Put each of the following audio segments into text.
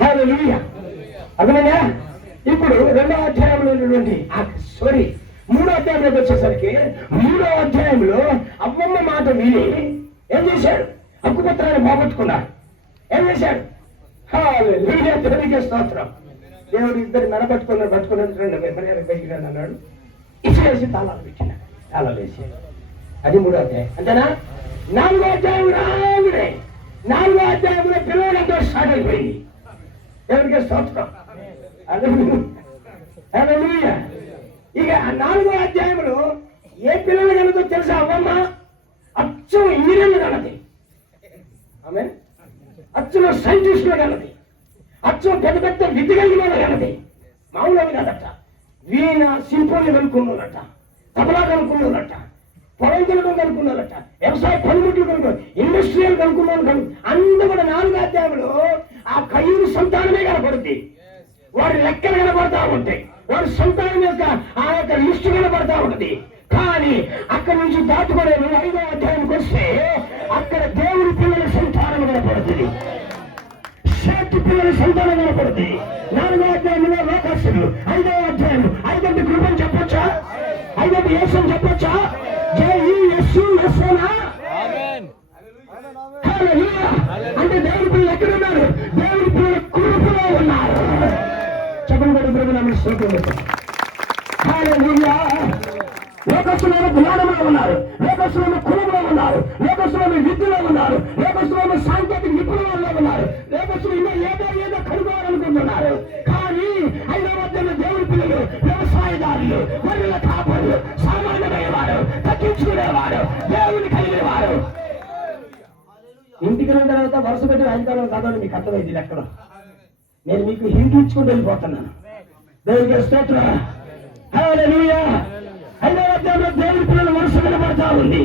హల్లెలూయా. అర్థమైందా? ఇప్పుడు 2వ అధ్యాయంలో ఉన్నటువంటి మూడో అధ్యాయంలోకి వచ్చేసరికి 3వ అధ్యాయంలో అవ్వమ్మ మాట విని ఏం చేశాడు? హక్కుపత్రాన్ని పోగొట్టుకున్నాడు. ఏం చేశాడు? హల్లెలూయా, దేవునికి స్తోత్రం. దేవుడు ఇద్దరు పట్టుకున్నాడు బయటికి అన్నాడు. ఇచ్చేసి తాళాలు పెట్టినాడు. తాళాలు వేసి అది 3వ అధ్యాయం. అంతేనా? 4వ అధ్యాయం రాగానే 4వ అధ్యాయంలో పిల్లలంతా స్టార్ట్ అయిపోయింది. దేవునికి స్తోత్రం. హల్లెలూయా. ఇక 4వ అధ్యాయంలో ఏ పిల్లలు కలదో తెలుసా? అవ్వమ్మ అచ్చం ఇంజనీర్లు కలది, ఆమె అచ్చం సైంటిస్టులు కలది, అచ్చం పెద్ద పెద్ద విద్య కలిగిన వాళ్ళు కలది. మామూలు కాదట. వీణ సింఫోని కనుక్కున్నారట, తబలా కనుక్కున్నారట, పొలం కనుక కనుక్కున్నారట, వ్యవసాయ పనిముట్లు కనుక్కో, ఇండస్ట్రియల్ కనుక్కున్నాను. అందరూ కూడా 4వ అధ్యాయంలో ఆ కయ్యూరు సంతానమే కనపడుద్ది. వారి లెక్కలు కనబడతా ఉంటాయి. వారి సంతానం యొక్క ఆ యొక్క లిస్టు కనబడతా ఉంటుంది. కానీ అక్కడి నుంచి దాటుకునే 5వ అధ్యాయానికి వస్తే అక్కడ దేవుడి పిల్లల సంతానం కనపడుతుంది, శాంతి పిల్లల సంతానం కనపడుతుంది. 4వ అధ్యాయంలో లోకస్తులు, 5వ అధ్యాయం 5 కృపని చెప్పొచ్చా? 5 యేసు చెప్పొచ్చా? అంటే దేవుడి పిల్లలు ఎక్కడున్నారు? దేవుడి పిల్లల కృపలో ఉన్నారు. చెప్పండి ప్రభు నామమున స్తోత్రం. హల్లెలూయా. లోకస్తులు జ్ఞానంలో ఉన్నారు, లోకస్తులు కులంలో ఉన్నారు, లోకస్తులు విద్యలో ఉన్నారు, లోకస్తులు సాంకేతిక నిపుణులలో ఉన్నారు, లోకస్తులు ఇంకా ఏదో కనుగోవాలనుకుంటున్నారు. కానీ 5వ అధ్యాయంలో దేవుడి పిల్లలు వ్యవసాయదారులు, గొర్రెల కాపరులు, సామాన్యమైనవారు, తగ్గించుకునేవారు, దేవుని కలిగినవారు. ఇంటికి వెళ్ళిన తర్వాత వరుస పెట్టి రాజకాలం కాదని మీకు అర్థమైంది. ఎక్కడ నేను మీకు హిందీ ఇచ్చుకుంటూ వెళ్ళిపోతున్నాను. దేవుడికి స్తోత్రం. హల్లెలూయా. 5వ అధ్యాయంలో దేవుడి పిల్లలు వరుస నిలబడతా ఉంది.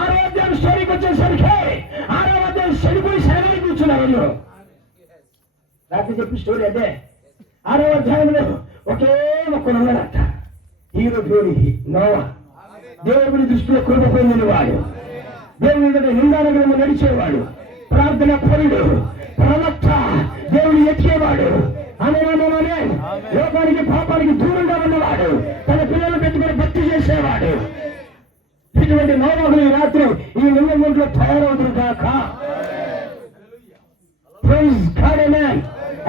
6వ అధ్యాయం స్టోరీకి వచ్చేసరికి 6వ అధ్యాయం చనిపోయి శరీరం కూర్చున్నారు. రాత్రి చెప్పి స్టోరీ అదే. 6వ అధ్యాయంలో ఒకే ఒక్కడు ఉన్నాడట. హీరో జోడి నోవా. దేవుడి దృష్టిలో కృప పొందిన వాడు, దేవుడి నిందానగరము నడిచేవాడు, ప్రార్థన పరుడు, ప్రవక్త, దేవుడు ఎక్కేవాడు, లోకానికి పాపానికి దూరంగా ఉన్నవాడు, తన పిల్లలు పెట్టుకుని భక్తి చేసేవాడు. ఇటువంటి నోవాహు ఈ రాత్రి ఈ నిందలో తయారవుతుంది కాక.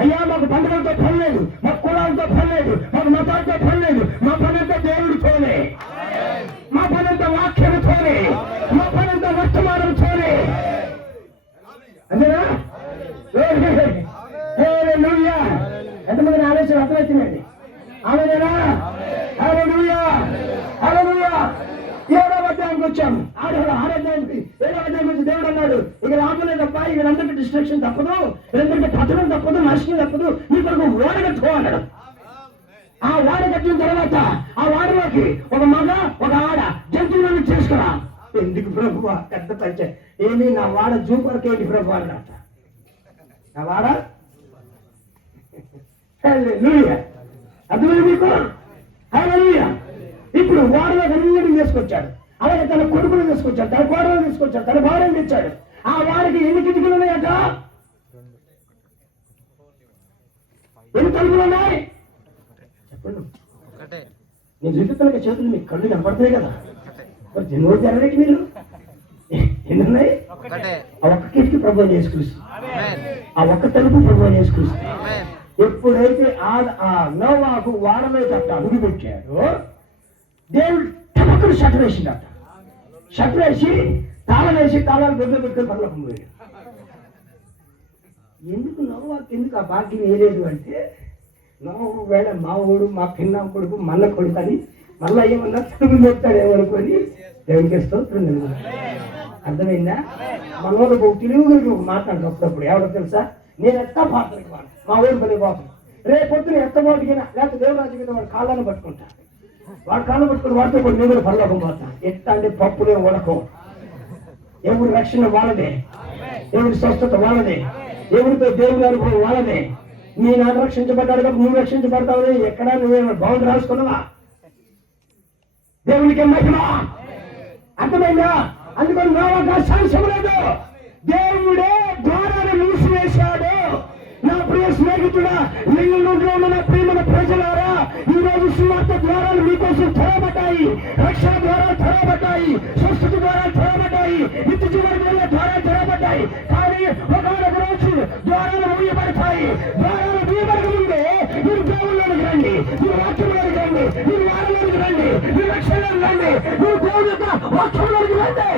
అయ్యా, మాకు పండుగలతో పని లేదు, మాకు కులాలతో పని లేదు, మాకు మతాలతో పని లేదు. మా పనంతా దేవుడితోనే, మా పనంతా వాక్యంతోనే, మా పనంతా వర్తమానంతోనే. అంతేనా? హల్లెలూయా. ఎంతమంది ఆలోచన అర్థమవుతుందండి? ఆమెనా? హల్లెలూయా. హల్లెలూయా. 7వ అధ్యాయానికి వచ్చాము. 7వ అధ్యాయానికి వచ్చి దేవుడు అన్నాడు, ఇక రాబోలే తప్ప ఇక అందరికీ డిస్ట్రక్షన్ తప్పదు, వీళ్ళందరికీ పట్టడం తప్పదు, నష్టం తప్పదు, మీకు ఓడ కట్టుకో అన్నాడు. ఆ ఓడ కట్టిన తర్వాత ఆ ఓడలోకి ఒక మగ ఒక ఆడ జంతువులను చేసుకురా. ఎందుకు ప్రభు పెద్ద పరిచయం? ఏమి నా వాడ జూ కొరకు ఏంటి ప్రభు అన్నట. నా వాడ హల్లెలూయా. అర్థమైంది మీకు? హల్లెలూయా. ఇప్పుడు వాడలో అన్నిటిని తీసుకొచ్చాడు. అలాగే తన కొడుకులు తీసుకొచ్చాడు, తన కోడలు తీసుకొచ్చాడు, తన భార్యను తెచ్చాడు. ఆ వాడికి ఎన్ని కిటికీలు ఉన్నాయట? ఎన్ని తలుపులు ఉన్నాయి? చెప్పండి. నేను చూపిస్తున్న చేతులు మీకు కళ్ళు కనపడతాయి కదా, మరి జనవరి జరగలేదు మీరు ఎన్ని ఉన్నాయి? ఆ ఒక్క కిటికీ ప్రభు చేసుకృష్ణ, ఆ ఒక్క తలుపు ప్రభు చేసుకృష్ణ. ఎప్పుడైతే ఆ నోవాహు వాడలో తట్ట అడుగు పెట్టాడో దేవుడు టమక్కుడు షట్టర్ వేసిందట. షట్టర్ వేసి తాళం వేసి తాళాలు దొడ్లో పెట్టుకొని పర్లోకం పోయాడు. ఎందుకు నోవాహుకి ఎందుకు ఆ భాగ్యం వేయలేదు అంటే, నోవాహు వేళ మా ఊడు మా పిన్న కొడుకు మల్ల కొడుకు అని మళ్ళా ఏమన్నా తెలుగు చెప్తాడేమనుకొని దేవుడికి స్తోత్రం. అర్థమైందా? మనోడు తెలుగు గురించి ఒక మాట్లాడు అప్పుడప్పుడు. ఎవరో తెలుసా? నేను ఎత్త పాత్రకి వాడు మా ఊరు పని పోతాను. రేపొద్దున ఎత్తబోటికినా లేకపోతే దేవురాజు కింద వాడు కాళ్ళను పట్టుకుంటా, వాడు కాళ్ళు పట్టుకుని వాడితో కూడా నేను కూడా పరలోకం పోతా. ఎత్త అంటే పప్పులే ఉడకం. ఎవరి రక్షణ వాళ్ళదే, ఎవరి స్వస్థత వాళ్ళదే, ఎవరితో దేవుని అనుభవం వాళ్ళదే. నీ నాకు రక్షించబడ్డాడు కాబట్టి నువ్వు రక్షించబడతావు. ఎక్కడా నువ్వేమో బాగుంది రాసుకున్నావా? దేవునికి మహిమ. అర్థమైందా? అందుకని నోవాహుకు సాక్ష్యం లేదు. దేవుడే ద్వారాన్ని మూసివేశాడు. నా ప్రియ స్నేహితుడు స్నేహితుడా, ఇంగ్లండ్లో ఉన్న ప్రియమైన ప్రజలారా, ఈ రోజు సువార్త ద్వారాలు మీకోసం తెరవబడ్డాయి, రక్షణ ద్వారాలు తెరవబడ్డాయి, స్వస్థత ద్వారాలు తెరవబడ్డాయి, నిత్య జీవన ద్వారాలు తెరవబడ్డాయి. కానీ ఒకనొక రోజు ద్వారాలు మూయబడతాయి. ద్వారాలు మూయబడక ముందే మీరు దేవుళ్ళలోకి రండి, మీరు వాక్యంలోకి రండి, మీరు వారంలోకి రండి, మీరు రక్షణలోకి రండి, మీరు దేవుని యొక్క వాక్యంలోకి రండి.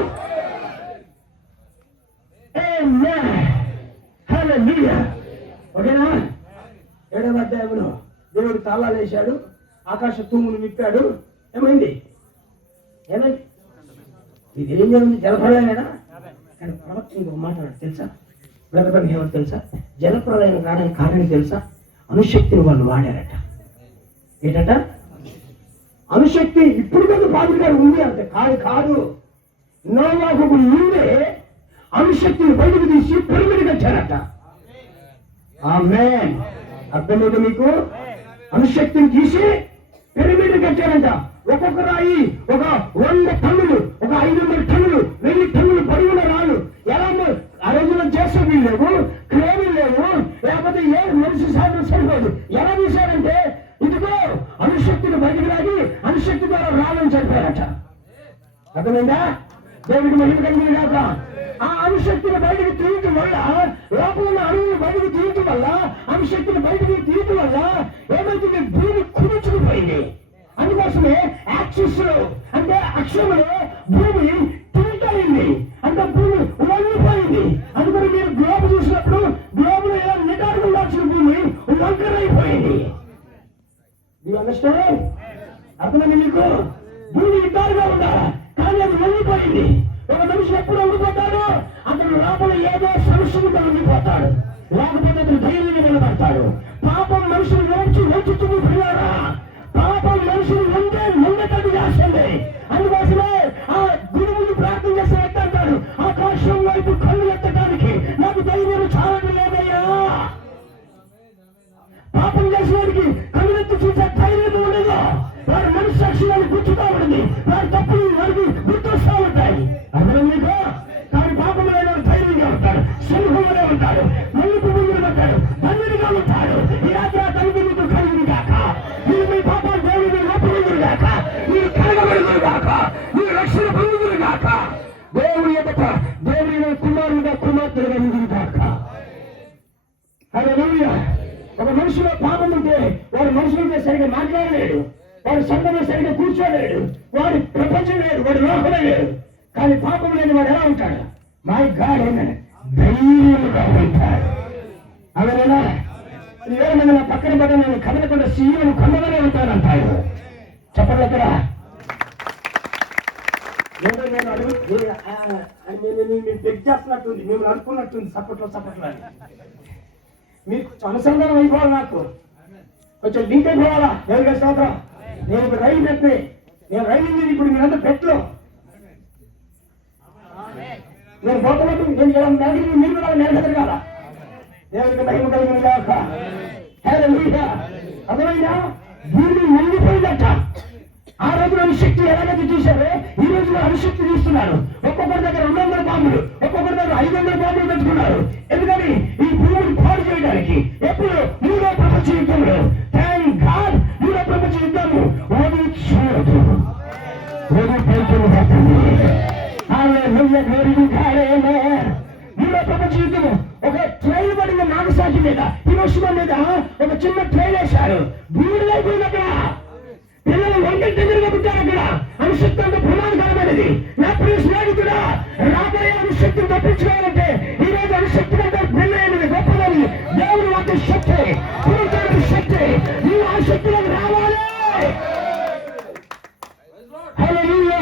ఓకేనా? 7వ అధ్యాయంలో దేవుడు తాళాలు వేశాడు, ఆకాశ తూములు విప్పాడు. ఏమైంది? ఇది ఏం జరిగింది? జలప్రలయమేనా? కానీ ప్రవక్త ఇంకొక మాట్లాడు తెలుసా? బ్రతకడానికి ఏమో తెలుసా? జలప్రలయం రావడానికి కారణం తెలుసా? అణుశక్తిని వాళ్ళు వాడారట. ఏంటట? అణుశక్తి. ఇప్పుడు కదా పాదులు గారు ఉంది అంటే కాదు. నోవాహు ముందే అణుశక్తిని బయటకు తీసి పిరమిడ్ కట్టారట. ఆమేన్. అర్థమైంది మీకు? అణుశక్తిని తీసి పిరమిడ్ కట్టారంట. ఒక్కొక్క రాయి ఒక 100 టన్నులు, ఒక 500 టన్నులు, 1000 టన్నులు బరువుల రాళ్ళు. ఎలా ఆ రోజుల్లో జేసీబీలు లేవు, క్రేన్లు లేవు, లేకపోతే ఏ మనిషి సాధన సరిపోదు. ఎలా తీశారంటే ఇదిగో అణుశక్తిని బయటకు రాగి అణుశక్తి ద్వారా రాళ్ళని చనిపోయారట. అర్థమైందా? దేవుడికి మహిమ కలిగింది కాక. ఆ అణుశక్తిని బయటకు తీయటం వల్ల, లోపల ఉన్న అణువుని బయటకు తీయటం వల్ల, అణుశక్తిని బయటకు తీయటం వల్ల ఏమైతుంది? భూమి కుదుచుకుపోయింది. అందుకోసమే యాక్సిస్ లో అంటే అక్షరంలో భూమి టిల్ట్ అయింది, అంటే భూమి వంగిపోయింది. అందుకని మీరు గ్లోబ్ చూసినప్పుడు గ్లోబ్ లో ఎలా నిటారుగా ఉండాల్సిన భూమి వంకరైపోయింది. అర్థమైంది మీకు? భూమి నిటారుగా ఉండాలి, కానీ అది వంగిపోయింది. ఒక మనిషి ఎప్పుడు వంగిపోతాడు? అతను లోపల ఏదో సమస్యగా వంగిపోతాడు, లేకపోతే అతను ధైర్యంగా నిలబడతాడు. పాపం మనుషులు నడుచుతుంది పిల్లారా. పాపం మనుషులు ముందటట్టు చేస్తుంది. అందుకోసమే ఆ గుడి ముందు ప్రార్థన చేసే వ్యక్తి అంటాడు, ఆకాశం వైపు కళ్ళు ఎత్తడానికి నాకు ధైర్యం చాలా లేదయ్యా. పాపం చేసిన వాడికి కళ్ళెత్తి చూసే ధైర్యం ఉండదు. వారి మనిషి సాక్షిని గుర్తుతా ఉంటుంది, వారి తప్పులు వారికి గుర్తొస్తా ఉంటాయి. అందరూ మీకు? కానీ పాపం లేని వాడు ధైర్యంగా ఉంటాడు, సింహంగానే ఉంటాడు, మల్లిపు ముందు ఉంటాడు, ధన్యుడిగా ఉంటాడు. ఈ రాత్రి తల్లి మీకు కలిగింది కాక, మీరు మీ పాపాలు దేవుడు ఒప్పుకుందురు కాక, మీరు కలగబడుదురు కాక, మీరు రక్షణ పొందుదురు కాక, దేవుడి ఎదుట దేవుడి కుమారుడుగా కుమార్తెలుగా ఉందురు కాక. హల్లెలూయా. ఒక మనిషిలో పాపం ఉంటే వాడు మనుషులతో సరిగ్గా మాట్లాడలేడు, వాడు సంఘంలో సరిగ్గా కూర్చోలేడు, వాడు ప్రపంచం లేదు, వాడు లోపలే లేడు. కానీ పాపం లేని వాడు ఎలా ఉంటాడు? మై గాడ్ ఏమని ధైర్యంగా ఉంటాడు. అవరేనా? 7 మంది నా పక్కన పడ్డ నేను కదలకుండా సీఎం కమ్మగానే ఉంటానంటాడు. చెప్పండి అక్కడ. ఏదో నేను అడుగు మీరు చెక్ చేస్తున్నట్టుంది, మేము అనుకున్నట్టుంది సప్పట్లో అని. మీకు అనుసంధానం అయిపోవాలి, నాకు కొంచెం లింక్ అయిపోవాలా. దేవుడికి స్తోత్రం. నేను ఇప్పుడు రైలు పెట్టి నేను రైలు ఇంజిన్ ఇప్పుడు మీరంతా పెట్లో నేను పోతున్నట్టు నేను నెలకి మీరు కూడా నెలగెదరు కదా. దేవుడికి మహిమ కలిగిన కాక. హల్లెలూయా. అర్థమైందా? భూమి మండిపోయిందట. ఆ రోజున అణుశక్తి ఎలాగైతే చూశారో ఈ రోజున అణుశక్తి తీస్తున్నారు. ఒక్కొక్కరి దగ్గర 200 బాంబులు, ఒక్కొక్కరి దగ్గర 500 బాంబులు పెట్టుకున్నారు. ఎందుకని? ఈ భూమిని పాడు చేయడానికి. ఎప్పుడు? 3వ ప్రపంచ యుద్ధంలో. థ్యాంక్ గాడ్ 3వ ప్రపంచ యుద్ధము వదిలించదు, వదిలిపోతుంది. 3వ ప్రపంచ యుద్ధము ఒక ట్రైన్ పడిన నాగసాకి మీద, హిరోషిమా మీద ఒక చిన్న ట్రైన్ వేశారు. బూడిదైపోయినక్కడ పిల్లలు వంటలు దగ్గరగా పుట్టారు. అక్కడ అణుశక్తి అంత ప్రమాదకరమైనది. నా ప్రియ స్నేహితుడా, రాబోయే అణుశక్తిని తప్పించుకోవాలంటే ఈ రోజు అణుశక్తి కంటే భిన్నమైనది, గొప్పదని దేవుని వాటి శక్తి, పునరుద్ధరణ శక్తి. నీవు ఆ శక్తిలోకి రావాలి. హల్లెలూయా.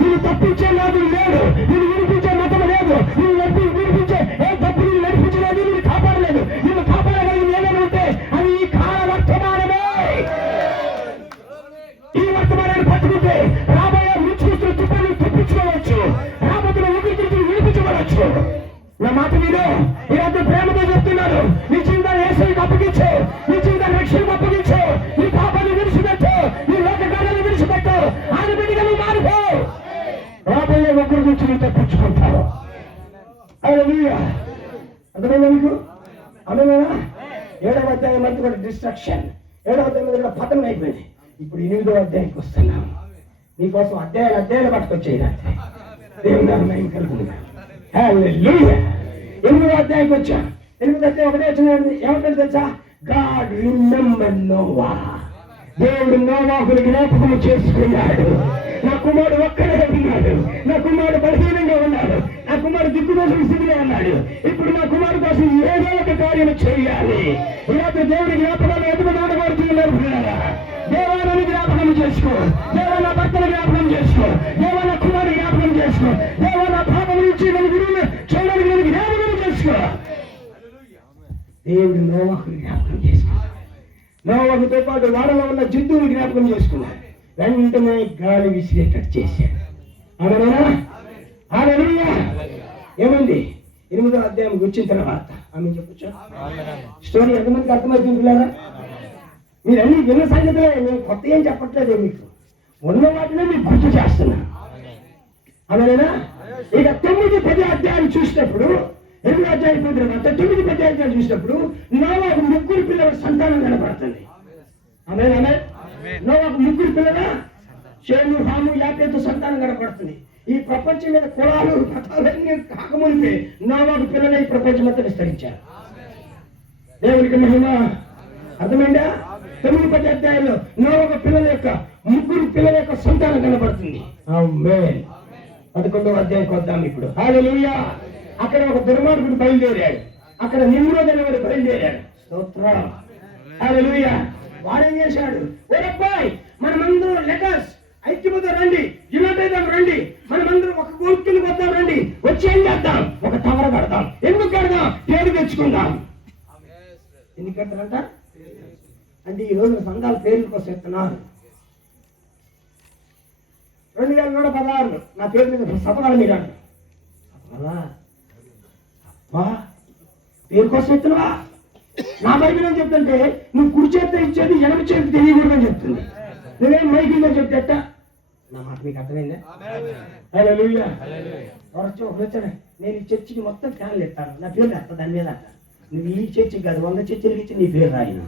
నీవు తప్పించే నాదుడు లేడు, నేను వినిపించే మతం లేదు, నేను వినిపించే ఏ తప్పు నేను నడిపించలేదు, నేను కాపాడలేదు. నేను కాపాడగలిగింది ఏదైనా ఉంటే అది ఈ కాల వర్తమానమే. ఈ వర్తమానాన్ని పట్టుకుంటే రాబోయే మృత్యుస్తులు తుప్పని తప్పించుకోవచ్చు, రాబోతున్న ఊపిరితిత్తులు వినిపించబడవచ్చు. నా మాట మీరు ఈరోజు ప్రేమతో చెప్తున్నారు. నీ జీవితాన్ని యేసుకి అప్పగించు, నీ జీవితాన్ని రక్షణకు అప్పగించు, నీ పాపాన్ని విడిచిపెట్టు, నీ లోకకాలను విడిచిపెట్టు, ఆయన బిడ్డగా నువ్వు మారిపో. రాబోయే ఒక్కరి నుంచి నువ్వు తప్పించుకుంటావు. హల్లెలూయా. అర్థమైందా మీకు? అర్థమైనా? 7వ అధ్యాయం అంతా కూడా డిస్ట్రక్షన్, 7వ అధ్యాయం కూడా పతనం అయిపోయింది. ఇప్పుడు 8వ అధ్యాయానికి వస్తున్నాం. నీకోసం అధ్యాయాలు పట్టుకొచ్చేయాలి. దేవుని మహిమ కలుగుతుంది. హల్లెలూయా. 8వ అధ్యాయానికి వచ్చా. 8వ అధ్యాయం ఒకటే వచ్చిన ఏమంటే తెలుసా? God remember Noah. దేవుడు నోవాహుని జ్ఞాపకం చేసుకున్నాడు. నా కుమారుడు ఒక్కడే ఉన్నాడు, నా కుమారుడు బలహీనంగా ఉన్నాడు, నా కుమారుడు దిక్కుదోషం స్థితిలో ఉన్నాడు. ఇప్పుడు నా కుమారుడు కోసం ఏదో ఒక కార్యం చేయాలి. ఇలాంటి దేవుడి జ్ఞాపకాలు ఎదుగు నాటబడుతున్నారు. దేవాలను జ్ఞాపకం చేసుకో, దేవా నా భర్తను జ్ఞాపకం చేసుకో, దేవా నా కుమారుడు జ్ఞాపకం చేసుకో, దేవా నా పాపం నుంచి మన గురువును చూడడానికి నేను జ్ఞాపకం చేసుకో. దేవుడు నోవాహుని జ్ఞాపకం చేసుకో. నోవాహుతో పాటు వాడలో ఉన్న జంతువులు జ్ఞాపకం చేసుకున్నాడు. వెంటనే గాలి విసిరేటట్టు చేశాడు. హల్లెలూయా. ఏమండి 8వ అధ్యాయం వచ్చిన తర్వాత ఆమె చెప్పొచ్చా? స్టోరీ ఎంతమందికి అర్థమవుతుంది లేదా? మీరు అన్ని విన్న సంగతులే, నేను కొత్త ఏం చెప్పట్లేదు. మీకు ఉన్న వాటినే మీకు గుర్తు చేస్తున్నా. అవునా? ఇక 9, 10 అధ్యాయాలు చూసినప్పుడు, 8వ అధ్యాయం తర్వాత 9, 10 అధ్యాయాలు చూసినప్పుడు నోవాహు 3 పిల్లల సంతానం కనబడుతుంది. నోవాహు 3 పిల్లల షేము, హాము, యాపేతు సంతానం కనబడుతుంది. ఈ ప్రపంచం మీద కులాలు మతాలన్నీ కాకముందే నోవాహు పిల్లలు ఈ ప్రపంచం అంతా విస్తరించారు. దేవునికి మహిమ. అర్థమైందా? 9, 10 అధ్యాయంలో నోవాహు పిల్లల యొక్క 3 పిల్లల యొక్క సంతానం కనబడుతుంది. ఆమేన్. 11వ అధ్యాయానికి వద్దాం ఇప్పుడు. హల్లెలూయా. అక్కడ ఒక దుర్మార్గుడు బయలుదేరాడు. అక్కడ నిమ్రోద్ అనేవాడు బయలుదేరాడు. స్తోత్రం. హల్లెలూయా. వాడేం చేశాడు? ఓరబ్బాయ్, మనమందరం లెటర్స్ ఐక్యమతో రండి, యునైటెడ్ రండి, మనమందరం ఒక కోర్టుకి వద్దాం, రండి, వచ్చి ఏం చేద్దాం? ఒక టవర్ కడదాం. ఎందుకు కడదాం? పేరు తెచ్చుకుందాం. ఎందుకు కడతారంట అంటే ఈ రోజున సంఘాల పేర్ల కోసం ఎత్తున్నారు. 2016 నా పేరు మీద సపదాలు మీరు అంటారు. పేరు కోసం ఎత్తునవా? నా బైబిల్ అని చెప్తుంటే నువ్వు కుడి చేత ఇచ్చేది ఎడమ చేతి తెలియకూడదని చెప్తుంది. నువ్వేం మైకింగ్ అని చెప్తే నా మాట మీకు అర్థమైందా? హల్లెలూయా. వచ్చాను నేను ఈ చర్చికి మొత్తం ఫ్యాన్లు ఎత్తాను, నా పేరు రాస్తా దాని మీద అంటాను. నువ్వు ఈ చర్చికి కాదు 100 చర్చలకి ఇచ్చి నీ పేరు రాయను.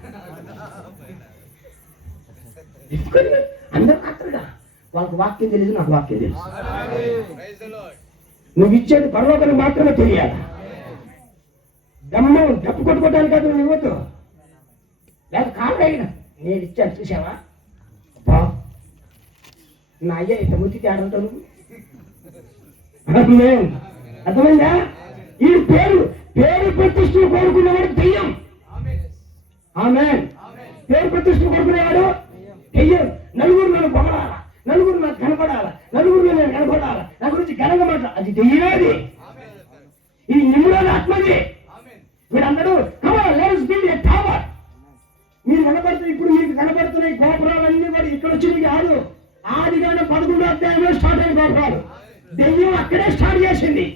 అందరూ రాత్రుగా వాళ్ళకి వాక్యం తెలియదు, నాకు వాక్యం తెలుసు. నువ్వు ఇచ్చేది పరలోకానికి మాత్రమే తెలియాలి. దమ్మం డప్పు కొట్టుకోవడానికి కాదు నువ్వు ఇవ్వద్దు. లేదా కాళ్ళైనా నేను ఇచ్చాను చూసావా? అబ్బా నా అయ్యా ఇంత ముత్తి ఆడుంటావు. అర్థమైందా? ఈ పేరు ప్రతిష్టలు కోరుకునేవాడు దెయ్యం. ఆమేన్. పేరు ప్రతిష్టలు కోరుకునేవాడు దెయ్యం. నలుగురు నన్ను పొగడాలా, నలుగురు నాకు కనపడాలా, నలుగురు నేను కనపడాలా, నా గురించి ఘనంగా మాట్లాడాలి, అది దెయ్యమేది. ఈ నిమ్రోద్ ఆత్మది. మీరందరూ టవర్. మీరు కనబడుతున్న ఇప్పుడు మీకు కనబడుతున్నాయి గోపురాలన్నీ కూడా ఇక్కడ వచ్చింది కాదు. ఆదిగానే 11వ అధ్యాయంలో స్టార్ట్ అయిన గోపురాలు. దెయ్యం అక్కడే స్టార్ట్ చేసింది.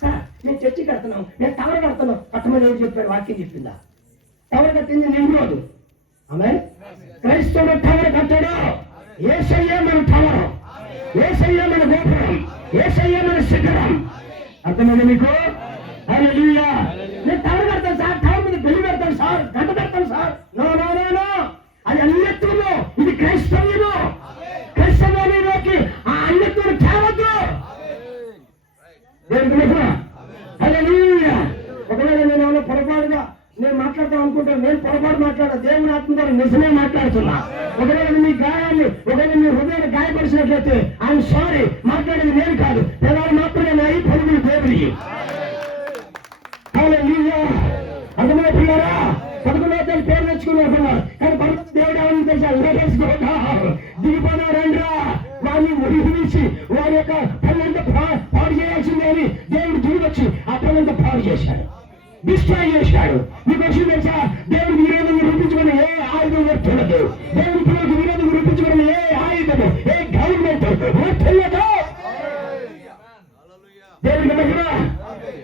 సార్ మేము చర్చి కడుతున్నాం, నేను టవర్ కడుతున్నాం. కట్టమని ఎవరు చెప్పారు? వాక్యం చెప్పిందా? టవర్ కట్టింది నిమ్రోదు. ఆమేన్. క్రైస్తవుడు టవర్ కట్టాడు. యేసయ్యే మన టవర్, యేసయ్యే మన గోపురం, యేసయ్యే మన శిఖరం. అర్థమైంది మీకు? హల్లెలూయా. నేను టవర్ కడతాను సార్, టవర్ మీద బెల్లి పెడతాను సార్, గంట పెడతాను sir. No no no no, అది అన్యత్వము. ఇది క్రైస్తవ్యము. క్రైస్తవ్యంలోకి ఆ అన్యత్వం తేవద్దు. హల్లెలూయా. ఒకవేళ నేను ఏమైనా పొరపాటుగా నేను మాట్లాడతాను అనుకుంటాను, నేను పొరపాటు మాట్లాడా, దేవుని ఆత్మ ద్వారా నిజమే మాట్లాడుతున్నా. ఒకవేళ మీ గాయాన్ని, ఒకవేళ మీ హృదయాన్ని గాయపరిచినట్లయితే ఐఎమ్ సారీ. మాట్లాడేది నేను కాదు, పెదాలు మాత్రమే నాయి, పలుగులు దేవుని. అర్థమైపోయారా? 11వ అధ్యాయం పేరు తెచ్చుకున్నారు. కానీ దేవుడు ఏమని తెలుసా? దిగిపోయినారండ్రా, వారిని ఉడిపించి వారి యొక్క పనులంతా పాడు చేయాల్సిందే అని దేవుడు దిగివచ్చి ఆ పనులంతా పాడు చేశాడు, డిస్ట్రాయ్ చేశాడు. మీకు వచ్చి తెలుసా? దేవుడు విరోధంగా రూపించుకుని ఏ ఆయుధం వర్తిల్లదు. దేవుడి పిల్లలకు విరోధంగా రూపించుకుని ఏ ఆయుధము, ఏ గవర్నమెంట్ వర్తిల్లదు. దేవుడికి మహిమ.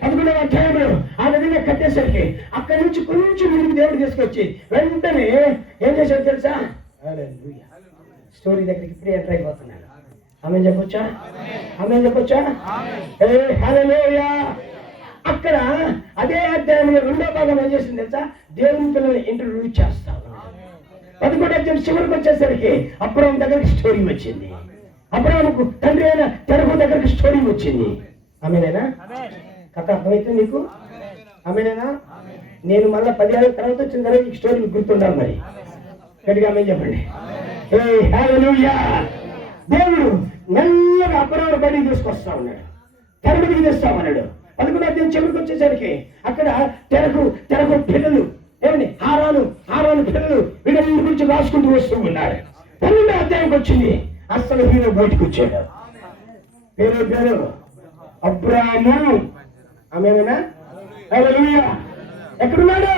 11వ అధ్యాయంలో ఆ విధంగా కట్టేసరికి అక్కడి నుంచి కొంచెం ముందుకు దేవుడు తీసుకొచ్చి వెంటనే ఏం చేశాడు తెలుసా? హల్లెలూయా. స్టోరీ దగ్గరికి ఇప్పుడే ఎంటర్ అయిపోతున్నాడు. ఆమేన్ చెప్పొచ్చా? ఆమేన్ చెప్పొచ్చా? హల్లెలూయా. అక్కడ అదే అధ్యాయంలో 2వ భాగం ఏం చేసింది తెలుసా? దేవుని పిల్లల్ని ఇంట్రడ్యూస్ చేస్తా ఉన్నాడు. 11వ అధ్యాయం చివరికి వచ్చేసరికి అబ్రాహాం దగ్గరికి స్టోరీ వచ్చింది. అబ్రాహాముకు తండ్రి అయిన తెరహు దగ్గరికి స్టోరీ వచ్చింది. ఆమేనేనా? కథ అర్థమైతే నీకు? ఆమేనేనా? నేను మళ్ళీ 10 ఏళ్ళ తర్వాత వచ్చిన తర్వాత ఈ స్టోరీ గుర్తుండాలి. మరి గట్టిగా ఆమేన్ చెప్పండి. హల్లెలూయా. దేవుడు మెల్లగా అబ్రాహాము బయటికి తీసుకొస్తా ఉన్నాడు, తెర మీదకి తెస్తామన్నాడు. 11వ అధ్యాయం చివరికి వచ్చేసరికి అక్కడ తెరకు పిల్లలు ఏమని హారాను పిల్లలు వీళ్ళ గురించి రాసుకుంటూ వస్తూ ఉన్నాడు. 12వ అధ్యాయంకి వచ్చింది, అసలు హీరో బయటకు వచ్చాడు. పేరు అబ్రాహాము. ఆమేనా? హల్లెలూయా. ఎక్కడున్నాడు?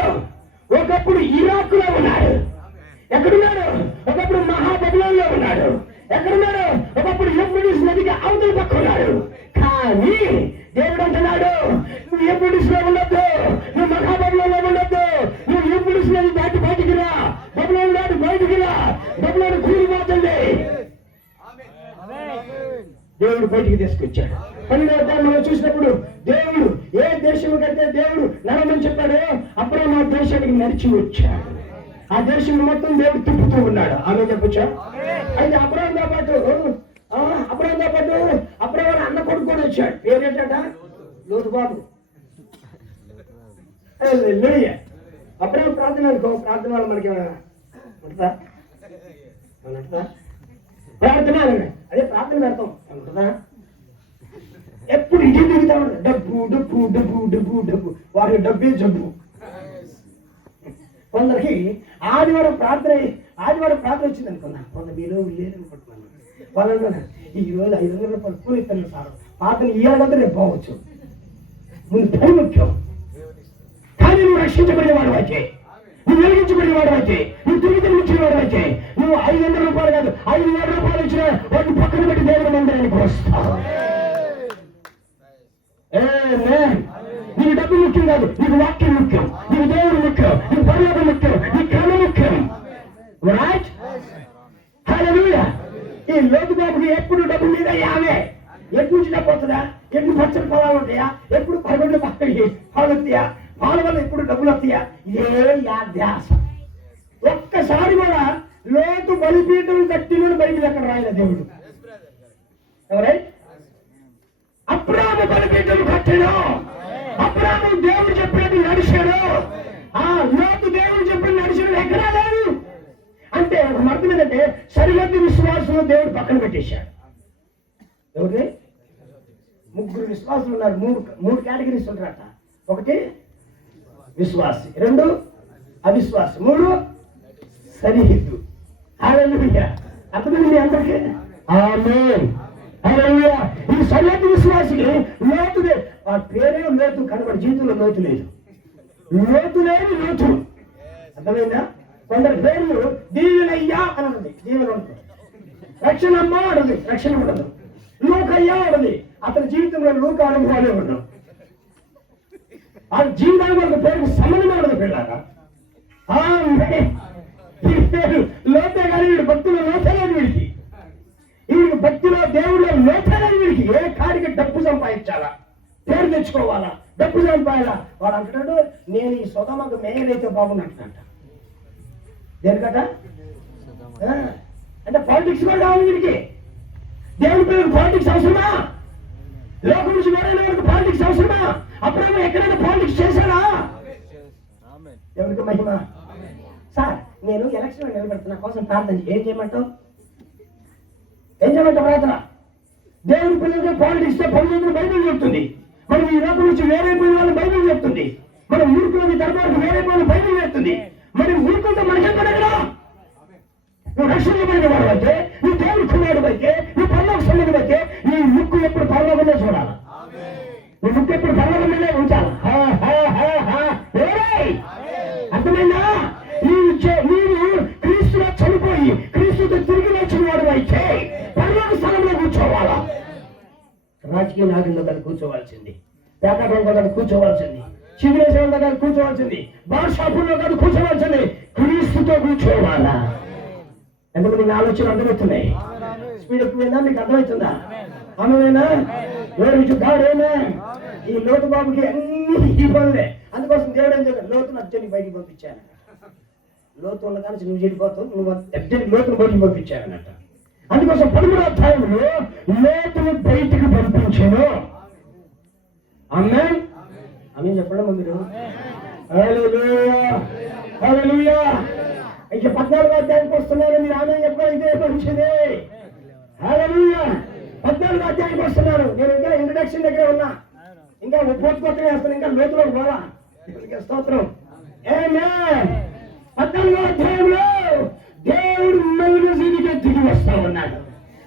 ఒకప్పుడు ఇరాకులో ఉన్నాడు. ఎక్కడున్నాడు? ఒకప్పుడు మహాబబులోనులో ఉన్నాడు. ఎక్కడున్నాడు? ఒకప్పుడు యూఫ్రటీస్ నదికి అవతల పక్క ఉన్నాడు. కానీ దేవుడు అంటున్నాడు, నువ్వు యూఫ్రటీస్ లో ఉండొద్దు, నువ్వు మహాబబులోనులో ఉండొద్దు, నువ్వు యూఫ్రటీస్ నది దాటి బయటికి రా, బబులోను దాటి బయటికి రా, బబులోను కూలిపోతుంది. దేవుడు బయటికి తీసుకొచ్చాడు. 12వ అధ్యాయం మనం చూసినప్పుడు దేవుడు ఏ దేశంకైతే దేవుడు నడమని చెప్పాడో అబ్రాహాము ఆ దేశానికి నడిచి వచ్చాడు. ఆ దేశం మొత్తం దేవుడు తిప్పుతూ ఉన్నాడు. ఆమె చెప్పొచ్చా? అయితే అబ్రాహాముతో పాటు అబ్రాహాము అన్న కొడుకు కూడా వచ్చాడు. పేరేంట? లోతు బాబు. అబ్రాహాము ప్రార్థన అనుకో, ప్రార్థన వల్ల మనకి ఉంటుందా? ప్రార్థన అదే ప్రార్థన అర్థం ఉంటుందా? ఎప్పుడు ఇంటికి దిగుతా ఉంటాడు, డబ్బు డబ్బు డబ్బు డబ్బు డబ్బు, వారికి డబ్బే జబ్బు. కొందరికి ఆదివారం ప్రార్థన వచ్చింది అనుకున్నా, కొంత మీలో లేదనుకుంటున్నాను. వాళ్ళ ఈ రోజు 500 రూపాయలు కూలి ఇస్తాను సార్, ప్రార్థన ఇయ్యాలంటే రేపు పోవచ్చు. ముందు పని ముఖ్యం. కానీ నువ్వు రక్షించబడిన వాడు అయితే, నువ్వు వెలిగించబడిన వాడు అయితే, నువ్వు తిరిగి ఇచ్చిన వాడు అయితే, నువ్వు 500 రూపాయలు కాదు 5,000 రూపాయలు ఇచ్చిన వాటిని పక్కన పెట్టి దేవుడి మందిరానికి వస్తావు. నీకు డబ్బు ముఖ్యం కాదు, నీకు వాక్యం ముఖ్యం, నీకు దేవుడు ముఖ్యం, నీకు పరలోకం ముఖ్యం, నీ క్రమ ముఖ్యం. రైట్? హల్లెలూయా. ఈ లోతు బాబుకి ఎప్పుడు డబ్బు మీద యావే, ఎప్పుడు నుంచి డబ్బు వస్తుందా, ఎప్పుడు పచ్చని పొలాలు ఉంటాయా, ఎప్పుడు పరగొండ పక్కడికి పాలు వస్తాయా, పాల వల్ల ఎప్పుడు డబ్బులు వస్తాయా, ఇదే యాధ్యాస. ఒక్కసారి కూడా లోతు బలిపీఠం కట్టిన బయటికి అక్కడ రాయలే దేవుడు. ఎవరై? అబ్రాహాము బలిపీఠం కట్టాడు. అబ్రాహాము దేవుడు చెప్పినట్టు నడిచాడు. ఆ లోతు దేవుడు చెప్పిన నడిచాడు. ఎక్కడా లేదు. అంటే ఒక అర్థం ఏంటంటే సరిహద్దు విశ్వాసులు దేవుడు పక్కన పెట్టేశాడు. ఎవరిని? 3 విశ్వాసులు ఉన్నారు. మూడు కేటగిరీస్ ఉంటారట. 1 విశ్వాసి, 2 అవిశ్వాసి, 3 సరిహద్దు. హల్లెలూయా. అర్థమైంది అందరికీ? ఆమేన్. హల్లెలూయా. ఈ సరిహద్దు విశ్వాసికి లోతుదే, ఆ పేరే లోతు కనబడి జీవితంలో లోతు లేదు. అర్థమైందా? కొందరు పేర్లు దీవెనయ్యా అని ఉన్నది, దీవెన ఉంటుంది. రక్షణమ్మ ఉండదు, రక్షణ ఉండదు. లూకయ్యా ఉండదు, అతని జీవితంలో లూక అనుభవాలే ఉండవు. ఆ జీవితానికి ఒక పేరుకు సంబంధమే ఉండదు. పిల్లగా ఈ పేరు లోతే కానీ వీడు భక్తులు లోతలేదు. వీడికి భక్తిలో దేవుడిలో లోతలేదు. వీడికి ఏ కాడికి డబ్బు సంపాదించాలా, పేరు తెచ్చుకోవాలా, డబ్బు సంపాదాలా. వాడు అంటున్నాడు, నేను ఈ సొగమకు మేయర్ అయితే బాగున్నట్టు. దేనికట అంటే పాలిటిక్స్ కూడా కావాలి వీడికి. దేవుడి పిల్లలకు పాలిటిక్స్ అవసరమా? లోకం నుంచి వేరే వరకు పాలిటిక్స్ అవసరమా? అప్పుడేమో ఎక్కడైనా పాలిటిక్స్ చేశారా? ఎవరికి మహిమ? సార్ నేను ఎలక్షన్ లో నిలబెడుతున్నా కోసం ప్రార్థన ఏం చేయమంటావు? ప్రార్థన? దేవుడి పిల్లలకి పాలిటిక్స్ తో పనులు బైబిల్ చెప్తుంది. మనం ఈ లోకం నుంచి వేరే పోయిన వాళ్ళు బైబిల్ చెప్తుంది. మన మూర్ఖులకి దర్బారుకు వేరే పోయిన బైబిల్ చెప్తుంది. మరి మూర్ఖులతో మనకేం పడగరా? నువ్వు రక్షించబడిన వాడు అయితే, నువ్వు దేవుడు కుమారుడు అయితే, నువ్వు పరలోక సంబంధం అయితే, నీ ముక్కు ఎప్పుడు పరలోకంలో చూడాలి. నీ ముక్కు ఎప్పుడు పరలోకంలోనే ఉంచాలి. అర్థమైందా? నీవు క్రీస్తులో చనిపోయి క్రీస్తుతో తిరిగి వచ్చిన వాడు అయితే పరలోక స్థలంలో కూర్చోవాలా. రాజకీయ నాయకుల దగ్గర కూర్చోవాల్సింది, వ్యాపారం దగ్గర కూర్చోవాల్సింది, చిగురేశ్వరం దగ్గర కూర్చోవాల్సింది, బార్ షాపుల్లో దగ్గర కూర్చోవాల్సింది, క్రీస్తుతో కూర్చోవాలా. ఎందుకు నీకు ఆలోచన అర్థమవుతున్నాయి? స్పీడ్ ఎక్కువైందా? మీకు అర్థమవుతుందా? అర్థమైనా? ఈ లోతు బాబుకి అన్ని ఈ పనులే. అందుకోసం దేవుడు ఏం చెప్పాడు, లోతును అర్జెంట్కి బయటికి పంపించాను. లోతు ఉన్న కానీ నువ్వు చెడిపోతావు, నువ్వు అర్జెంట్ లోతును బయటికి పంపించానట. అందుకోసం 13వ అధ్యాయంలో లోతును బయటికి పంపించాను. ఆమేన్ ఆమేన్ చెప్పండి మీరు. హల్లెలూయా హల్లెలూయా. ఇంకా 14వ అధ్యాయానికి వస్తున్నారు, మీరు ఆమేన్ చెప్పండి, ఇదే మంచిది. హల్లెలూయా. 14వ అధ్యాయానికి వస్తున్నారు. నేను ఇంకా ఇంట్రడక్షన్ దగ్గర ఉన్నా, ఇంకా ఉపోద్ఘాతం వేస్తాను, ఇంకా లోతులో పోలా. స్తోత్రం. ఆమేన్. 14వ అధ్యాయంలో దేవుడు మెల్లిగా దిగి వస్తా ఉన్నాడు.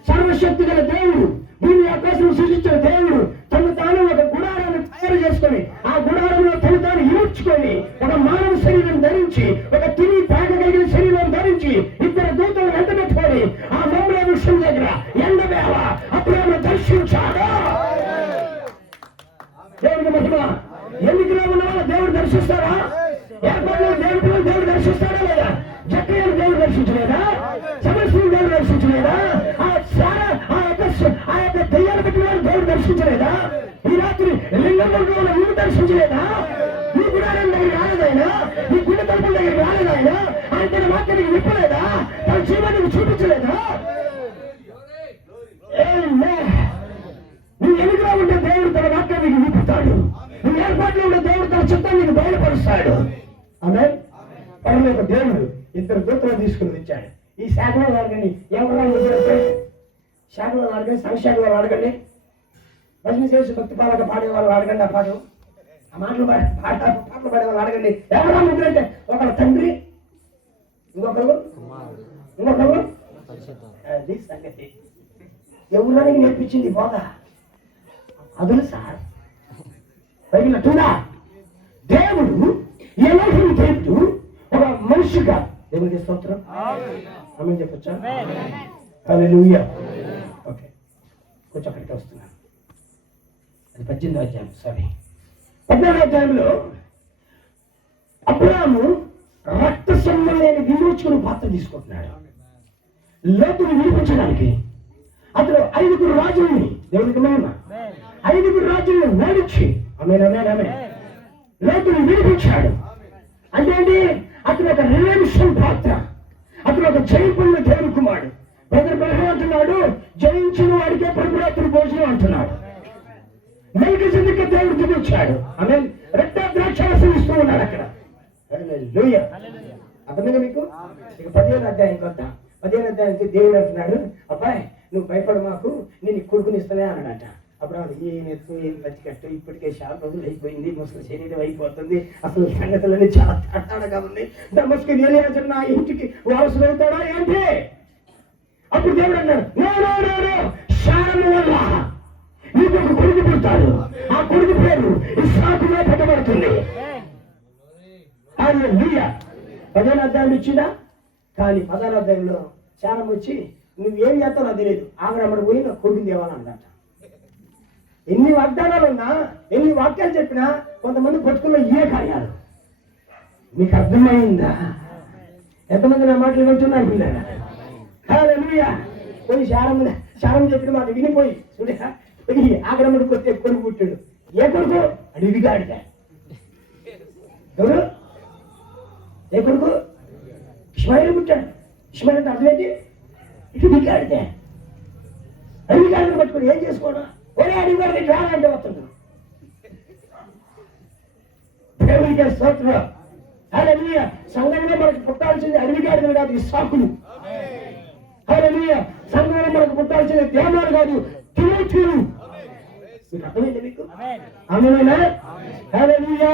సర్వశక్తి గల దేవుడు, భూమి ఆకాశం సృష్టించిన దేవుడు తను తాను ఒక గుడారాన్ని తయారు చేసుకొని, ఆ గుడారంలో తను తాను ఇరుచుకొని, ఒక మానవ శరీరం ధరించి, ఒక తిని తాగగలిగిన శరీరం ధరించి, 2 దూతలు వెంట పెట్టుకొని ఆ మమ్మల వృక్షం దగ్గర ఎండవేళ అప్పుడు దర్శించాడు. దేవుడికి మహిమ. ఎన్నికలో ఉన్న వాళ్ళ దేవుడు దర్శిస్తారా? ఏర్పాటు దేవుడు దర్శిస్తాడా లేదా? జక్కయ్యను దేవుడు దర్శించలేదా? సమస్యను దేవుడు దర్శించలేదా? ఆ యొక్క దయ్యాలు పెట్టిన దేవుడు దర్శించలేదా? ఈ రాత్రి లింగంలో నువ్వు దర్శించలేదా? నీ గుడారం దగ్గర రాలేదాయన, నీ గుండె తలుపుల దగ్గర రాలేదాయన, ఆయన తన వాక్యానికి విప్పలేదా? తన జీవానికి చూపించలేదా? నువ్వు ఎన్నికలో ఉంటే దేవుడు తన వాక్యానికి విప్పుతాడు. నువ్వు ఏర్పాట్లో ఉంటే దేవుడు తన చిత్తాన్ని నీకు బయలుపరుస్తాడు. ఆమేన్. పరలోక దేవుడు 2 దూతలను తీసుకుని వచ్చాడు. ఈ శాఖలో అడగండి, ఎవరు శాఖలో అడగండి, సంశాఖలో అడగండి, భజన చేసి భక్తి పాలక పాడే వాళ్ళు అడగండి. ఆ పాటలు ఆ మాటలు పాటలు పాడే వాళ్ళు అడగండి. ఎవరా ముగ్గురు అంటే, ఒకళ్ళ తండ్రి, ఇంకొకళ్ళు అది సంగతి. ఎవరానికి నేర్పించింది బాగా అదులు సార్ పైనట్టుగా దేవుడు ఎలాంటి దేవుడు ఒక మనిషిగా దేవుడికి స్తోత్రం. ఆమేన్ చెప్పొచ్చా? హల్లెలూయా. ఓకే, కొంచెం అక్కడికి వస్తున్నాను. అది 18వ అధ్యాయం. సారీ, 14వ అధ్యాయంలో అబ్రాహాము రక్త సంబంధమైన విమోచకుని పాత్ర తీసుకుంటున్నాడు. లోతుని విడిపించడానికి అతను 5 రాజుల్ని, దేవుడికి మహిమ, 5 రాజుల్ని ఓడించి లోతుని విడిపించాడు. అంటే అతను ఒక రిడెంప్షన్ పాత్ర, అతను ఒక జయింపున్న దేవుని కుమారుడు. బ్రదర్ బ్రహ్మ అంటున్నాడు, జయించిన వాడికే ప్రభురాత్రి భోజనం అంటున్నాడు. మెల్కీసెదెకు దేవుడు దిగొచ్చాడు. ఆమె రెట్ట ద్రాక్షారసం ఇస్తూ ఉన్నాడు అక్కడ. హల్లెలూయా. అర్థమైందా మీకు? ఇక 15వ అధ్యాయం కొత్త 15వ అధ్యాయానికి దేవుడు అంటున్నాడు, అబ్బాయి నువ్వు భయపడ మాకు, నేను కొడుకుని ఇస్తలే అన్నాడట. అప్పుడు ఏం ఎత్తు ఏం బతికట్టు, ఇప్పటికే చాలా రోజులు అయిపోయింది, ముసలి శరీరం అయిపోతుంది, అసలు సంగతులన్నీ చాలా తడతాడగా ఉంది. దమస్కు ఎలియాజరు నా ఇంటికి వారసుడు అవుతాడా ఏంటి? అప్పుడు దేవుడు అన్నాడు, శారము వల్ల నీకు ఒక కొడుకు పుడతాడు, ఆ కొడుకు పేరు ఇస్సాకుగా పెట్టబడుతుంది. హల్లెలూయా. 15వ అధ్యాయం ఇచ్చిందా? కానీ 16వ అధ్యాయంలో శారం వచ్చి నువ్వేం చేస్తావు నాకు తెలియదు, ఆవిడ పోయి నా కొడుకుని తేవాలన్నట. ఎన్ని వాగ్దానాలు ఉన్నా, ఎన్ని వాక్యాలు చెప్పినా కొంతమంది బతుకుల్లో ఏ కార్యాలు. మీకు అర్థమైందా? ఎంతమంది నా మాటలు వింటున్నారు పిల్లలు? హల్లెలూయా. పోయి శారం చెప్పిన మాట వినిపోయి ఆగ్రహముడికి వస్తే కొడుకు పుట్టాడు. ఏ కొడుకు? అడివిగా అడిగా. ఎవరు? ఏ కొడుకు? ఇష్మాయిలు పుట్టాడు. ఇష్మాయిల్ అంటే అర్థం ఏంటి? ఇటుడికి ఆడితే అడివిగాడిని పట్టుకుని ఏం చేసుకోవడం? ఒరే అడివిగాడికి రాలంటే వస్తున్నాడు. దేవుడికి స్తోత్రం. హల్లెలూయా. సంఘంలో మనకు పుట్టాల్సింది అడివిగాడిని కాదు, ఇస్సాకులు. హల్లెలూయా. సంఘంలో మనకు పుట్టాల్సింది దేవాలు కాదు, తిమోతిలు. మీకు అర్థమైంది మీకు? ఆమేనా? హల్లెలూయా.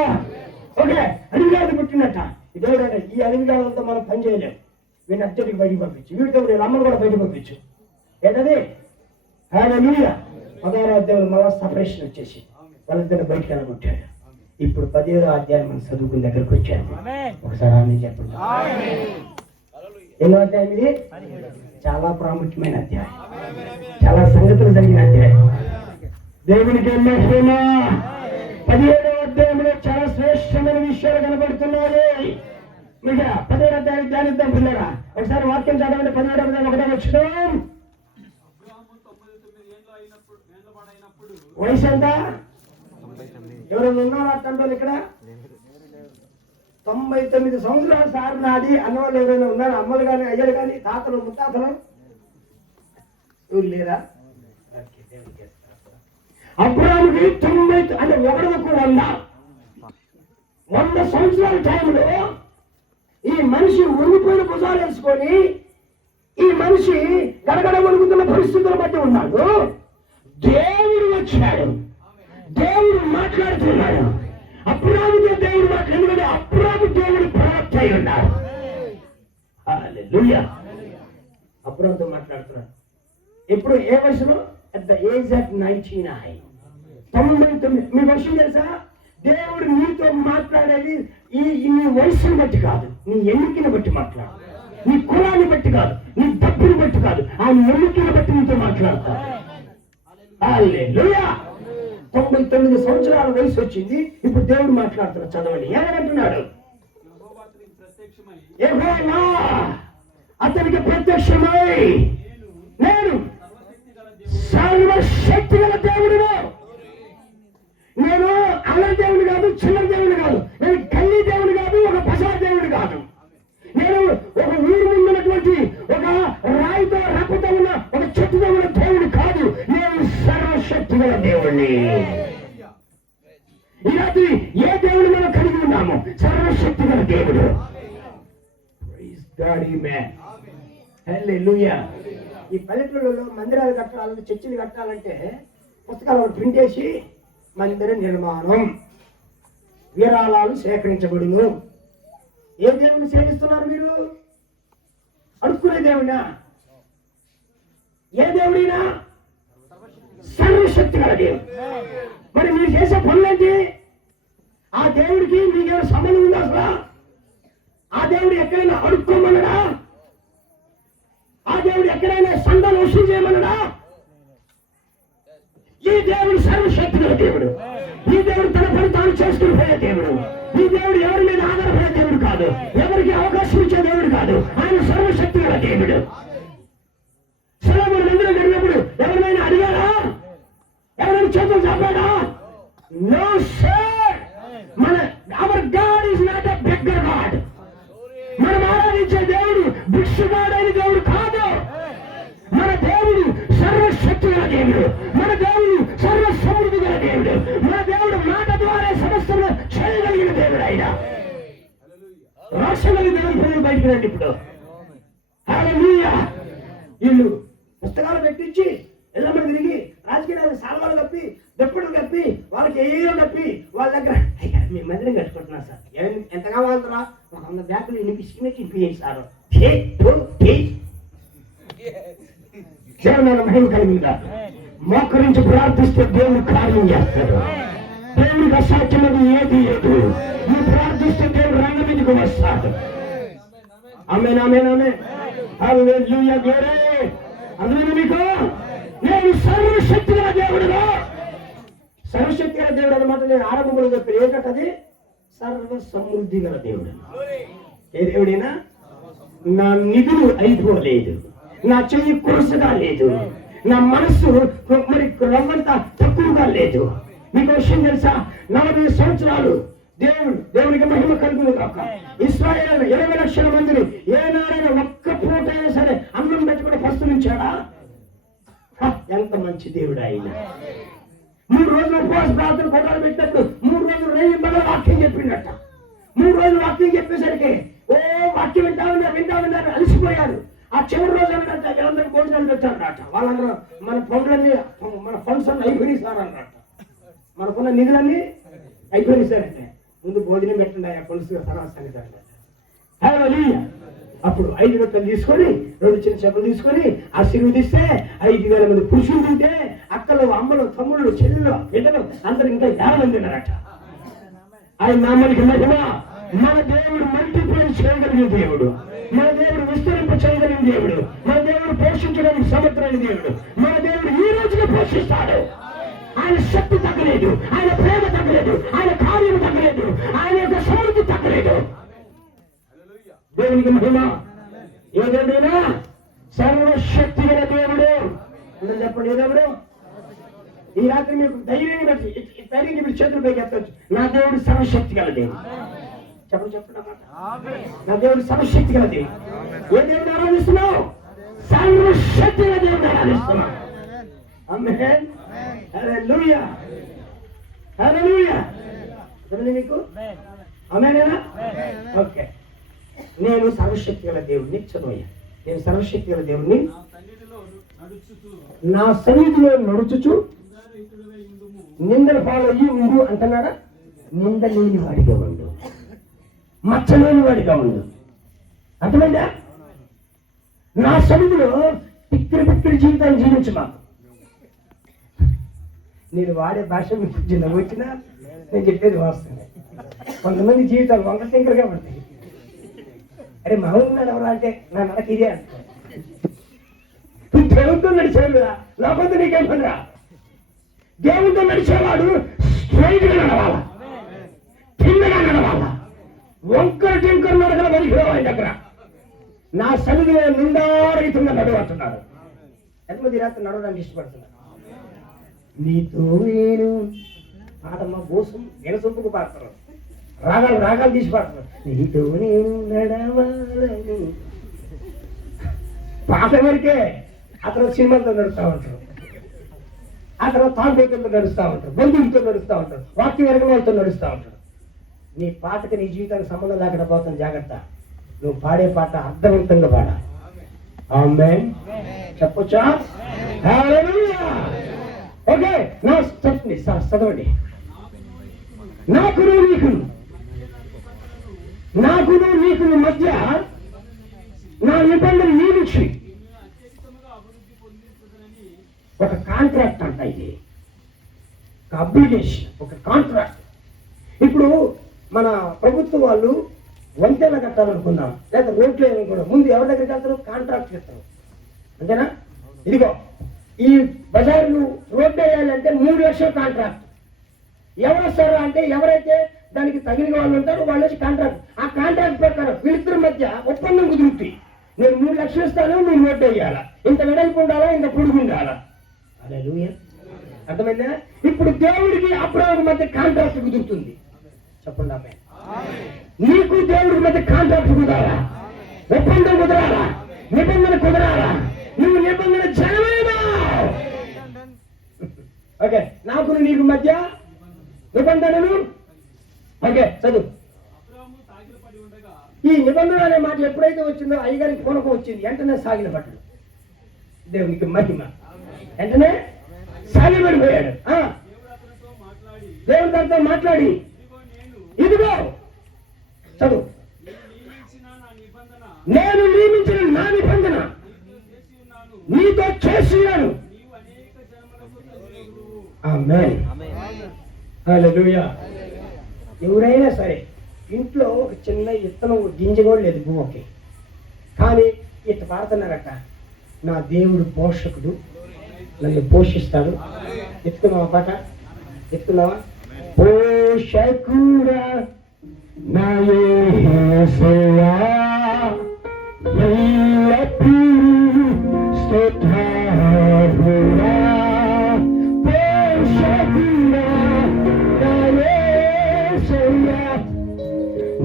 ఓకే, అడివిగాడిని పుట్టినట్ట దేవుడు ఈ అడివిగాడంతో మనం పని చేయలేము. వీడిని అర్జెంట్కి బయటికి పంపించు, వీడితో నేను అమ్మను కూడా బయటకు పంపించు. ఏంటది? హల్లెలూయా. 16వ అధ్యాయంలో మళ్ళా సపరేషన్ వచ్చేసి వాళ్ళిద్దరిని బయటకు వెళ్ళగొట్టాడు. ఇప్పుడు 15వ అధ్యాయం మనం చదువుకుని దగ్గరకు వచ్చాము. ఒకసారి ఆమె చెప్పండి. ఎన్నో అధ్యాయం ఇది? చాలా ప్రాముఖ్యమైన అధ్యాయం, చాలా సంగతులు జరిగిన అధ్యాయం. దేవునికి మహిమ. 17వ అధ్యాయంలో చాలా శ్రేష్టమైన విషయాలు కనబడుతున్నాయి. మీకు 17వ అధ్యాయం ధ్యానిద్దాం పిల్లరా. ఒకసారి వాక్యం చదవండి. 17వ అధ్యాయం 1వ వచనం. వయసు ఎంత? ఎవరైనా ఉన్నారా అట్టంటోళ్ళు ఇక్కడ? 99 సంవత్సరాల సార్ నాది అన్నవాళ్ళు ఎవరైనా ఉన్నారా? అమ్మలు కానీ, అయ్యలు కానీ, తాతలు, ముత్తాతలు ఎవరు లేరా? అబ్రాహాముకి 90 అంటే ఒకరికి 100 సంవత్సరాల టైంలో ఈ మనిషి ఉరిగిపోయిన భుజాలు వేసుకొని ఈ మనిషి గడగడ వణుకుతున్న పరిస్థితుల మధ్య ఉన్నాడు. దేవుడు వచ్చాడు, దేవుడు మాట్లాడుతున్నాడు. అబ్రాహాముతో దేవుడు మాట్లాడు, అబ్రాహాము దేవుడు ప్రవక్త అయి ఉన్నాడు. హల్లెలూయా. అబ్రాహాముతో మాట్లాడుతున్నాడు. ఇప్పుడు ఏ వయసులో? At the age of 99. 99. మీ విషయం తెలుసా? దేవుడు నీతో మాట్లాడేది నీ వయసుని బట్టి కాదు, నీ ఎన్నికని బట్టి మాట్లాడు. నీ కులాన్ని బట్టి కాదు, నీ డబ్బుని బట్టి కాదు, ఆయన ఎన్నికని బట్టి నీతో మాట్లాడతాడు. హల్లెలూయా. 99 సంవత్సరాల వయసు వచ్చింది. ఇప్పుడు దేవుడు మాట్లాడుతున్నాడు. చదవండి, ఏమంటున్నాడు? యెహోవా అతనికి ప్రత్యక్షమై, నేను సర్వశక్తి గల దేవుడును. నేను అల్లరి దేవుడు కాదు, చిల్లర దేవుడు కాదు, నేను గల్లీ దేవుడు కాదు, ఒక బజార్ దేవుడు కాదు, నేను ఒక ఊరు ముందున్నటువంటి ఒక రాయితో రప్పతో ఉన్న ఒక చెట్టుతో ఉన్న దేవుడు కాదు. నేను సర్వశక్తి గల దేవుడిని. ఈ రాత్రి ఏ దేవుడు మనం కలిగి ఉన్నాము? సర్వశక్తి గల దేవుడు. హల్లెలూయా. ఈ పల్లెటూళ్ళలో మందిరాలు కట్టాలంటే, చర్చిలు కట్టాలంటే పుస్తకాలు ప్రింట్ చేసి మందిర నిర్మాణం, విరాళాలు సేకరించబడును. ఏ దేవుని సేవిస్తున్నారు మీరు? అడుక్కునే దేవుడా? ఏ దేవుడినా? సర్వశక్తి గల దేవుడు. మరి మీరు చేసే పనులేంటి? ఆ దేవుడికి మీకేమైనా సంబంధం ఉందా అసలు? ఆ దేవుడు ఎక్కడైనా అడుక్కోమన్నాడా? ఆ దేవుడు ఎక్కడైనా సందాలు వసూలు చేయమన్నాడా? ఈ దేవుడు సర్వశక్తి గల దేవుడు. ఈ దేవుడు తన పని తాను చేసుకుని పోయే దేవుడు. ఈ దేవుడు ఎవరి మీద ఆధారపడే దేవుడు కాదు, ఎవరికి అవకాశం ఇచ్చే దేవుడు కాదు. ఆయన సర్వశక్తి గల దేవుడు. సొలొమోను మందిరం కట్టినప్పుడు ఎవరైనా అడిగారా? ఎవరైనా చేతులు చాపాడా? No sir. Our God is not a beggar God. మనం ఆరాధించే దేవుడు భిక్షగాడైన దేవుడు కాదు. మన దేవుడు సర్వశక్తి గల దేవుడు. మన దేవుడు సర్వ సమృద్ధి గల దేవుడు. మన దేవుడు మాట ద్వారా సమస్యలు చేయగలిగిన దేవుడు. ఆయన రాష్ట్రపతి దేవుడు ప్రజలు బయటికి రండి ఇప్పుడు. హల్లెలూయా. వీళ్ళు పుస్తకాలు పెట్టించి ఎల్లమ్మ తిరిగి రాజకీయాలు సాల్వాలు కప్పి, దెప్పుడు కప్పి, వాళ్ళకి ఏయో కప్పి వాళ్ళ దగ్గర మీ మందిరం కట్టుకుంటున్నారు సార్, ఎంత కావాలరా? ఒక 100 బ్యాగులు ఇనిపించారు. దేవుడు మహిమ కలిగిందా? మోకరించి ప్రార్థిస్తే దేవుడు కార్యం చేస్తాడు. దేవుడికి అసాధ్యమని ఏది లేదు. నువ్వు ప్రార్థిస్తే దేవుడు రంగం మీదకి వస్తాడు. ఆమేన్, ఆమేన్, ఆమేన్. హల్లెలూయా. గ్లోరీ. అందులో మీకు నేను సర్వశక్తి గల దేవుడుగా, సర్వశక్తి గల దేవుడు అన్నమాట నేను ఆరంభంలో చెప్పి ఏంటది? సర్వ సమృద్ధి గల దేవుడు. ఏ దేవుడైనా నా నిధులు అయిపోలేదు, నా చెయ్యి కురసగా లేదు, నా మనస్సు మరి రవ్వంతా తక్కువగా లేదు. మీకు విషయం తెలుసా? 40 సంవత్సరాలు దేవునికి మహిమ కలుగును కాక. ఇశ్రాయేలు 20 లక్షల మందిని ఏనాడైనా ఒక్క పూట అయినా సరే అన్నం పెట్టుకుని ప్రస్తుతించాడా? ఎంత మంచి దేవుడు ఆయన. 3 రోజులు ఉపవాస ప్రార్థన కొట్టాలు పెట్టినప్పుడు 3 రోజులు రేయింబగా వాక్యం చెప్పిండట. 3 రోజులు వాక్యం చెప్పేసరికి వాక్యం వింటామన్నారు, అలసిపోయారు. ఆ చివరి రోజు అన్నట్ట వీళ్ళందరికీ భోజనాలు పెట్టారన్నట. వాళ్ళందరూ మన పనులన్నీ, మన ఫండ్స్ అన్నీ అయిపోయినాయి సార్ అన్నట్ట. మనకున్న నిధులన్నీ అయిపోయినాయి సార్ అంటే ముందు భోజనం పెట్టండి ఆ ఫండ్స్ తర్వాత సంగతి అన్నట్ట. అప్పుడు 5 రొట్టెలు తీసుకొని 2 చిన్న చేపలు తీసుకొని ఆశీర్వదిస్తే 5,000 మంది పురుషులు తింటే అక్కలు, అమ్మలు, తమ్ముళ్ళు, చెల్లెలు, బిడ్డలు అందరూ ఇంకా 50 మంది ఉన్నారట. ఆయన నామానికి మహిమ. మన దేవుడు మల్టిప్లై చేయగలిగిన దేవుడు. మన దేవుడు విస్తరింప చేయగలిగిన దేవుడు. మన దేవుడు పోషించడానికి సమర్థమైన దేవుడు. మన దేవుడు ఈ రోజున పోషిస్తాడు. ఆయన శక్తి తగ్గలేదు, ఆయన ప్రేమ తగ్గలేదు, ఆయన కార్యం తగ్గలేదు, ఆయన యొక్క సమృద్ధి తగ్గలేదు. దేవునికి మహిమ. ఏ దేవుడైనా సర్వశక్తి గల దేవుడు. అందరూ చెప్పండి, ఏ దేవుడు? ఈ రాత్రి మీకు ధైర్యం బట్టి ధైర్యం మీరు చేతులు పైకి ఎత్తవచ్చు. నా దేవుడు సర్వశక్తి గల దేవుడు. చెప్పండి నా దేవుడు సర్వశక్తి గల దేవుడు. ఏ దేవుడు ఆరాధిస్తున్నావు? సర్వశక్తి గల దేవుడు ఆరాధిస్తున్నావు. ఆమేన్. హల్లెలూయా హల్లెలూయా. నీకు ఆమేనేనా? ఓకే. నేను సర్వశక్తి గల దేవుడిని చదువయ్యా. నేను సర్వశక్తి గల దేవుడిని నా సన్నిధిలో నడుచుచు నిందల పాలయ్యి ఉండు అంటున్నాడా? నింద లేని వాడిగా ఉండు, మచ్చలేని వాడిగా ఉండు. అర్థమైందా? నా సన్నిధిలో పిక్కిరి జీవితాన్ని జీవించు. మాకు నేను వాడే భాష మీకు చిన్న వచ్చినా నేను చెప్పేది వాస్తవమే. కొంతమంది జీవితాలు వంక టింకరగా పడతాయి. అరే మా ఉన్నాడు ఎవరా అంటే నా నడక ఇదే అంట. దేవుడితో నడిచేవాడురా, లేకపోతే నీకేం పనిరా? దేవుడితో నడిచేవాడు స్ట్రైట్ గా నడవాల, కిందగా నడవాల. వంకర టింకర నడకల వరికిరావు ఆయన దగ్గర. నా సన్నిధిలో నిందారహితంగా నడవంటున్నాడు. ఎంతమంది రాత్రి నడవడానికి ఇష్టపడుతున్నారు? నీతో నేను పాటమ్మ బోసం వినసొంపుకు పాడతారు, రాగాలు తీసి పాడతారు. నీతో నేను నడవాలని పాట వరకే. అతను సినిమాలతో నడుస్తూ ఉంటారు, అతను తాగుబోతులతో నడుస్తూ ఉంటారు, బంధువులతో నడుస్తూ ఉంటారు, వాక్య వర్గంతో నడుస్తూ ఉంటారు. నీ పాటకి నీ జీవితానికి సంబంధం లేకుండా పోతాం. జాగ్రత్త. నువ్వు పాడే పాట అర్థవంతంగా పాడాలి. ఆమేన్. చెప్పొచ్చా? హల్లెలూయా. ఓకే. నా చెప్పండి చదవండి. నాకును నీకును మధ్య నా నిబంధన నియమించి ఒక కాంట్రాక్ట్ అంట. ఇది ఒక అబ్లిగేషన్, ఒక కాంట్రాక్ట్. ఇప్పుడు మన ప్రభుత్వం వాళ్ళు వంతెన కట్టాలనుకున్నాం, లేదా రోడ్లు ఏమనుకున్నాం, ముందు ఎవరి దగ్గరికి వెళ్తారు? కాంట్రాక్ట్ ఇస్తారు. అంతేనా? ఇదిగో ఈ బజార్లు రోడ్డు వేయాలంటే 3 లక్షల కాంట్రాక్ట్. ఎవరు వస్తారా అంటే ఎవరైతే దానికి తగిన వాళ్ళు ఉంటారో వాళ్ళు వచ్చి కాంట్రాక్ట్. ఆ కాంట్రాక్ట్ ప్రకారం వీళ్ళిద్దరి మధ్య ఒప్పందం కుదురుతుంది. నేను 3 లక్షలు ఇస్తాను, నువ్వు రోడ్డు వేయాలా, ఇంత వెడల్పు ఉండాలా, ఇంత పొడుగు ఉండాలా. హల్లెలూయా. అర్థమైందా? ఇప్పుడు దేవుడికి అబ్రాహాము మధ్య కాంట్రాక్ట్ కుదురుతుంది. చెప్పండి ఆమేన్. నీకు దేవుడికి మధ్య కాంట్రాక్ట్ కుదరాలా, ఒప్పందం కుదరాలా, నిబంధన కుదరాలా. నువ్వు నిబంధన జనమేనా? ఓకే. నాకు నీకు మధ్య నిబంధనలు. ఓకే చదువు. ఈ నిబంధన అనే మాట ఎప్పుడైతే వచ్చిందో అయ్యగారికి పూనకం వచ్చింది. వెంటనే సాగిన పడ్డాడు. దేవునికి మహిమ. వెంటనే సాగిపడిపోయాడు. దేవుని తనతో మాట్లాడి ఇదిగో చదువు. నేను నియమించిన నా నిబంధన నీతో చేసినాను. ఆమేన్. హల్లెలూయా. ఎవరైనా సరే ఇంట్లో ఒక చిన్న ఇత్తనం గింజ కూడా లేదు భూమికి, కానీ ఇట్ట పాడుతున్నారట, నా దేవుడు పోషకుడు, నన్ను పోషిస్తాడు. ఎత్తుకున్నావా పాట? ఎత్తుకున్నావా? పోషకుడా నా యేసయ్యా ఎల్లప్పుడూ స్తుతించుడా. పోషకుడా నా యేసయ్యా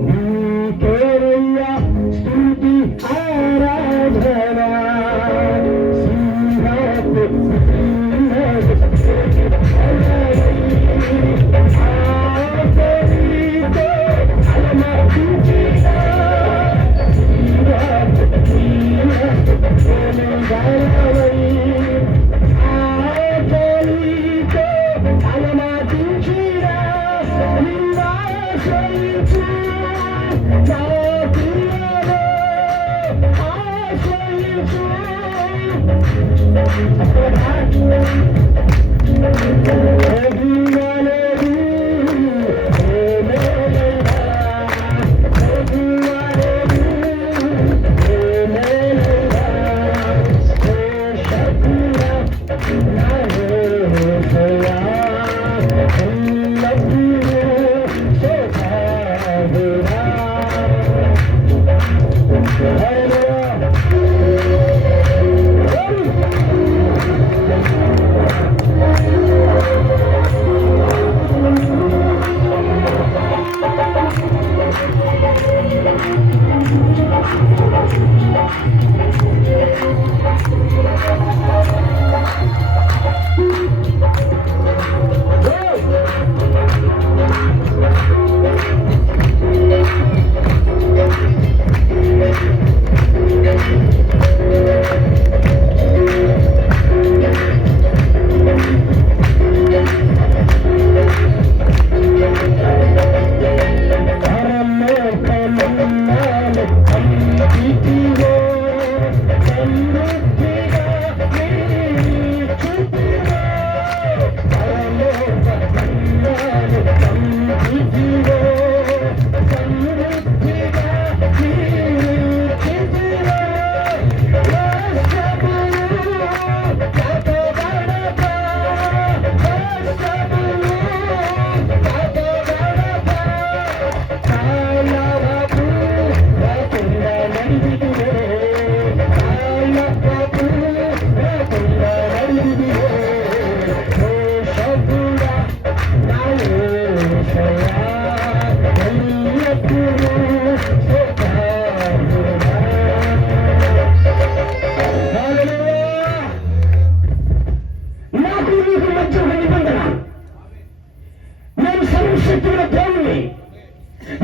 నీకేనయ్యా స్తుతి ఆరాధన. ఇదిగో సమృద్ధిగా చూపివో పరలోక మందాలు ఇదిగో సమృద్ధిగా చూపివో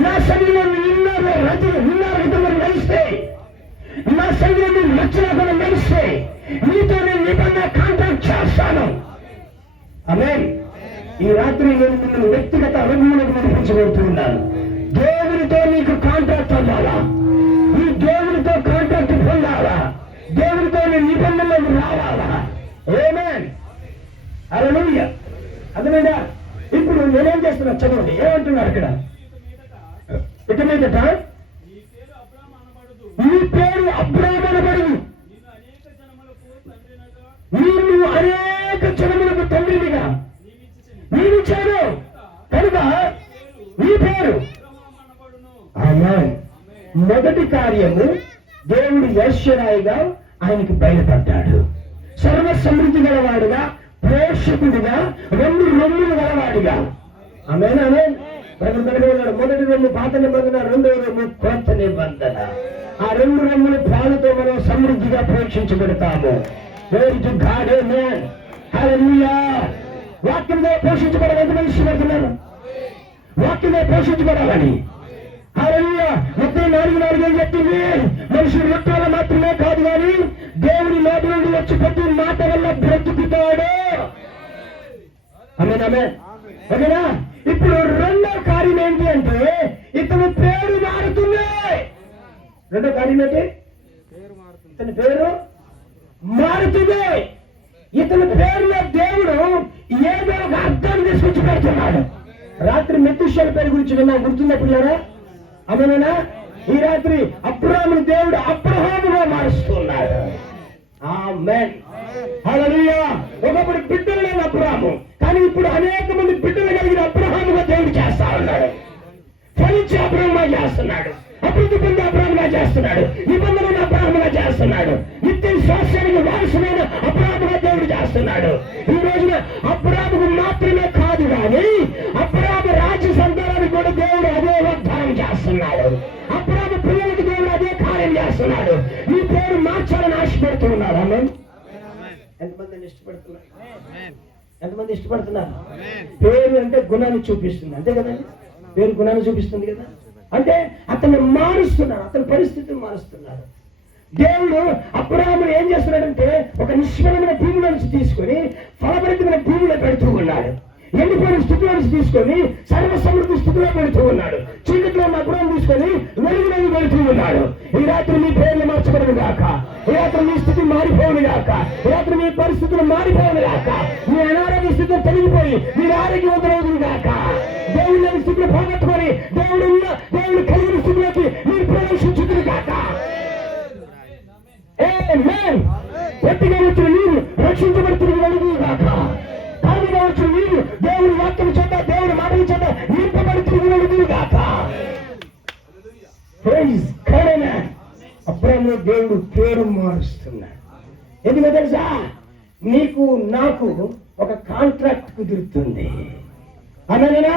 నా శరీరాన్ని నా శరీరాన్ని నచ్చినప్పుడు నడిస్తే నీతో నేను నిబంధన కాంటాక్ట్ చేస్తాను. ఆమేన్. ఈ రాత్రి నేను మిమ్మల్ని వ్యక్తిగత అనుభవాలకు నడిపించబోతున్నాను. దేవునితో నీకు కాంట్రాక్ట్ అవ్వాలా, ఈ దేవునితో కాంట్రాక్ట్ పొందాలా, దేవునితో నీ నిబంధనలకు రావాలా. ఆమేన్. హల్లెలూయా. అర్థమైందా? ఇప్పుడు నేనేం చేస్తున్నా చదవండి, ఏమంటున్నాడు ఇక్కడ? ఇక మీదట నీ పేరు అబ్రాము అనబడు, నీవు అనేక జనములకు తండ్రినిగా నియమించాడు కనుక నీ పేరు. ఆమేన్. మొదటి కార్యము దేవుడు యెషయాగా ఆయనకి బయలుపడ్డాడు. సర్వ సమృద్ధి గలవాడుగా, పోషకుడిగా, 2 రొమ్ములు గలవాడిగా. ఆమేన్. ఆమేన్. మొదటి రొమ్ము పాత నిబంధన, 2వ రొమ్ము కొత్త నిబంధన. ఆ 2 రొమ్ముల పాలతో మనం సమృద్ధిగా పోషించబడతాము. వాక్యంలో పోషించబడాలి. ఎంతమంది ఇష్టపడుతున్నారు? వాక్యంలో పోషించబడాలని. హల్లెలూయా. 34:4 ఏం చెప్తుంది? మనుషుడు రొట్టెల మాత్రమే కాదు కానీ దేవుని నోటి నుండి వచ్చి ప్రతి మాట వల్ల బ్రతుకుతాడు. ఆమేన్. ఆమేన్. ఓకేనా? ఇప్పుడు 2వ కార్యం ఏంటి అంటే ఇతని పేరు మారుతుంది. 2వ కార్యం ఏంటి? ఇతని పేరు మారుతుంది. ఇతని పేరులో దేవుడు ఏదో ఒక అర్థాన్ని తీసుకొచ్చి పెడుతున్నాడు. రాత్రి మెతుషేల పేరు గురించి విన్నా, గుర్తున్నప్పుడున్నారా? అమేనా? ఈ రాత్రి అబ్రాహాముని దేవుడు అబ్రహాముగా మారుస్తున్నాడు. ఆమేన్. హల్లెలూయా. ఒకప్పుడు బిడ్డలు లేని అబ్రహాము, కానీ ఇప్పుడు అనేక మంది బిడ్డలు కలిగిన అబ్రహాముగా దేవుడు చేస్తా ఉన్నాడు. ఫలించి అబ్రహాముగా చేస్తున్నాడు, అభివృద్ధి పొంది అబ్రహాముగా చేస్తున్నాడు, నిబంధన అబ్రహాముగా చేస్తున్నాడు, నిత్య శ్వాసానికి వారసుమైన అబ్రహాముగా దేవుడు చేస్తున్నాడు. ఈ రోజున అబ్రహాముకు మాత్రమే కాదు కానీ అబ్రహాము రాజ్య సంతానానికి కూడా దేవుడు అదే వాగ్దానం చేస్తున్నాడు. అబ్రహాము పిల్లలకి దేవుడు అదే కార్యం చేస్తున్నాడు. నీ పేరు మార్చాలని ఆశపడుతున్నాడు. ఆమేన్. ఎంతమంది ఇష్టపడుతున్నారు? ఎంతమంది ఇష్టపడుతున్నారు? పేరు అంటే గుణాన్ని చూపిస్తుంది, అంతే కదండి? పేరు గుణాన్ని చూపిస్తుంది కదా. అంటే అతన్ని మారుస్తున్నాడు, అతని పరిస్థితిని మారుస్తున్నాడు. దేవుడు అబ్రహామును ఏం చేస్తున్నాడంటే ఒక నిష్ఫలమైన భూమిలో నుంచి తీసుకొని ఫలభరితమైన భూమిలో పెడుతూ ఉన్నాడు. ఎండిపోయిన స్థితిలో నుంచి తీసుకొని సర్వ సమృద్ధి స్థితిలో పెడుతూ ఉన్నాడు. చీకట్లో ఉన్న అబ్రహాము తీసుకొని వెలుగులోకి పెడుతూ ఉన్నాడు. ఈ రాత్రి మీ పేర్లు మార్చబడను గాక, ఈ రాత్రి మీ స్థితి మారిపోవును గాక, ఈ రాత్రి మీ పరిస్థితులు మారిపోవును గాక, మీ అనారోగ్య స్థితిలో తొలగిపోయి మీరు ఆరోగ్యవంతులవును గాక. దేవుని లేని స్థితిలో పోగొట్టుకొని దేవుడు కలిగిన స్థితిలోకి మీరు ప్రవేశించుదురు గాక. గట్టిగా వచ్చిన మీరు రక్షించబడుతున్న వెలుగు గాక. కాదుగా వచ్చిన మీరు దేవుని వాక్యం చేత, దేవుని మాటల చేత నింపబడుతున్న వెలుగు గాక. అబ్రహాము దేవుడు పేరు మారుస్తున్నాడు. ఎందుకో తెలుసా? నీకు నాకు ఒక కాంట్రాక్ట్ కుదురుతుంది. అన్నైనా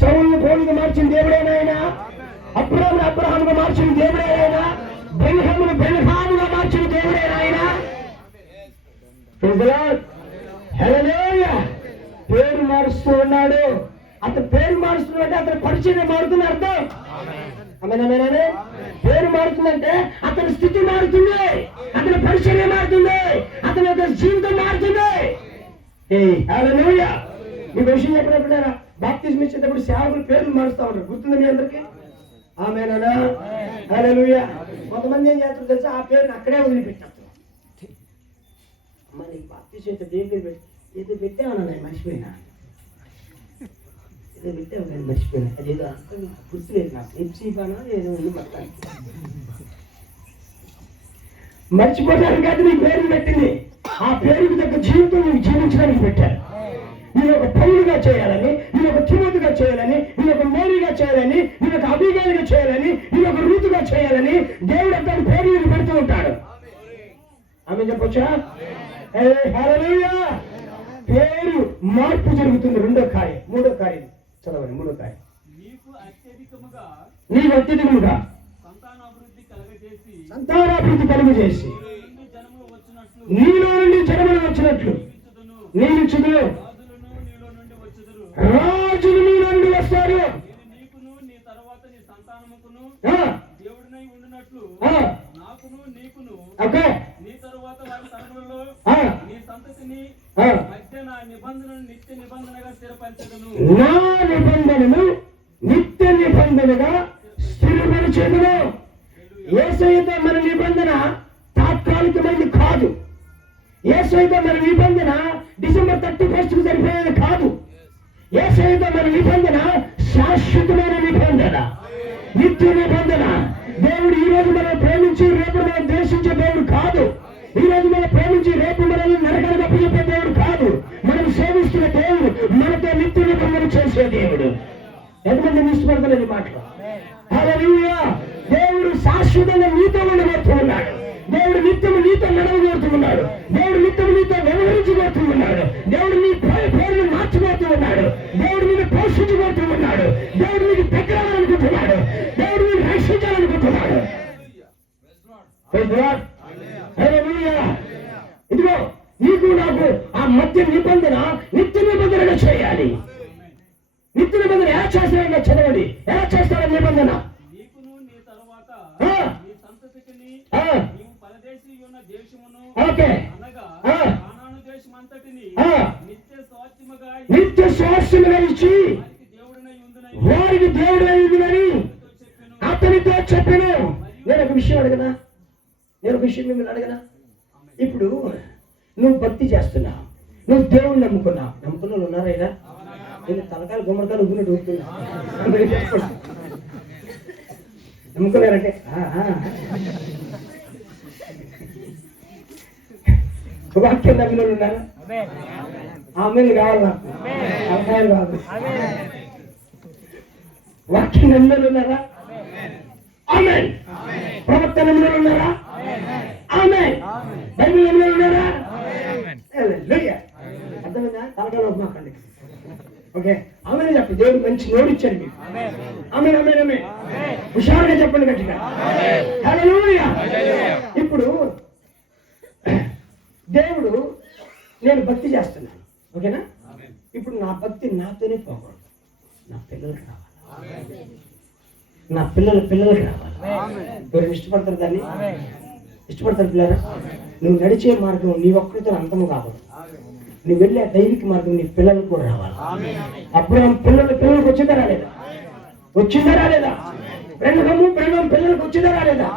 సౌలును పౌలుగా మార్చిన దేవుడేనాయనా, అబ్రహాముగా మార్చిన దేవుడేనాయనా, బెన్హమును బెన్హాముగా మార్చిన దేవుడేనాయనా. హల్లెలూయా. పేరు మారుస్తూ ఉన్నాడు. అతను పేరు మారుస్తున్నాడంటే అతని పరిచయం మారుతుంది అర్థం. ఆమేన్. పేరు మారుతుందంటే అతని స్థితి మారుతుంది, అతని పరిచయం మారుతుంది, అతని యొక్క జీవితం మారుతుంది. హల్లెలూయా. మీకు విషయం చెప్పినప్పుడైనా బాప్తిజం ఇచ్చేటప్పుడు సేవకులు పేర్లు మారుస్తా ఉంటారు, గుర్తుంది మీ అందరికీ? ఆమేనా? హల్లెలూయా. కొంతమంది ఏం చేస్తారు తెలుసా, ఆ పేరుని అక్కడే వదిలిపెట్టారు. మరి బాప్తిసం దేని పేరు ఏదో పెట్టామన్నా నేను మర్చిపోయినా, ఏదో పెట్టాము నేను మర్చిపోయినా, అదేదో అర్థం గుర్తులేదు నాకు. ఎప్సీబానా ఏదో ఉంది మొత్తానికి. మర్చిపోతాను కాదు నీ పేరు పెట్టింది. ఆ పేరుకి తగ్గ జీవితం నీకు జీవించడానికి పెట్టారు. నేను ఒక పౌరుగా చేయాలని, నేను ఒక తిమోతిగా చేయాలని, నేను ఒక మేరీగా చేయాలని, నేను ఒక అబీగైలుగా చేయాలని, నేను ఒక రూతుగా చేయాలని దేవుడు అంతా పేరు నీకు పెడుతూ ఉంటాడు. ఆమె చెప్పొచ్చా? హల్లెలూయా. పేరు మార్పు జరుగుతుంది. రెండో కార్యం. మూడో కార్యం చదవండి. మూడో కార్యం, నీకు అత్యధికముగా సంతానాభివృద్ధి కలుగజేసి నీలో నుండి జనములు వచ్చినట్లు నియమించుదు. రాజులు నీలో నుండి వస్తారు. నా నిబంధనను నిత్య నిబంధనగా స్థిరపరిచేదును. యేసయ్యతో మన నిబంధన తాత్కాలికమైనది కాదు. యేసయ్యతో మన నిబంధన డిసెంబర్ 31కు సరిపోయేది కాదు. యేసయ్యతో మన నిబంధన శాశ్వతమైన నిబంధన, నిత్య నిబంధన. దేవుడు ఈ రోజు మనం ప్రేమించి రేపు మనం ద్వేషించే దేవుడు కాదు. ఈ రోజు మనం ప్రేమించి రేపు మనల్ని నరకానికి అప్పచెప్పే దేవుడు కాదు. మనం సేవిస్తున్న దేవుడు మనతో నిత్య నిబంధన చేసే దేవుడు. ఎంతమంది ఇష్టపడతలేదు ఈ మాటలు? హల్లెలూయా. దేవుడు శాశ్వతంగా నీతో ఉండబోతూ ఉన్నాడు. దేవుడు నిత్యము నీతో నడవబోతూ ఉన్నాడు. దేవుడు నిత్యము నీతో వ్యవహరించబోతూ ఉన్నాడు. దేవుడు నీ పేరును మార్చబోతూ ఉన్నాడు. దేవుడు నిన్ను పోషించబోతూ ఉన్నాడు. దేవుడు నీకు దగ్గరాలనుకుంటున్నాడు. దేవుడు నిన్ను రక్షించాలనుకుంటున్నాడు. ఇదిగో నీకు నాకు ఆ మధ్య నిబంధన నిత్య నిబంధనగా చేయాలి. నిత్య నిబంధన ఎలా చేస్తాడో చదవండి. ఎలా చేస్తాడో నిబంధన? నిత్య స్వాస్థ్యముగా ఇచ్చి వారికి దేవుడు అయిందని అతనితో చెప్పాను. నేను ఒక విషయం అడగనా? మిమ్మల్ని అడగనా? ఇప్పుడు నువ్వు భక్తి చేస్తున్నావు, నువ్వు దేవుడిని నమ్ముకున్నావు. నమ్ముకున్న వాళ్ళు ఉన్నారా? ఇలా నేను తలకాయలు గుమ్మడికాయలు ఊపినట్టు ఊపుతున్నా. నమ్ముకున్నారంటే వాక్యం నమ్మిన వాళ్ళు ఉన్నారా? ఆమెను కావాలి నాకు, తలకాయలు కాదు. వాక్యం నమ్మిన ఉన్నారా? ఆమేన్. ప్రవక్త నమ్మిన ఉన్నారా? ఆమేన్. బైబిల్ నమ్మిన ఉన్నారా? అర్థమైందా? తలకాయలు మాకండి. ఓకే, ఆమెనే చెప్పు. దేవుడు మంచి నోరు ఇచ్చాడు మీకు. ఆమేన్, ఆమేన్, ఆమేన్. హుషారుగా చెప్పండి గట్టిగా. హల్లెలూయా. ఇప్పుడు దేవుడు, నేను భక్తి చేస్తున్నాను, ఓకేనా? ఇప్పుడు నా భక్తి నాతోనే పోకూడదు, నా పిల్లలకు రావాలి, నా పిల్లలకు రావాలి. ఎవరు ఇష్టపడతారు దాన్ని? ఇష్టపడతారు పిల్లరా? నువ్వు నడిచే మార్గం నీ ఒక్కరితో అంతము కాకూడదు. నువ్వు వెళ్ళే దైవిక మార్గం నీ పిల్లలకు కూడా రావాలి. అప్పుడు పిల్లలకు వచ్చిందా రాలేదా? ప్రేమము పిల్లలకు వచ్చిందా రాలేదా?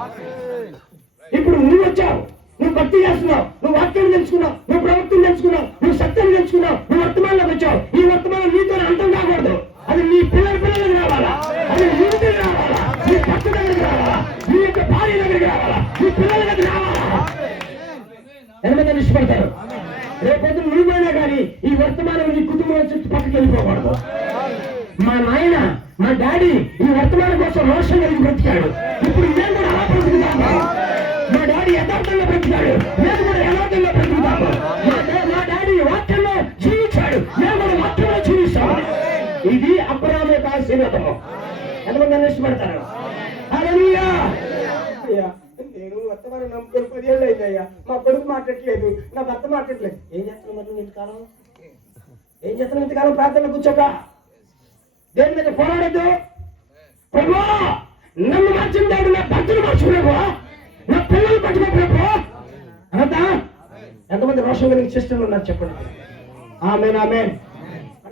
ఇప్పుడు నువ్వు వచ్చావు, నువ్వు భక్తి చేస్తున్నావు, నువ్వు వాక్యం తెలుసుకున్నావు, నువ్వు ప్రవక్తను తెలుసుకున్నావు, నువ్వు సత్యం తెలుసుకున్నావు, నువ్వు వర్తమానంలోకి వచ్చావు. ఈ వర్తమానం నీతో అంతం కాకూడదు. అది నీ పిల్లలకు రావాలా, అది నీ దగ్గరికి రావాలా, నీ భర్త దగ్గరికి రావాలా, నీ యొక్క భార్య దగ్గరికి రావాలా, నీ పిల్లల దగ్గర రావాలా. ఎంతమంది ఇష్టపడతారు? రేపొద్దు నువ్వైనా కానీ ఈ వర్తమానం నీ కుటుంబం చుట్టూ పక్కకి వెళ్ళిపోకూడదు. మా నాయన, మా డాడీ ఈ వర్తమానం కోసం రోషం కలిగి బ్రతికాడు. ఇప్పుడు మేము కూడా అలా బ్రతుకుతాము. మా డాడీ యథార్థంగా బ్రతికాడు, మేము కూడా యథార్థంగా బ్రతుకుతాము. మా డాడీ వాక్యంలో జీవించాడు, మేము కూడా వాక్యంలో జీవిస్తాము. ఇది అబ్రహాము యొక్క ఆశీర్వాదము. ఎంతమంది ఇష్టపడతారు? హల్లెలూయా. నేను వర్తమానం నమ్ముకొని 10 ఏళ్ళు అయిందయ్యా, మా కొడుకు మాట్లాడట్లేదు, నా భర్త మాట్లాడట్లేదు. ఏం చేస్తున్నావు మరి నువ్వు ఇంతకాలం? ఇంతకాలం ప్రార్థనలో కూర్చోక దేని మీద పోరాడద్దు. ప్రభా, నన్ను మార్చిన దేవుడు నా భర్తను మార్చుకున్నావు, నా పిల్లలు పట్టుకోకపో అనంతా. ఎంతమంది రోషం కలిగి సిస్టర్లు ఉన్నారు చెప్పండి? ఆమేన్, ఆమేన్.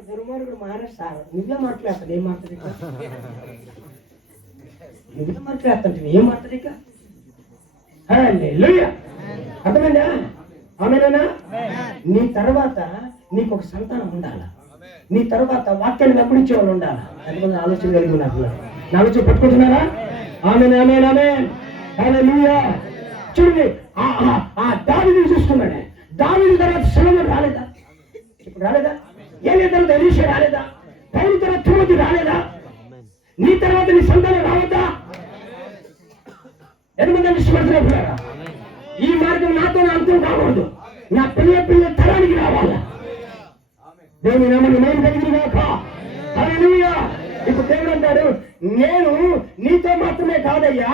దుర్మార్గుడు మానేస్తారు. నువ్వే మాట్లాడతాడు, ఏం మాట్లాడు? ఎందుకు మాట్లాడుతుంటే ఏం మాట్లాడిక అర్థమైందా? ఆమెనా? నీ తర్వాత నీకు ఒక సంతానం ఉండాలా, నీ తర్వాత వాక్యాన్ని వెంబడించే వాళ్ళు ఉండాలా. ఎంతమంది ఆలోచన కలిగి ఉన్నారు? నా ఆలోచన పట్టుకుంటున్నారా? చూడండి, ఆ దావీదుని చూసుకున్నాడే. దావీదు తర్వాత సొలొమోను రాలేదా? ఇప్పుడు రాలేదా? ఏలియా తర్వాత ఎలీషా రాలేదా? పౌలు తర్వాత తిమోతి రాలేదా? నీ తర్వాత నీ సంతానం రావద్దా? ఎంతమంది ఇష్టపడుతున్నారా? ఈ మార్గం నాతో అంతం కాకూడదు, నా పిల్ల తరానికి రావాలా. దేవుని నామమున మహిమ కలుగును గాక. హల్లెలూయా. ఇప్పుడు దేవుడు అంటాడు, నేను నీతో మాత్రమే కాదయ్యా,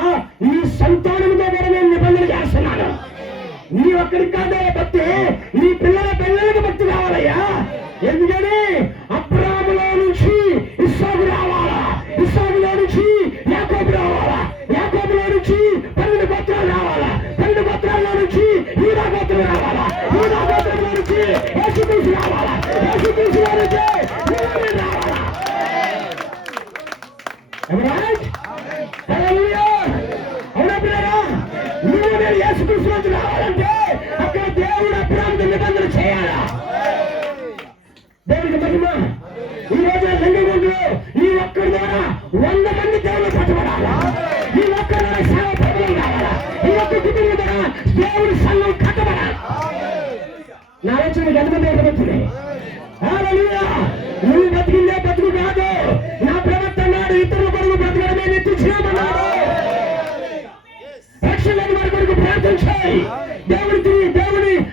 నీ సంతానంతో కూడా నేను నిబంధన చేస్తున్నాను. నీ ఒక్కడికి కాదే భక్తి, నీ పిల్లలకు భక్తి కావాలయ్యా. ఎందుకని అబ్రాహాములో నుంచి ఇస్సాకు రావాలా, ఇస్సాకులో నుంచి యాకోబు రావాలా, యాకోబులో నుంచి 12 గోత్రాలు రావాలా, 12 గోత్రాల్లో నుంచి యూదా గోత్రం రావాలా, యూదా గోత్రంలో నుంచి యేసుక్రీస్తు రావాలా, యేసుక్రీస్తులో నుంచి యోహాను రావాలా. అవునా పిల్లరా? నువ్వు నేను యేసుక్రీస్తు నుంచి రావాలంటే అక్కడ దేవుడు అబ్రాహాముతో నిబంధన చేయాలా. దేవుడికి మహిమ. ఈ రోజు సంఘంలో ఈ ఒక్కడి ద్వారా 100 మంది దేవుడు కట్టబడాలా. ఈ ఒక్కడి ద్వారా సేవ ప్రబలం కావాలా. ఈ ఒక్క కుటుంబం ద్వారా దేవుడి సంఘం కట్టబడాలి. నా ఆలోచన ఎంతమంది ఎక్కబడుతుంది? నువ్వు బతికిందే బతుకు కాదు, నా ప్రవక్త అన్నాడు, ఇతరుల కొరకు బ్రతకడమే నిత్యజీవమన్నాడు. రక్షణ లేని వారి కొరకు ప్రార్థన చేయి, దేవుడిని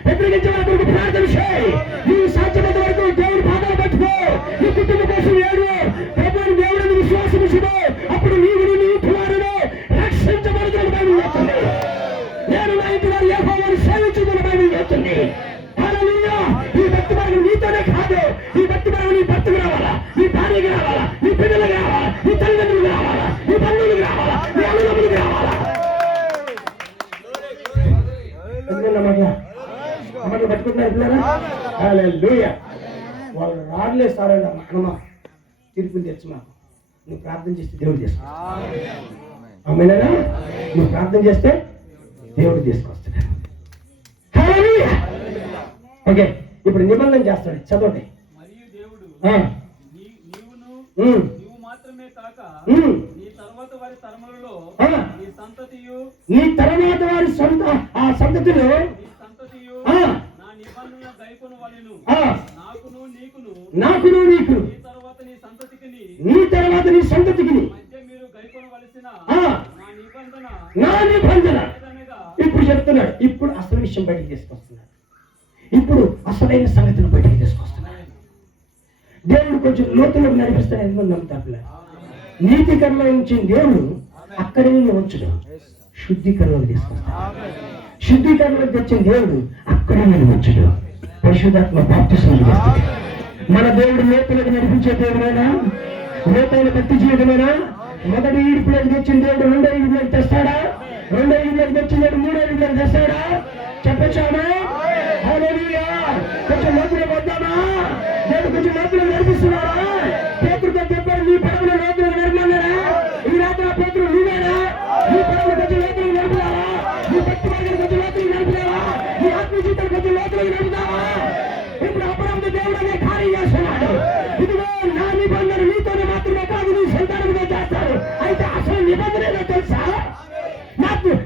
వ్యతిరేకించే వారి కొరకు ప్రార్థన చేయి. నీవు సాధ్యమైన వరకు దేవుడి పాదాలు పట్టుకో, నీ కుటుంబం కోసం ఏడు, ప్రభువుని దేవుడిని విశ్వాసం ఇచ్చుకో. అప్పుడు నీవు నీ కుమారుడు రక్షించబడుతున్న బైబిల్ చెప్తుంది. నేను నా ఇంటి వారు యెహోవాను సేవించుకున్న బైబిల్ చెప్తుంది. హల్లెలూయా. ఈ భక్తి మార్గం నీతోనే కాదు, ఈ భక్తి మార్గం నీ భర్తకు రావాలా, నీ భార్యకి రావాలా, నీ పిల్లలకు రావాలా, నీ తల్లిదండ్రులకు రావాలా, నీ బంధువులకు రావాలా, నీ అన్నదమ్ములకు రావాలా. అమ్మని పట్టుకుంటున్నారు పిల్లరా? హల్లెలూయా. వాళ్ళు రాడలేదు సార్ అన్నమా, తీర్పులు తెచ్చు మాకు. నువ్వు ప్రార్థన చేస్తే దేవుడు తీసుకొస్తా. అమ్మేనా? నువ్వు ప్రార్థన చేస్తే దేవుడు తీసుకొస్తాడు. హల్లెలూయా. ఓకే, ఇప్పుడు నిబంధన చేస్తాడు, చదవండి. నీ తర్వాత వారి సంతతిలో నాకును నీకును నీ తర్వాత నీ సంతతికి నా నిబంధన. ఇప్పుడు చెప్తున్నాడు, ఇప్పుడు అసలు విషయం బయటికి తీసుకొస్తున్నాడు. ఇప్పుడు అసలైన సంగతిని బయటికి తీసుకొస్తున్నాడు. దేవుడు కొంచెం లోతులకు నడిపిస్తాడు. ఎంతమంది నమ్ముతారు? నీతికరలో ఉంచిన దేవుడు అక్కడే ఉంచడం, శుద్ధీకరణలో తీసుకొస్తాడు. శుద్ధీకరణలోకి తెచ్చిన దేవుడు అక్కడే ఉంచడం, పరిశుద్ధాత్మ బాప్తిస్మం చేస్తాడు. మన దేవుడు లోతులకు నడిపించే దేవుడైనా, లోతైన భక్తి జీవితమైనా. మొదటి ఈడుపులోకి తెచ్చిన దేవుడు రెండో ఈడుపులోకి తెస్తాడా? రెండో ఈడుపులోకి తెచ్చిన దేవుడు మూడో ఈడుపులోకి తెస్తాడా? చెప్పచ్చామా? హల్లెలూయా. కొంచెం లోతులకు వద్దామా? దేవుడు కొంచెం లోతులకు నడిపిస్తున్నాడా? పేతురుతో చెప్పారు, నీ పడవలో లోతులకు నడిపినారా? ఈ రాత్రి ఆ పేతురు నువ్వేనా? నీ పడవలు కొంచెం లోతులకు నడుపుతావా? నీ భక్తి మార్గాన్ని కొంచెం లోతులకు నడుపుతావా? నీ ఆత్మ జీవితాన్ని కొంచెం లోతులకు నడుపుతావా? ఇప్పుడు అబ్రాహాము దేవుడు అనే కార్యం చేస్తున్నాడు. ఇదిగో నా నిబంధన నీతోనే మాత్రమే కాదు, నీ సంతానంతో చేస్తాడు. అయితే అసలు నిబంధన ఏంటో తెలుసా?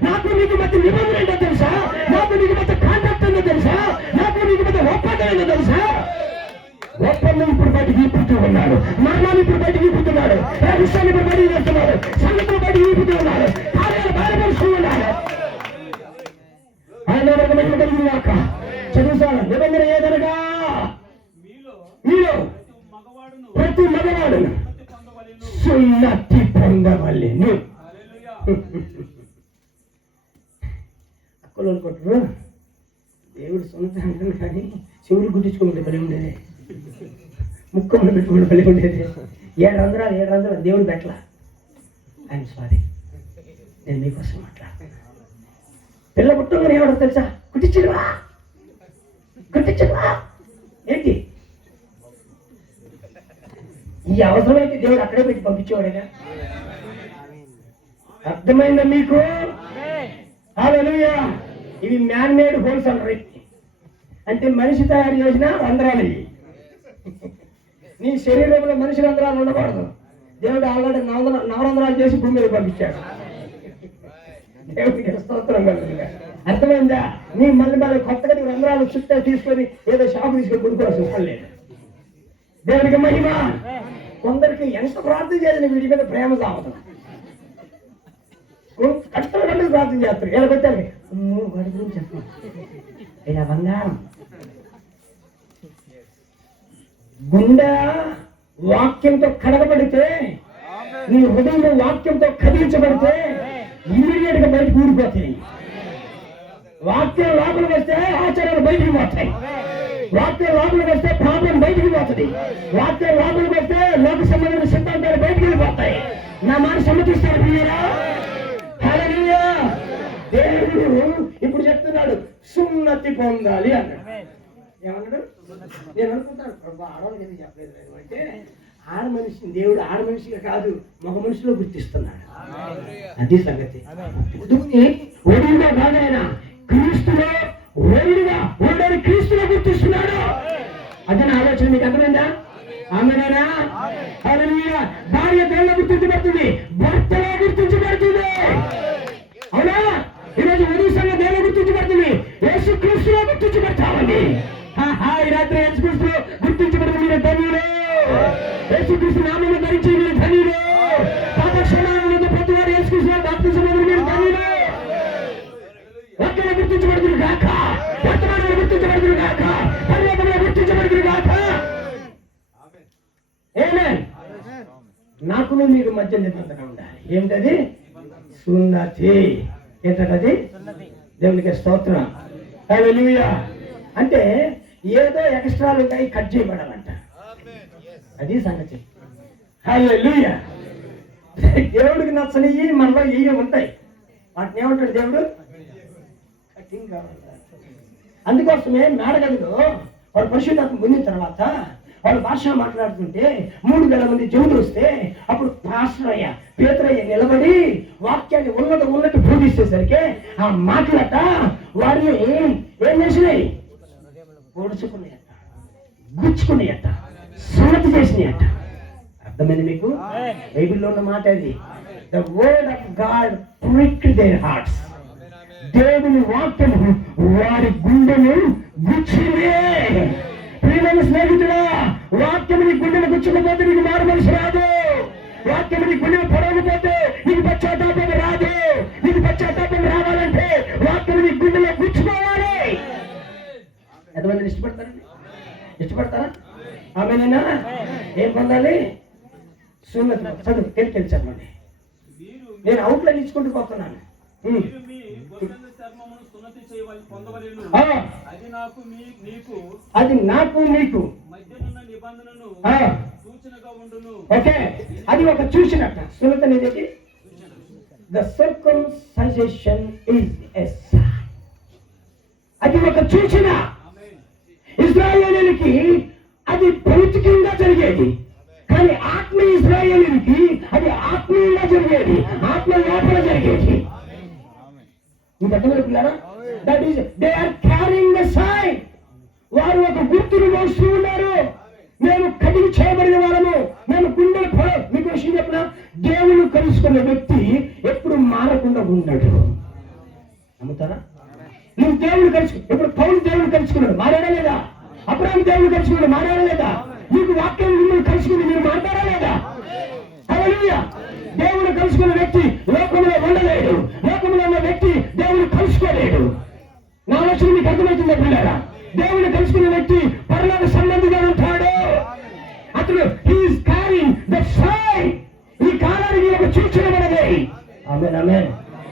నాకు నీకు మధ్య నిబంధన ఏంటో తెలుసా? నాకు నీకు మధ్య కాంట్రాక్ట్ ఏంటో తెలుసా? నాకు నీకు మధ్య ఒప్పందం ఏంటో తెలుసా? ఒప్పందం ఇప్పుడు బయటికి ఈపుతూ ఉన్నాడు, మరణాన్ని ఇప్పుడు బయటికి ఈపుతున్నాడు, విషయాన్ని ఇప్పుడు బయటికి చేస్తున్నాడు, సంగతులు బయటికి ఈపుతూ ఉన్నాడు, కార్యాలు బయలుపరుస్తూ ఉన్నాడు. ఆయన కలిగినాక చదువుతాను. నిబంధన ఏదనగా మీలో ప్రతి మగవాడును సున్నతి పొందవలెను. అక్కలు అనుకుంటారు దేవుడు సొంత అంటాను, కానీ చెవులు గుర్తించుకోమంటే బలి ఉండేది, ముక్కలు పెట్టుకుంటే బలి ఉండేది. 7 రంధ్రాలు దేవుడు పెట్టలా. ఐఎమ్ సారీ, నేను మీకోసం మాట్లాడుతున్నాను. పిల్ల పుట్టమని ఏమడో తెలుసా? కుట్టించడువా ఏంటి? ఈ అవసరమైతే దేవుడు అక్కడే పెట్టి పంపించేవాడేగా. అర్థమైందా మీకు? హల్లెలూయా. ఇవి మ్యాన్ మేడ్ హోల్స్ అంటారు. అంటే మనిషి తయారు చేసిన రంధ్రాలు ఇవి. నీ శరీరంలో మనిషి రంధ్రాలు ఉండకూడదు. దేవుడు ఆల్రెడీ నవరంధ్రాలు చేసి భూమి మీద పంపించాడు. దేవుడికి స్తోత్రం కలుగుతుంది. అర్థమైందా? నీ మళ్ళీ కొత్తగా నీ రంధ్రాలు చుట్టూ తీసుకొని ఏదో షాపు తీసుకొని కొనుక్కోవాల్సి వస్తలేదు. దేవుడికి మహిమ. కొందరికి ఎంత ప్రార్థన చేయాలి వీడి మీద ప్రేమ సాగుతుంది. కష్టపడి ప్రార్థన చేస్తారు. ఇలా పెట్టాలి వాడి గురించి చెప్పండి. ఇలా బంగారం గుండె వాక్యంతో కడగబడితే, నీ హృదయంలో వాక్యంతో కదిలించబడితే ఇమ్మీడియట్ గా బయటకు ఊడిపోతాయి. వాక్యం లోపలికి వస్తే ఆచారాలు బయటికి పోతాయి. వాక్యం లోపలికి వస్తే ప్రాబ్లం బయటికి పోతుంది. వాక్యం లోపలికి వస్తే లోక సంబంధమైన సిద్ధాంతాలు బయటికి వెళ్ళిపోతాయి. నా మాట సమ్మతిస్తారు ప్రియురా? హల్లెలూయా. దేవుడు ఇప్పుడు చెప్తున్నాడు సున్నతి పొందాలి అన్నాడు. ఏమన్నాడు? నేను అనుకుంటాను ఆడవాళ్ళకి ఎందుకు చెప్పలేదు అంటే, ఆడ మనిషిని దేవుడు ఆడ మనిషిగా కాదు మగ మనిషిలో గుర్తిస్తున్నాడు. అది సంగతి. ఓడిగా కాదైనా క్రీస్తులో ఓడిగా ఓడని క్రీస్తులో గుర్తిస్తున్నాడు. అది నా ఆలోచన. మీకు అర్థమైందా? ఆమెనా? హల్లెలూయా. భార్య దేవుళ్ళ గుర్తించబడుతుంది, భర్తలో గుర్తించబడుతుంది. అవునా? ఈరోజు వధువు సంఘం దేవుళ్ళ గుర్తించబడుతుంది, యేసు క్రీస్తులో గుర్తించబడతామండి. ఈ రాత్రి యేసు క్రీస్తులో గుర్తించబడిన మీరు ధన్యులు. యేసు క్రీస్తు నామమును ధరించి మీరు ధన్యులు. పాప క్షమాపణ ప్రతి వారు యేసు క్రీస్తులో బాప్తిసమొందిన మీరు ధన్యులు. ఒక్కడే గుర్తించబడుతుంది గాక, వర్తమానంలో గుర్తించబడుతుంది గాక, పర్లోకంలో గుర్తించబడుతుంది గాక. ఆమేన్. నాకును మీకు మధ్య నిబంధన ఉండాలి. ఏంటది? సున్నతి. ఏంటది? దేవునికి స్తోత్రం. హల్లెలూయా. అంటే ఏదో ఎక్స్ట్రాలు ఉంటాయి, కట్ చేయబడాలంట. అది సంగతి. హల్లెలూయా. దేవుడికి నచ్చనివి మనలో ఇవి ఉంటాయి. వాటిని ఏమంటాడు దేవుడు? కటింగ్ కావాలి. అందుకోసమే మేడగదిలో వాడు పరిశుద్ధాత్మ పొందిన తర్వాత వాళ్ళు భాష మాట్లాడుతుంటే 3000 మంది జనులు వస్తే అప్పుడు పాస్టరయ్య పేతురయ్య నిలబడి వాక్యాన్ని ఉన్నట్టు బోధిస్తేసరికి ఆ మాట్లాడట వారిని ఏం చేసినాయి? ఓడుచుకున్నాయట, గుచ్చుకున్నాయట, సున్నతి చేసినాయట. అర్థమైంది మీకు? బైబిల్లో ఉన్న మాట అది. The word of God pricked their hearts. దేవుని వాక్యము వారి గుండెను గుచ్చిందే. ప్రియమైన స్నేహితుడా, వాక్యము నీ గుండెను గుచ్చకపోతే నీకు మారు మనసు రాదు. వాక్యము నీ గుండెను పొడవకపోతే నీకు పశ్చాత్తాపం రాదు. నీకు పశ్చాత్తాపం రావాలంటే వాక్యము నీ గుండెలో గుచ్చుకోవాలి. ఎంతమంది ఇష్టపడతారండి? ఇష్టపడతారా? ఆమెనేనా? ఏం పొందాలి? సున్నతి. చదువు తెలిసి చెప్పండి. నేను అవుట్లైన్ ఇచ్చుకుంటూ పోతున్నాను. అది నాకు మీకు ఓకే. అది ఒక చూసినట్ట. సున్నతి అనేది ద సర్కంసైజేషన్ ఇస్ ఎ సైన్. అది ఒక సూచన. ఇశ్రాయేలీయులకి అది భౌతికంగా జరిగేది, కానీ ఆత్మీయ ఇశ్రాయేలీయులకి అది ఆత్మీయంగా జరిగేది, ఆత్మ లోపల జరిగేది. మీకు అర్థమవుతున్నారా? That is they are carrying the sign. వారు ఒక గుర్తును మోస్తూ ఉన్నారు. మేము కదిలి చేయబడిన వారము, మేము గుండెలు మీకు విషయం చెప్పిన దేవుని కలుసుకున్న వ్యక్తి ఎప్పుడు మారకుండా ఉండడు. నమ్ముతారా? నువ్వు దేవుడు కలుసు. ఇప్పుడు పౌలు దేవుడు కలుసుకున్నాడు, మారాడా లేదా? అబ్రాహాము దేవుడు కలుసుకున్నాడు, మారాడా లేదా? మీకు వాక్యం మిమ్మల్ని కలుసుకుని మీరు మాట్లాడా లేదా? హల్లెలూయా. దేవుడు కలుసుకున్న వ్యక్తి లోకంలో ఉండలేడు. లోకంలో ఉన్న వ్యక్తి దేవుడు కలుసుకోలేడు. నా ఆలోచన మీకు అర్థమవుతుందా పిల్లారా? దేవుడు కలుసుకున్న వ్యక్తి పరలోక సంబంధిగా ఉంటాడు. అతను హీఈస్ క్యారింగ్ ద సైన్. ఈ కాలానికి ఒక సూచన మనది. ఆమేన్, ఆమేన్.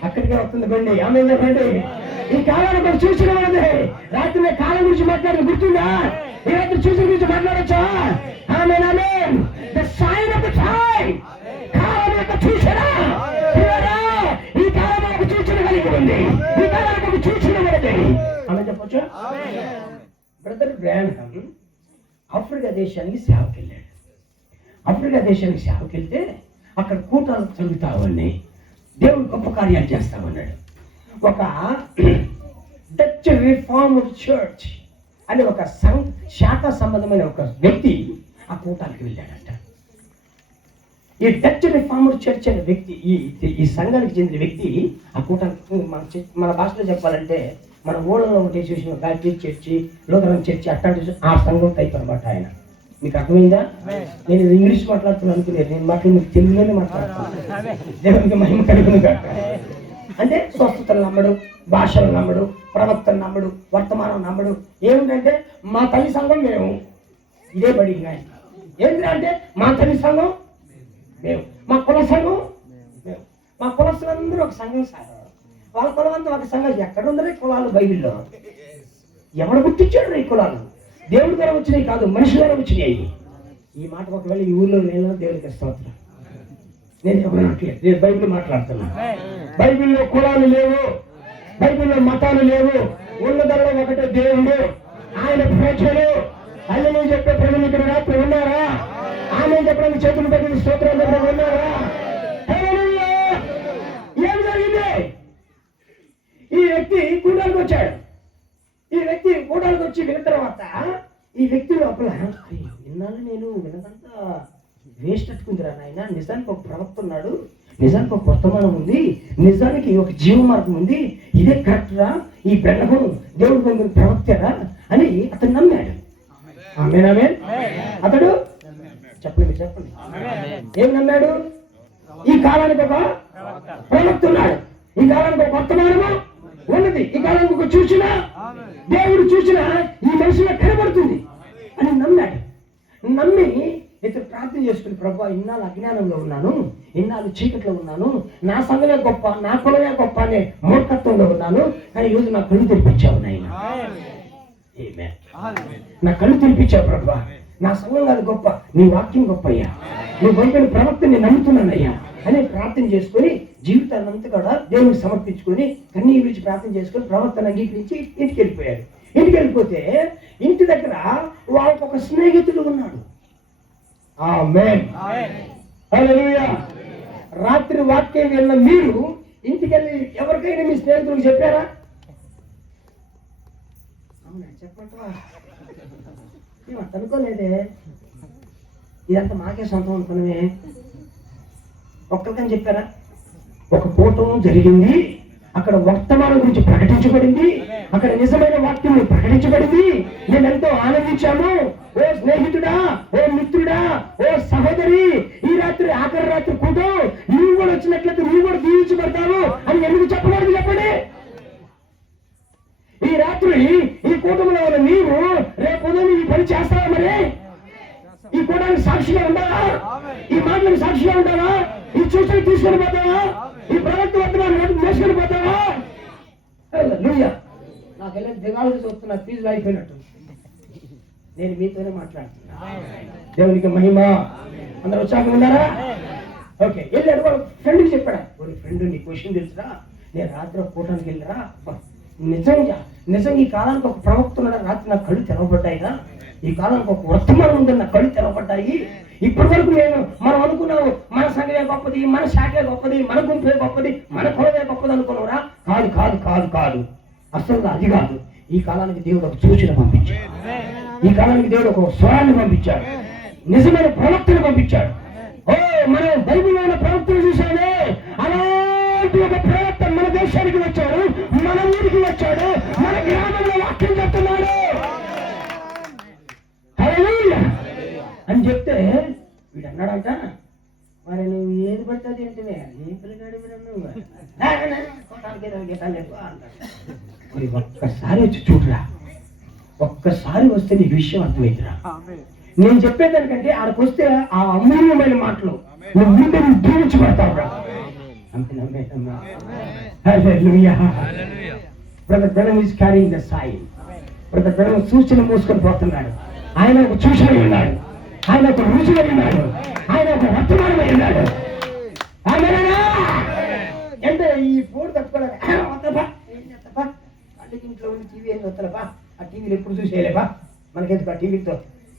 అక్కడికే వస్తుంది బండి. ఆమేన్ బండి. ఈ కాలానికి ఒక సూచన మనది. రాత్రి కాలం గురించి మాట్లాడి గుర్తుందా? ఈ రాత్రి సూచన గురించి మాట్లాడచ్చా? ఆమేన్, ఆమేన్. The sign of the time. కాలం యొక్క సూచన. ఈ కాలం ఒక సూచన కలిగి ఉంది. ఈ కాలానికి ఒక సూచన మనది. ఆమె చెప్పొచ్చు. బ్రదర్ బ్రాన్హమ్ ఆఫ్రికా దేశానికి సేవకి వెళ్ళాడు. ఆఫ్రికా దేశానికి సేవకి వెళ్తే అక్కడ కూటాలు జరుగుతా ఉన్నాయి. దేవుడు గొప్ప కార్యాలు చేస్తామన్నాడు. ఒక డచ్ రిఫార్మ్డ్ చర్చ్ అని ఒక శాఖ సంబంధమైన ఒక వ్యక్తి ఆ కూటానికి వెళ్ళాడంట. ఈ డచ్ రిఫార్మ్డ్ చర్చ్ అనే వ్యక్తి, ఈ సంఘానికి చెందిన వ్యక్తి ఆ కూటానికి, మన భాషలో చెప్పాలంటే మన ఊళ్ళలో ఉంటే చూసిన బ్యాప్టిస్ట్ చర్చి, లూథరన్ చర్చి అట్లాంటి ఆ సంఘం టైప్ అనమాట ఆయన. మీకు అర్థమైందా? నేను ఇంగ్లీష్ మాట్లాడుతున్నాను అనుకునే, నేను మాట్లాడి మీకు తెలుగులోనే మాట్లాడుతున్నాను. దేవునికి మహిమ కలుగును గాక. అంటే స్వస్థతలు నమ్మడు, భాషలు నమ్మడు, ప్రవక్తలు నమ్మడు, వర్తమానం నమ్మడు. ఏమిటంటే మా తల్లి సంఘం మేము, ఇదే బడి ఏంటంటే మా తల్లి సంఘం మేము, మా కుల సంఘం మేము, మా కులస్తులందరూ ఒక సంఘం సార్. వాళ్ళ కులం అంతా ఒక సంఘం. ఎక్కడ ఉందరే కులాలు బైబిల్లో? ఎవడు గుర్తించాడు ఈ కులాలు? దేవుడి ద్వారా వచ్చినాయి కాదు, మనిషి ద్వారా వచ్చినాయి. ఈ మాట ఒకవేళ ఈ ఊళ్ళో నేను దేవుడికి స్తోత్రం. నేను చెప్పనట్లేదు, నేను బైబిల్ మాట్లాడుతున్నా. బైబిల్లో కులాలు లేవు, బైబిల్లో మతాలు లేవు. ఉన్నదల్లా ఒకటే దేవుడు, ఆయన ప్రజలు. అల్లు చెప్పే ప్రజలు ఇక్కడ రాత్రి ఉన్నారా? ఆమె చెప్పడానికి చేతులు పెట్టి స్తోత్రాలు దగ్గర ఉన్నారా? ఏం జరిగింది? ఈ వ్యక్తి కూటానికి వచ్చాడు. ఈ వ్యక్తి కూటానికి వచ్చి విన్న తర్వాత ఈ వ్యక్తి లోపల విన్నాను, నేను విన్నదంతా వేస్ట్ అట్టుకుందిరా నాయన. నిజానికి ఒక ప్రవక్త ఉన్నాడు, నిజానికి ఒక వర్తమానం ఉంది, నిజానికి ఒక జీవ మార్గం ఉంది, ఇదే కరెక్ట్ రా, ఈ బెల్లము దేవుడు పొందిన ప్రవక్తరా అని అతను నమ్మాడు. ఆమేన్. అతడు చెప్పండి ఏం నమ్మాడు? ఈ కాలానికి ఒక ప్రవక్త ఉన్నాడు, ఈ కాలానికి ఒక వర్తమానము ఉన్నది, ఈ కాలానికి ఒక చూసిన దేవుడు చూసిన ఈ మనిషిలో కనబడుతుంది అని నమ్మాడు. నమ్మి ఇతను ప్రార్థన చేసుకుని, ప్రభా ఇన్నాళ్ళు అజ్ఞానంలో ఉన్నాను, ఇన్నాళ్ళు చీకట్లో ఉన్నాను, నా సంఘమే గొప్ప, నా కులమే గొప్ప అనే మూర్ఖత్వంలో ఉన్నాను, కానీ ఈరోజు నా కళ్ళు తెరిపించావు నాయన. నా కళ్ళు తెరిపించావు ప్రభా, నా సంఘం కాదు గొప్ప, నీ వాక్యం గొప్ప అయ్యా, నీ బైబిల్ ప్రవక్తని నమ్ముతున్నానయ్యా అని ప్రార్థన చేసుకుని జీవితాన్ని అంతా కూడా దేవునికి సమర్పించుకొని కన్నీరు విడిచి ప్రార్థన చేసుకొని ప్రవక్తను అంగీకరించి ఇంటికి వెళ్ళిపోయాడు. ఇంటికి వెళ్ళిపోతే ఇంటి దగ్గర వాళ్ళకి ఒక స్నేహితుడు ఉన్నాడు. ఆమేన్. హల్లెలూయా. రాత్రి వాక్యం విన్న మీరు ఇంటికి వెళ్ళి ఎవరికైనా మీ స్నేహితులకు చెప్పారా? అవునా, చెప్పంటా అనుకోలేదే, ఇదంతా మాకే సొంతం అనుకునే. ఒక్కరికని చెప్పారా? ఒక కూటం జరిగింది, అక్కడ వర్తమానం గురించి ప్రకటించబడింది, అక్కడ నిజమైన వాక్యం ప్రకటించబడింది, నేను ఎంతో ఆనందించాను. ఓ స్నేహితుడా, ఓ మిత్రుడా, ఓ సహోదరి, ఈ రాత్రి ఆఖరి రాత్రి కూటం నువ్వు కూడా వచ్చినట్లయితే నువ్వు కూడా దీవించబడతావు అని ఎందుకు చెప్పకూడదు చెప్పండి? ఈ రాత్రి ఈ కూటమిలో ఉన్న నీవు రేపు ఉదయం ఈ పని చేస్తావా? మరి ఈ కూటానికి సాక్షిగా ఉండాలా? ఈ మాటలకు సాక్షిగా ఉండాలా? ఈ చూసుకొని తీసుకొని పోతావా? ఈ ప్రవక్త వర్తమానం మోసుకొని పోతావా? నాకెళ్ళి దిగాలు చూస్తున్నా, ఫీజులు అయిపోయినట్టు. నేను మీతోనే మాట్లాడుతున్నా. దేవునికి మహిమ. అందరూ ఉత్సాహంగా ఉన్నారా? ఓకే. వెళ్ళాడు, వాళ్ళ ఫ్రెండ్కి చెప్పాడా, ఒక ఫ్రెండ్ నీ క్వశ్చన్ తెలుసురా, నేను రాత్రి కూటానికి వెళ్ళరా, నిజంగా ఈ కాలానికి ఒక ప్రవక్త ఉన్నాడు, రాత్రి నా కళ్ళు తెరవబడ్డాయిగా, ఈ కాలానికి ఒక వర్తమానం ఉందని నా కళ్ళు తెరవబడ్డాయి. ఇప్పటి వరకు మనం అనుకున్నాము మన సంఘమే గొప్పది, మన శాఖే గొప్పది, మన గుంపే గొప్పది, మన కులమే గొప్పది అనుకున్నావురా? కాదు కాదు కాదు కాదు, అసలు అది కాదు. ఈ కాలానికి దేవుడు ఒక సూచన పంపించాడు, ఈ కాలానికి దేవుడు ఒక స్వరాన్ని పంపించాడు, నిజమైన ప్రవక్తను పంపించాడు. ఓ మనం బైబిల్లో ఉన్న ప్రవక్తను చూసామే, అలాంటి ఒక ప్రవక్త మన దేశానికి వచ్చాడు, మన ఊరికి వచ్చాడు, మన గ్రామంలో వాక్యం చెప్తున్నాడు అని చెప్తే వీడు అన్నాడంట, మరి నువ్వు ఏది పడుతుంది ఏంటనే ఏ పిల్లగాడి మరి ఒక్కసారి వచ్చి చూడరా, ఒక్కసారి వస్తే నీకు విషయం అర్థమైందిరా. నేను చెప్పేదానికంటే ఆడికి వస్తే ఆ అమూల్యమైన మాటలు నువ్వు ముందు దీవించబడతావురా. అంతే నమ్మేటమ్మా. Brother brother is carrying the sign. Brother brother సూచన మోసుకొని పోతున్నాడు. ఆయన ఒక సూచన ఉన్నాడు, ఆయన ఒక రుచిగా ఉన్నాడు, ఆయన ఒక వర్తమానమై ఉన్నాడు. అంటే ఈ ఫోన్ తట్టుకోలేక ఇంట్లో ఉండి టీవీ ఏం వస్తాలపా, ఆ టీవీలు ఎప్పుడు చూసేయలేపా, మనకెందుకు ఆ టీవీతో,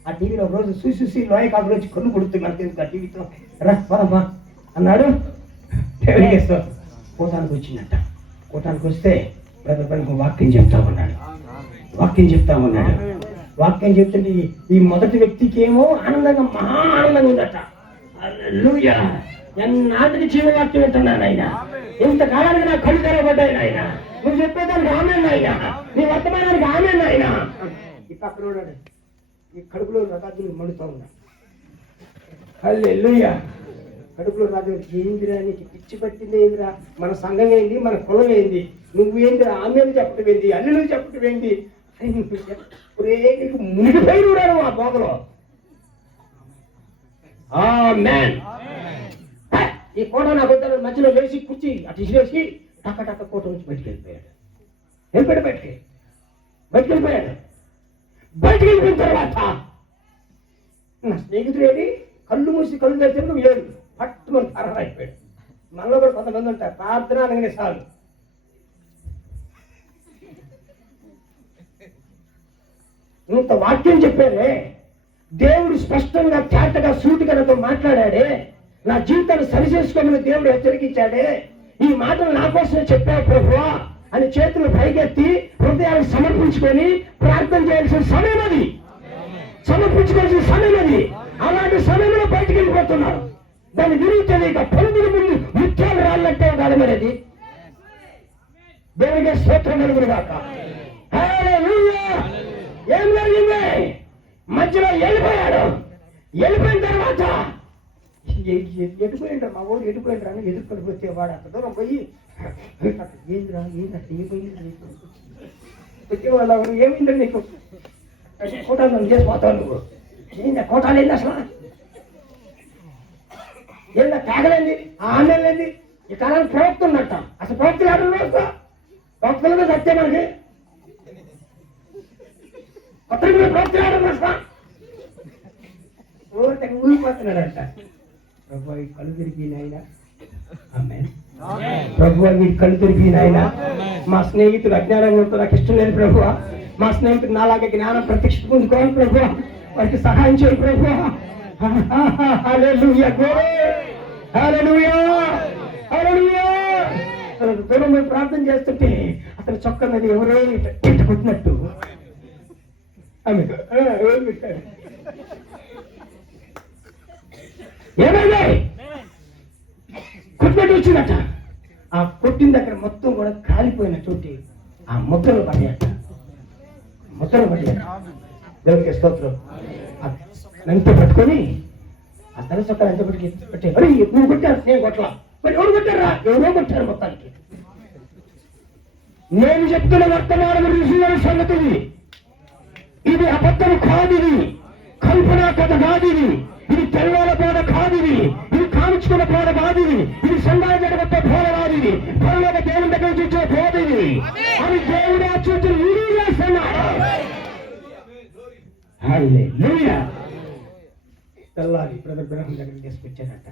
ఆ టీవీలో ఒక రోజు చూసి లోయ కాపులు వచ్చి కన్ను కొడుతుంది, మనకెందుకు ఆ టీవీతో, రా పోదమ్మా అన్నాడు. కూటానికి వచ్చిందట. కూటానికి వస్తే బ్రదర్ వాక్యం చెప్తా ఉన్నాడు. వాక్యం చెప్తుంటే ఈ మొదటి వ్యక్తికి ఏమో ఆనందంగా మహా ఆనందంగా ఉందట. హల్లెలూయా! ఎన్నాటికి జీవవాక్యం వింటున్నాను ఆయన, ఇంతకాలానికి నా కళ్ళు తెరవబడ్డాయి ఆయన, నువ్వు చెప్పేదానికి ఆమేన్ ఆయన, నీ వర్తమానానికి ఆమేన్ ఆయన. ఈ పక్కన ఉన్నాడు, ఈ కడుపులో రథాదులు మండుతూ ఉన్నాడు. హల్లెలూయా! కడుపులో రాజు ఏందిరా, నీకు పిచ్చి పట్టింది ఏందిరా, మన సంఘం ఏంది, మన కులం ఏంది, నువ్వు ఏందిరా ఆమెను చెప్పటం ఏంది, అల్లులు చెప్పటం ఏంది, నీకు మునిగిపోయి ఉన్నాడు ఆ బోధలో. ఆమేన్. ఈ కోట నా కొద్ది మధ్యలో వేసి కూర్చి అటు ఇసిరేసి టక్క కోట నుంచి బయటికి వెళ్ళిపోయాడు. బయటికి వెళ్ళిపోయిన తర్వాత నా స్నేహితుడు ఏది, కళ్ళు మూసి కళ్ళు తెరిచినప్పుడు ఏడు పట్టుమని అయిపోయాడు. మనలో కూడా కొంతమంది ఉంటారు, ప్రార్థన అనగానే చాలు ఇంత వాక్యం చెప్పారే, దేవుడు స్పష్టంగా తేటగా సూటిగా నాతో మాట్లాడాడే, నా జీవితాన్ని సరిచేసుకోమని దేవుడు హెచ్చరికించాడే, ఈ మాటలు నా కోసమే చెప్పావు ప్రభువా అని చేతులు పైకెత్తి హృదయాన్ని సమర్పించుకొని ప్రార్థన చేయాల్సిన సమయం అది, సమర్పించుకోవాల్సిన సమయం అది. అలాంటి సమయంలో బయటికి వెళ్ళిపోతున్నారు. దాన్ని విరుగుతుంది. ఇక పొందుల ముందు ముత్యాలు రాళ్ళంటే కాదు మరేది. దేవుడికి స్తోత్రం కలుగును గాక. హల్లెలూయా! ఏం జరిగింది? మధ్యలో వెళ్ళిపోయాడు. వెళ్ళిపోయిన తర్వాత ఎటుపోయింటారు మా ఊరు, ఎటుపోయింటారు అని ఎదుర్కొనిపోతే వాడు అంత దూరం పోయి ఏంద్రా వచ్చేవాళ్ళు ఎవరు, ఏమైందని నీకు కోటాలు చేసిపోతావు నువ్వు, ఏందా కోటాలు ఏంది అసలు, ఏందా తాగలేంది, ఆమెలేంది, ఈ కాలానికి ప్రవక్త ఉన్నట్ట. అసలు ప్రవక్తలు ఆడలు వస్తా, ప్రవక్తలతో సత్యం మనకి కొత్త ప్రవక్తలు ఆడలు వస్తా ఊరిపోతున్నాడంట. ప్రభు ఈ కళ్ళు తిరిగిన ఆయన, ప్రభు వీడి కళ్ళు తిరిగిన ఆయన. మా స్నేహితుడు అజ్ఞానంగా ఉంటూ నాకు ఇష్టం లేదు ప్రభు, మా స్నేహితుడు నాలాగే జ్ఞానం ప్రత్యక్ష పొందుకోవాలి ప్రభు, వారికి సహాయం చేయి ప్రభు. హల్లెలూయా, హల్లెలూయా, హల్లెలూయా. దూరం మేము ప్రార్థన చేస్తుంటే అతని చొక్క మీద ఎవరో కొట్టినట్టు ఏమైంది, కొట్టినట్టు వచ్చిందట. ఆ కొట్టిన దగ్గర మొత్తం కూడా కాలిపోయిన చోటి ఆ ముద్రలు పడ్డాయట. దేవుడికి స్తోత్రం. ఎంత పట్టుకొని ఆ తల చొక్క ఎంత పట్టి అరే నువ్వు కొట్టారు, నేను కొట్టలా, మరి ఎవరు కొట్టారా, ఎవరో కొట్టారు మొత్తానికి. నేను చెప్తున్న వర్తమానం ఋషుల సంగతి ఇది అబద్ధం కాదు, ఇది కల్పనా కథ కాదు, ఇది తెల్లవాల బోధ కాదు, ఇది కామించుకున్న బోధ కాదు, ఇది సంఘాలు జరగొట్టే బోధ కాదు, ఇది పరలోక దేవుని దగ్గర చూసే బోధ ఇది అని దేవుడు ఆ చూసిన వీడియో చేస్తున్నాడు. హల్లెలూయా. తెల్లారి బ్రదర్ బ్రహ్మ దగ్గర తీసుకొచ్చానట.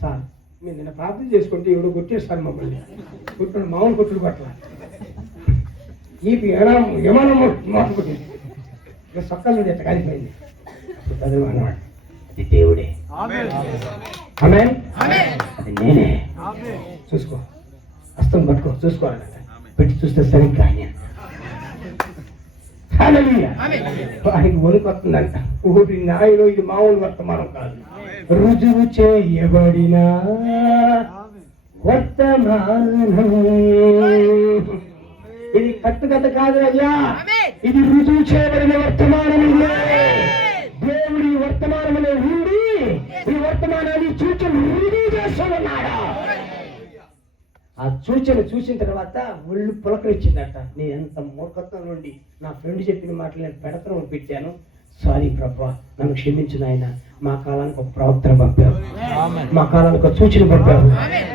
సార్ మీరు నిన్న ప్రార్థన చేసుకుంటే ఎవడో కొట్టేస్తారు మమ్మల్ని, కొట్టిన మామూలు కొట్టుడు కొట్ల ఈ విమానం మోసపోయింది, ఇక సొక్కల మీద ఎట్ట కాలిపోయింది. చదువు అన్నమాట, అది దేవుడే, ఆమేన్, అది నేనే, చూసుకో, హస్తం పట్టుకో, చూసుకోవాలన్నట. పెట్టి చూస్తే సరిగ్గా వాడికి వణుకు వస్తుందంట. ఊరి నాయలో ఇది మామూలు వర్తమానం కాదు, రుజువు చేయబడిన వర్తమానం. ఇది కట్టుకథ కాదు అయ్యా, ఇది రుజువు చేయబడిన వర్తమానం. దేవుడి వర్తమానంలో ఉండి ఈ వర్తమానాన్ని సూచన రుజువు చేస్తున్నాడు. ఆ సూచన చూసిన తర్వాత ఒళ్ళు పులకరించిందట. నేను ఎంత మూర్ఖత్వం నుండి నా ఫ్రెండ్ చెప్పిన మాటలు నేను పెడతనం పెట్టాను, సారీ ప్రభా, నన్ను క్షమించు నాయన. మా కాలానికి ఒక ప్రవక్తను పంపావు, మా కాలానికి ఒక సూచన పంపావు,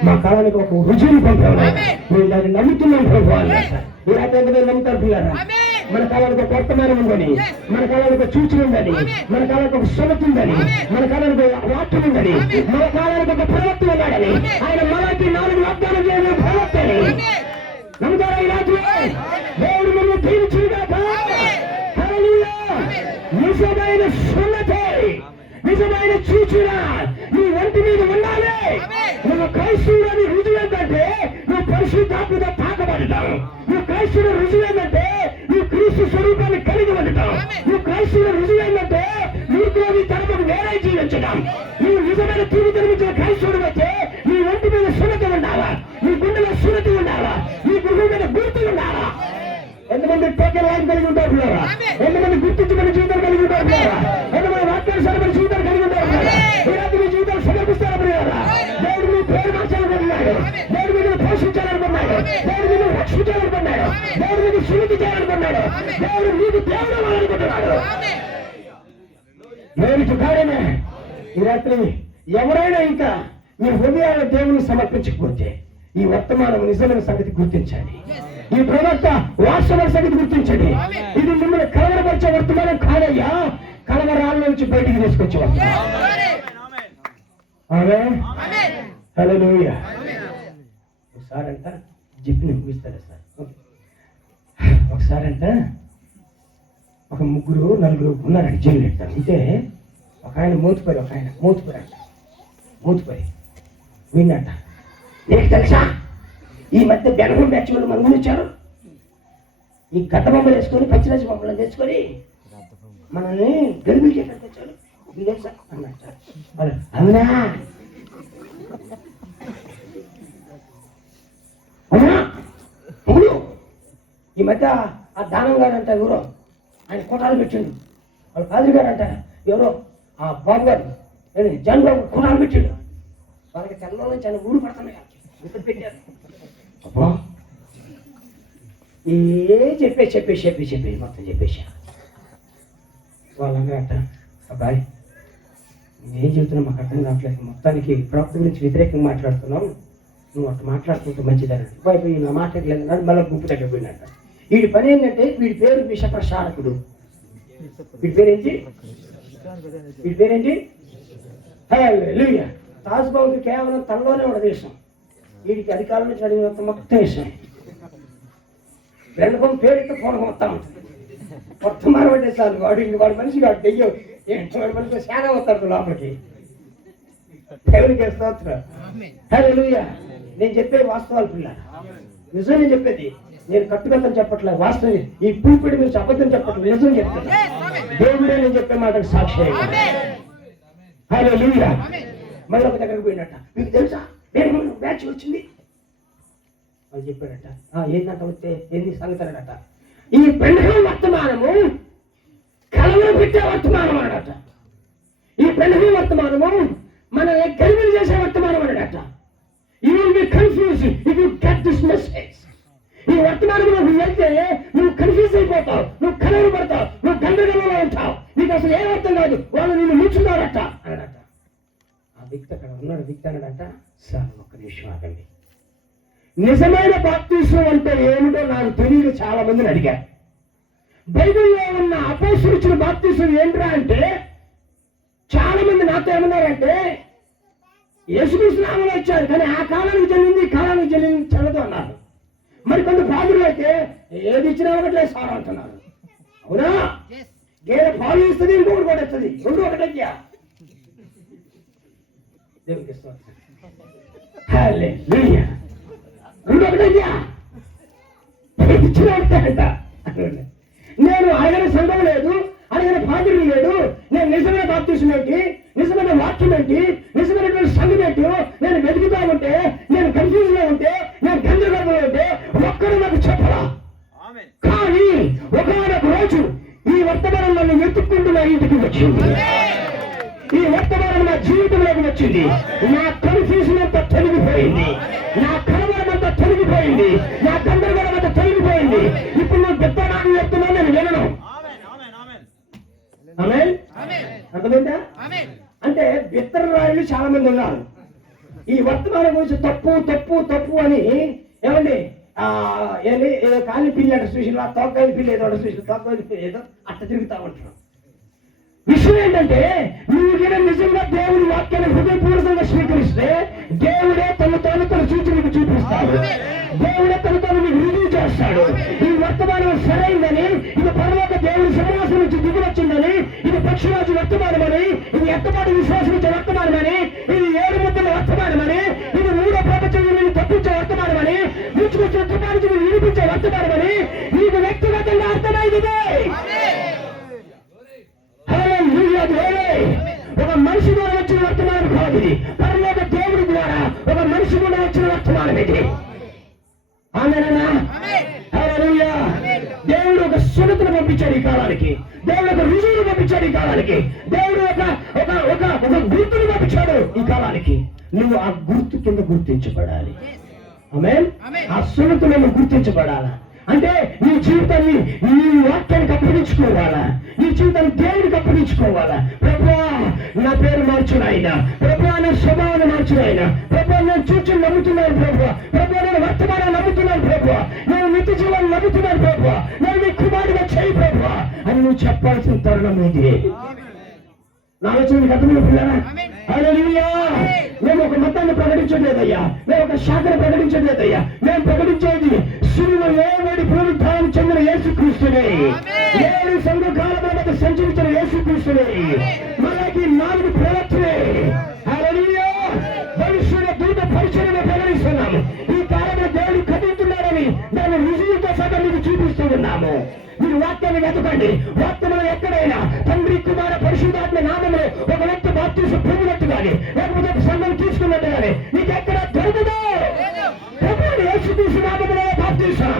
మా కాలానికి ఒక రుజువుని పంపావు, నేను దాన్ని నమ్ముతున్నాను ప్రభు అన్నట. నమ్ముతారు పిల్లరా, మన కాలానికి ఒక వర్తమానం ఉందని, మన కాలానికి ఒక సూచన ఉందని, మన కాలానికి ఒక సుమతి ఉందని, మన కాలానికి ఒక వాక్యం ఉందని, మన కాలానికి ఒక ప్రవక్త ఉన్నాడని, ఆయన మనకి 4 వాగ్దానం చేసిన ప్రవక్తని నమ్ముతారా? ఈ రాత్రి దేవుడు మనం తీర్చిగాక. నిజమైన సున్నతి, నిజమైన సూచన నీ ఒంటి మీద ఉండాలి. నువ్వు క్రైస్తవులని రుజువు ఏంటంటే నువ్వు ఆత్మతో తాకబడటం. నువ్వు క్రైస్తవుల రుజువు ఏంటంటే నువ్వు క్రీస్తు స్వరూపాన్ని కలిగి ఉండటం. నువ్వు క్రైస్తవుల రుజువు ఏంటంటే నీకు తనకు వేరే జీవించడం. నువ్వు నిజమైన తీరు జన్మించిన క్రైస్తవుడు అయితే నీ ఒంటి మీద సున్నతి ఉండాలా, నీ గుండెలో సున్నతి ఉండాలా, నీ గృహం మీద గుర్తు ఉండాలా. ఎంతమంది టోకెన్ లైఫ్ కలిగి ఉంటారు పిల్లరా? ఎంతమంది గుర్తించబడిన జీవితం కలిగి ఉంటారు పిల్లరా? ఎంతమంది వాక్యానుసారమైన జీవితం కలిగి ఉంటారు పిల్లరా? ఈరోజు మీ జీవితాలు సమర్పిస్తారా పిల్లరా? దేవుడు మీ పేరు మార్చాలనుకుంటున్నాడు, దేవుడు మీరు పోషించాలనుకున్నాడు, దేవుడు మీరు రక్షించాలనుకున్నాడు, దేవుడు మీకు సున్నతి చేయాలనుకున్నాడు, దేవుడు మీకు దేవుడు అవ్వాలనుకుంటున్నాడు. దేవుడికి కార్యమే. ఈ రాత్రి ఎవరైనా ఇంకా మీ హృదయాన్ని దేవుని సమర్పించకపోతే ఈ వర్తమానం నిజమైన సంగతి గుర్తించండి. ఈ ప్రవక్త వాస్తవ సంగతి గుర్తించండి. ఇది మిమ్మల్ని కలవరపరిచే వర్తమానం కాదయ్యా, కలవరాళ్ళ నుంచి బయటికి తీసుకొచ్చే వర్తమానం. హల్లెలూయా. ఒకసారంట జిప్ని ముగిస్తారా సార్? ఒకసారంట ఒక 3-4 ఉన్నారండి జైలు ఎడతారు. అంటే ఒక ఆయన మోతుపరి, ఒక ఆయన మోతుపరి అంట. మోతుపరి విన్నట్ట, నీకు తెలుసా ఈ మధ్య బెనగం బ్యాచ్ వాళ్ళు మన ముందు వచ్చారు, ఈ గడ్డ బొమ్మలు వేసుకొని పచ్చిరాజు బొమ్మలను తెచ్చుకొని మనల్ని గడిబిల్ చేయడానికి వచ్చారు తెలుసా అన్నట్ట. అవునా అవునా అవును. ఈ మధ్య ఆ దానం గారు అంట ఎవరో ఆయన కోటాలు పెట్టిండు. వాళ్ళ కాదు గారు అంట ఎవరో ఆ బాబు గారు జన్ బాబు కోటాలు పెట్టిండు. వాళ్ళకి తెల్ల నుంచి ఆయన ఊరు పడుతున్నాయి ఇక్కడ పెట్టారు. అబ్బా చెప్పేసి మొత్తం చెప్పేసా. వాళ్ళంగా అంట, అబ్బాయి నేనేం చెబుతున్నా మాకు అర్థం కావట్లేదు, మొత్తానికి ప్రవక్త గురించి వ్యతిరేకంగా మాట్లాడుతున్నావు, నువ్వు అట్లా మాట్లాడుతుంటే మంచిదనండి. పోయి నా మాట్లాడలేదు మళ్ళీ గుంపు దగ్గర పోయినట్ట. వీడి పని ఏంటంటే వీడి పేరు విషప్రసారకుడు. వీడి పేరేంటి? హల్లెలూయా. తాజ్బాబుకి కేవలం తనలోనే ఉన్న దేశం, వీడికి అధికారుల నుంచి అడిగినంత మొత్తం విషయం. రెండు కొంత పేరుతో ఫోన్ వస్తా ఉంటుంది. మొత్తం మరవడే చాలు వాడి మనిషి వాడు దెయ్యం ఏంటో వాడి మనిషి చాలా వస్తాడు లోపలికి. దేవునికి స్తోత్రం. హల్లెలూయా. నేను చెప్పేది వాస్తవాలు పిల్ల, నిజం నేను చెప్పేది. నేను కట్టుకథం చెప్పట్లేదు, వాస్తవం. ఈ పూపిడి నుంచి అబద్ధం చెప్పట్లేదు, నిజం చెప్తాను. దేవుడే నేను చెప్పే మాటకు సాక్షి. హల్లెలూయా. మళ్ళీ ఒక దగ్గరకు పోయినట్ట, మీకు తెలుసా బ్యాచ్ వచ్చింది అని చెప్పాడట. ఏంటంట వస్తే ఏంది సంగతనట. ఈ బెండకం వర్తమానము కలవర పెట్టే వర్తమానం అన్నట. ఈ బెండకం వర్తమానము మనల్ని గర్భిణి చేసే వర్తమానం అన్నట. You will be confuse if you get this message. ఈ వర్తమానంలో నువ్వు వెళ్తే నువ్వు కన్ఫ్యూజ్ అయిపోతావు, నువ్వు కలవర పడతావు, నువ్వు గందరగోళంలో ఉంటావు, నీకు అసలు ఏం అర్థం కాదు, వాళ్ళు నిన్ను ముంచుతారట అన్నట. ఆ వ్యక్తి అక్కడ ఉన్నాడు. వ్యక్తి అన్నాడట, సార్ ఒక్క నిమిషం ఆగండి, నిజమైన బాప్తిసం అంటే ఏమిటో నాకు తెలియదు. చాలా మందిని అడిగారు. బైబిల్లో ఉన్న అపోస్తలులు ఇచ్చిన బాప్తిసం ఏంట్రా అంటే చాలా మంది నాతో ఏమన్నారంటే యేసుక్రీస్తు నామములో వచ్చారు, కానీ ఆ కాలానికి చెల్లింది ఈ కాలానికి చెల్లింది చల్లదు అన్నారు. మరి కొంత పాదులు అయితే ఏది ఇచ్చినా ఒకట్లేదు సార్ అంటున్నారు. అవునా? గేదె పాలు ఇస్తుంది, ఇంకొకటి కూడా ఇస్తుంది, రెండు ఒకటయ్యా. దేవునికి హల్లెలూయా. రెండు ఒకటయ్యా ఇచ్చిన ఒకటేట. నేను అడగని సంఘం లేదు, అడగని పాదులు లేడు. నేను నిజమైన బాప్తిసం ఏంటి, నిజమైన వాక్యం ఏంటి, నిజమైనటువంటి సంఘం ఏంటి నేను వెతుకుతా ఉంటే, నేను కన్ఫ్యూజ్ లో ఉంటే, నేను గందరగోళంలో ఉంటే ఒక్కడు నాకు చెప్పరా. కానీ ఒకనొక రోజు ఈ వర్తమానం నన్ను వెతుక్కుంటూ నా ఇంటికి వచ్చింది. ఈ వర్తమానం నా జీవితంలోకి వచ్చింది. నా కన్ఫ్యూజన్ అంతా తొలగిపోయింది, నా కలవరం అంతా తొలగిపోయింది, నా గందరగోళం అంతా తొలగిపోయింది. ఇప్పుడు నువ్వు చెప్తాను చెప్తున్నా నేను వినను. అర్థమైందా? అంటే బిత్తర రాయులు చాలా మంది ఉన్నారు. ఈ వర్తమానం గురించి తప్పు తప్పు తప్పు అని ఏమండి ఏంటి ఏదో కాలి పిల్లి అట చూసిన, తోకాయల పిల్లి ఏదో చూసిన, తోకాయల పిల్లి ఏదో అట్ట తిరుగుతా ఉంటాం. విషయం ఏంటంటే నువ్వు నిజంగా దేవుని వాక్యాన్ని హృదయపూర్వకంగా స్వీకరిస్తే దేవుడే తన సూచనకు చూపిస్తాడు, దేవుడే తను నీకు రుజువు చేస్తాడు. ఈ వర్తమానం సరైందని, ఇది పరలోక దేవుని సింహాసనం నుంచి దిగివచ్చిందని, ఇది పక్షిరాజు వర్తమానమని, ఇది ఎత్తపాటి విశ్వాసించే వర్తమానమని, ఇది 7 ముద్దల వర్తమానమని, ఇది 3వ ప్రపంచం తప్పించే వర్తమానమని, ముచ్చుకొచ్చిన వర్తమానమని నీకు వ్యక్తిగతంగా అర్థమైంది. ఒక మనిషి ద్వారా వచ్చిన వర్తమానం కాదు ఇది, పరలోక దేవుడి ద్వారా ఒక మనిషి కూడా వచ్చిన వర్తమానం ఇది. ఆమేనా? హల్లెలూయా. దేవుడు ఒక సున్నతిని పంపించాడు ఈ కాలానికి, దేవుడు ఒక రుజువును పంపించాడు ఈ కాలానికి, దేవుడు ఒక ఒక ఒక ఒక గుర్తును పంపించాడు ఈ కాలానికి. నువ్వు ఆ గుర్తు కింద గుర్తించబడాలి. ఆమేన్. ఆ సున్నతిని గుర్తించబడాలా అంటే నీ జీవితాన్ని నీ వాక్యానికి అప్పగించుకోవాలా, నీ జీవితాన్ని దేవుడికి అప్పగించుకోవాలా. ప్రభువా నా పేరు మార్చు నాయన, ప్రభువా నా స్వభావాన్ని మార్చు నాయన, ప్రభువా నేను చూచి నమ్ముతున్నాను ప్రభువా, ప్రభువా నేను వర్తమానాన్ని నమ్ముతున్నాను ప్రభువా, నేను నిత్య జీవాన్ని నమ్ముతున్నాను ప్రభువా, నేను నీ కుమారుడిగా చేయి ప్రభువా అని నువ్వు చెప్పాల్సిన తరుణం ఇది. నా ఆలోచనకి అర్థమైన పిల్లరా? హల్లెలూయా. మేము ఒక మతాన్ని ప్రకటించట్లేదయ్యా, మేము ఒక శాఖను ప్రకటించట్లేదయ్యా, మేము ప్రకటించేది శిలువ వేడి పునరుద్ధానం చెందిన యేసుక్రీస్తునే, 7 సంఘకాలముల మధ్య సంచరించిన యేసుక్రీస్తునే, మనకి 4 ప్రవక్తలే. హల్లెలూయా. భవిష్యత్తు దూత పరిచయను ప్రకటిస్తున్నాము. ఈ కాలంలో దేవుడు కదులుతున్నాడని దాని రుజువుతో సగం మీకు చూపిస్తూ ఉన్నాము. మీరు వాక్యాన్ని వెతకండి. వాక్యంలో ఎక్కడైనా తండ్రి కుమార పరిశుద్ధాత్మ నామములో ఒక వ్యక్తి బాప్తిసం పొందినట్టు కానీ లేకపోతే సంఘం తీసుకున్నట్టు కానీ నీకు ఎక్కడ దొరకదు. ప్రభువుని యేసుక్రీస్తు నామములో బాప్తిసం,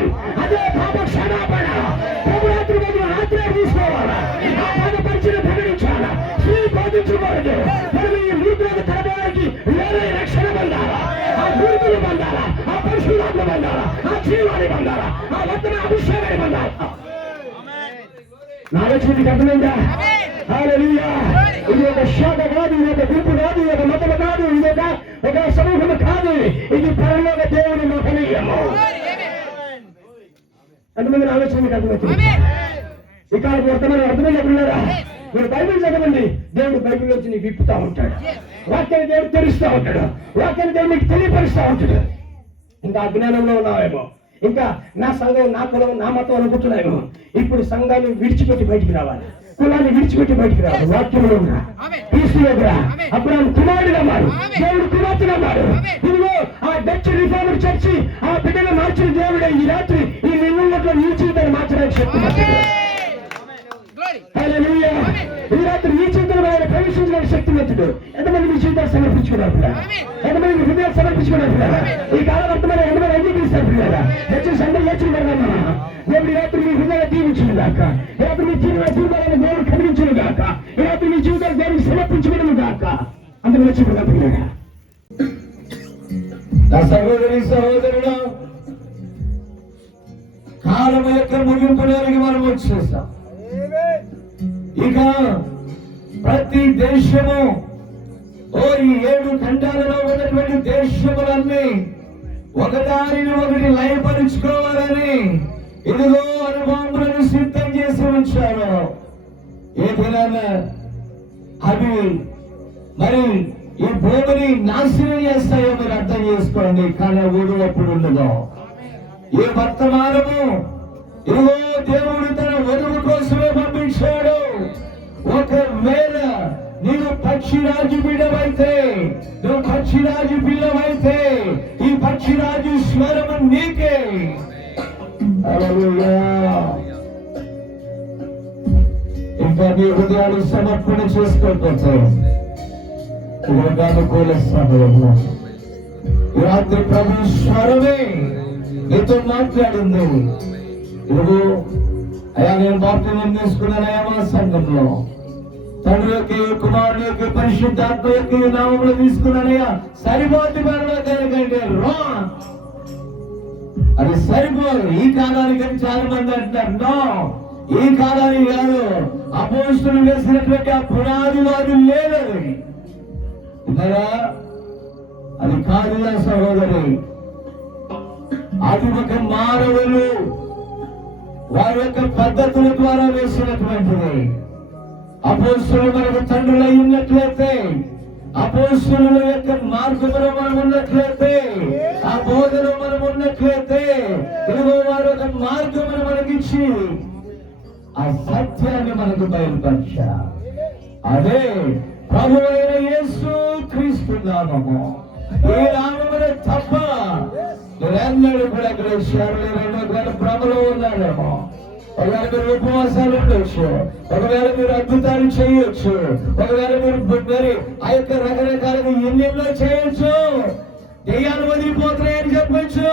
అదే పాప క్షమాపణ. ప్రభు రాత్రి బదులు రాత్రి తీసుకోవాలా, ఆ పాద పరిచయం ప్రకటించాలా, స్త్రీ బోధించకూడదు. మనం ఈ మూర్తులకు తరబడానికి వేరే రక్షణ పొందాలా, ఆ మూర్తులు పొందాలా, ఆ పరిశుద్ధాత్మ పొందాలా, ఆ జీవాన్ని పొందాలా, ఆ వర్తన అభిషేకాన్ని పొందాలా. నా ఆలోచనకి అర్థమైందా? హల్లెలూయా. ఇది ఒక శాఖ కాదు, ఇది ఒక గుంపు కాదు, ఇది ఒక మతం కాదు, ఇది ఒక సమూహం కాదు, ఇది పరలోక దేవుని మహనీయము. ఎంతమంది ఆలోచనకి అర్థమవుతుంది? ఈ కాలం వర్తమానం అర్థమైంది ఎక్కడున్నారా? మీరు బైబిల్ చదవండి, దేవుడు బైబిల్ నుంచి నీకు విప్పుతా ఉంటాడు, వాక్యాన్ని దేవుడు తెలుస్తూ ఉంటాడు, వాక్యాన్ని దేవుడు నీకు తెలియపరుస్తూ ఉంటాడు. ఇంకా అజ్ఞానంలో ఉన్నావేమో, ఇంకా నా సంఘం నా కులం నా మతం అనుకుంటున్నాయేమో. ఇప్పుడు సంఘాన్ని విడిచిపెట్టి బయటికి రావాలి, కులాన్ని విడిచిపెట్టి బయటికి రావాలి. వాక్యంలో ఉన్నా తీసుకురా. అబ్రహాము కుమారుడిగా మారు, దేవుడు కుమార్తెగా మారు. ఇదిగో ఆ డచ్ రిఫార్మర్ చర్చి ఆ బిడ్డను మార్చిన దేవుడే ఈ రాత్రి ఈ నిన్నట్లో నీ జీవితాన్ని మార్చడానికి శక్తి. హల్లెలూయా. ఈ రాత్రి నీ జీవితంలో ఆయన ప్రవేశించడానికి శక్తివంతుడు. ఎంతమంది మీ జీవితాలు సమర్పించుకున్నారు? ఎంతమంది మీ హృదయాలు సమర్పించుకున్నారు? ఈ కాలం వర్తమానం ఎంతమంది అంగీకరిస్తారు పిల్లరా? దయచేసి అందరూ నేర్చుకుంటారమ్మా. దేవుడు ఈ రాత్రి మీ హృదయాలు దీవించును గాక, ఈ రాత్రి మీ జీవితాలను దేవుడు కదిలించును గాక, ఈ రాత్రి మీ జీవితాలు దేవుడికి సమర్పించుకును గాక. అందరూ నేర్చుకుంటారు పిల్లరా. నా సహోదరి సహోదరుడు, కాలం యొక్క ముగింపులోనికి మనం వచ్చేసాం. ఇక ప్రతి దేశము ఈ 7 ఖండాలలో ఉన్నటువంటి దేశములన్నీ ఒకదారిని ఒకటి లయపరుచుకోవాలని ఇదిగో అనుభవములను సిద్ధం చేసి ఉంచారు. ఏ దినాన అవి మరి ఈ భూమిని నాశనం చేస్తాయో మీరు అర్థం చేసుకోండి. కానీ ఊరు ఎప్పుడు ఉండదో ఈ వర్తమానము ఇదిగో దేవుడు తన వధువు కోసమే పంపించాడు. ఒకవేళ నీవు పక్షిరాజు బిడ్డవైతే, నువ్వు పక్షిరాజు పిల్లవైతే ఈ పక్షిరాజు స్వరము నీకే. ఇంకా నీ హృదయాలు సమర్పణ చేసుకోకపోతే అనుకూల సమయము రాత్రి ప్రభు స్వరమే నీతో మాట్లాడింది. ఇదిగో అయ్యా నేను బాప్తిజం తీసుకున్నానయ్యా మా సంఘంలో, తండ్రి యొక్క కుమారుడు యొక్క పరిశుద్ధాత్మ యొక్క నామంలో తీసుకున్నానయ్యా. సరిపోతి పరలోకానికంటే రాంగ్, అది సరిపోదు. ఈ కాలానికని చాలా మంది అంటారు. నో, ఈ కాలానికి కాదు. అపోస్తులు వేసినటువంటి ఆ పునాదిలో అది లేదు. విన్నారా? అది కాదుగా సహోదరి, అది ఒక మానవులు వారి యొక్క పద్ధతుల ద్వారా వేసినటువంటిది. అపోస్తులు మనకు తండ్రులై ఉన్నట్లయితే, అపోస్తుల యొక్క మార్గంలో మనం ఉన్నట్లయితే, ఆ బోధలో మనం ఉన్నట్లయితే, ఇదిగో వారు ఒక మార్గం మనకిచ్చి ఆ సత్యాన్ని మనకు బయలుపరిచారు. అదే ప్రభువైన యేసు క్రీస్తు నామము. ఈ నామమున తప్ప మీరందరూ కూడా ఇక్కడ చేరలేరేమో, ఒకవేళ భ్రమలో ఉన్నారేమో, ఒకవేళ మీరు ఉపవాసాలు ఉండొచ్చు, ఒకవేళ మీరు అద్భుతాలు చేయొచ్చు, ఒకవేళ మీరు మరి ఆ యొక్క రకరకాలుగా ఎన్నెన్నో చేయొచ్చు, దెయ్యాలు వదిలిపోతున్నాయని చెప్పొచ్చు,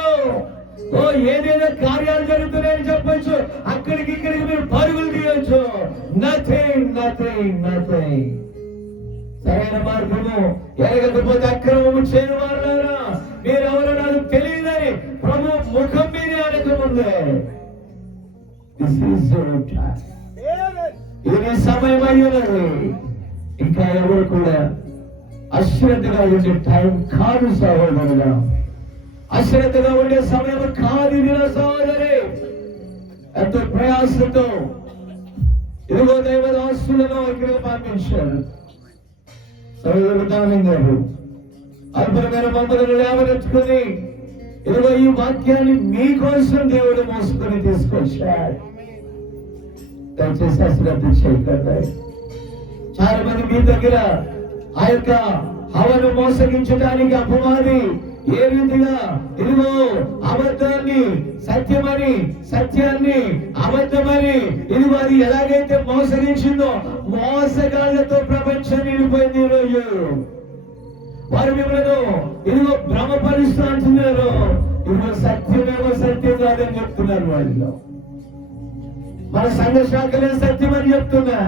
ఓ ఏదైనా కార్యాలు జరుగుతున్నాయని చెప్పొచ్చు, అక్కడికి ఇక్కడికి మీరు పరుగులు తీయొచ్చు. Nothing nothing nothing. సరైన మార్గము ఎరగకపోతే అక్రమము చేయని వారులారా మీరెవరో నాకు తెలియదని ప్రభు ముఖం మీద అనకముందే ఇది సమయం అయ్యున్నది. ఇంకా ఎవరు కూడా అశ్రద్ధగా ఉండే టైం కాదు సహోదరుగా, అశ్రద్ధగా ఉండే సమయం కాదు ఇది నా సహోదరి. ఎంతో ప్రయాసంతో ఇదిగో దైవదాసులను ఇక్కడ పంపించారు. సహోదరుడు దానం గారు అద్భుతమైన మమ్మల్ని లేవనెత్తుకుని ఇదిగో ఈ వాక్యాన్ని మీకోసం దేవుడు మోసుకొని తీసుకొచ్చాడు. దయచేసి అశ్రద్ధ చేయకండి. చాలా మంది మీ దగ్గర ఆ యొక్క హవను మోసగించడానికి అపవాది ఏ రీతిగా ఇదిగో అబద్ధాన్ని సత్యమని, సత్యాన్ని అబద్ధమని ఇదిగో అది ఎలాగైతే మోసగించిందో మోసగాళ్లతో ప్రపంచం నిండిపోయింది. ఈరోజు వారు మిమ్మల్ని ఇదిగో భ్రమపరుస్తూ అంటున్నారు. ఇదిగో సత్యమేమో సత్యం కాదని చెప్తున్నారు. వాళ్ళు మన సంఘ శాఖలే సత్యం అని చెప్తున్నా.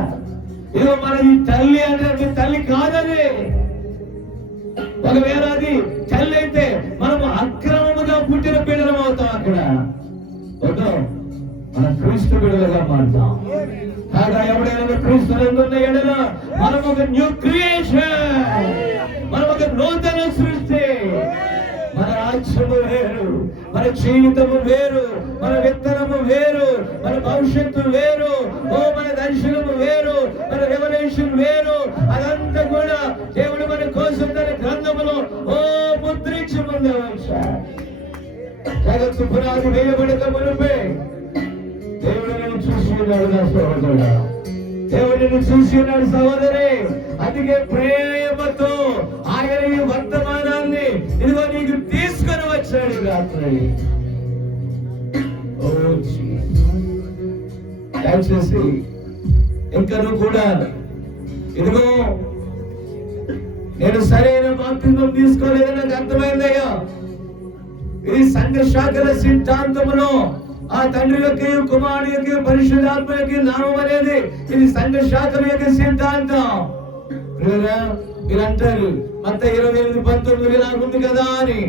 ఇదిగో మనది తల్లి అంటే మీ తల్లి కాదని. ఒకవేళ అది తల్లి అయితే మనము అక్రమముగా పుట్టిన బిడ్డలం అవుతాం. అక్కడ వద్దు, మనం క్రీస్తు బిడ్డలుగా మారుతాం. కాగా ఎవడైనా క్రీస్తు ఉన్న ఎడల మనం ఒక న్యూ క్రియేషన్, మనం ఒక నూతన సృష్టి. మన రాజ్యము వేరు, మన జీవితము వేరు, మన విత్తనము వేరు, మన భవిష్యత్తు వేరు, ఓ మన దర్శనము వేరు, మన రెవల్యూషన్ వేరు. అదంతా కూడా దేవుడు మన కోసం తన గ్రంథములో ఓ ముద్రించి ముందే వచ్చాడు. జగత్తు పునాది వేయబడక మునుపే దేవుడు నేను చూసి ఉన్నాడు నా సహోదరుడా, దేవుడు నిన్ను చూసి ఉన్నాడు సహోదరి. అందుకే ప్రేమతో ఆయన ఈ వర్తమానాన్ని ఇదిగో నీకు తీసుకొని వచ్చాడు రాత్రి. దయచేసి ఇంకా నువ్వు కూడా ఇదిగో నేను సరైన బాప్తిజం తీసుకోలేదని నాకు అర్థమైందయ్యా. ఇది సంఘ శాఖల సిద్ధాంతంలో ఆ తండ్రి యొక్క కుమారుడు యొక్క పరిశుద్ధాత్మ యొక్క నామం అనేది ఇది సంఘ శాఖల యొక్క సిద్ధాంతం. మీరంటారు మత్తయి 28:19 లాగుంది కదా అని.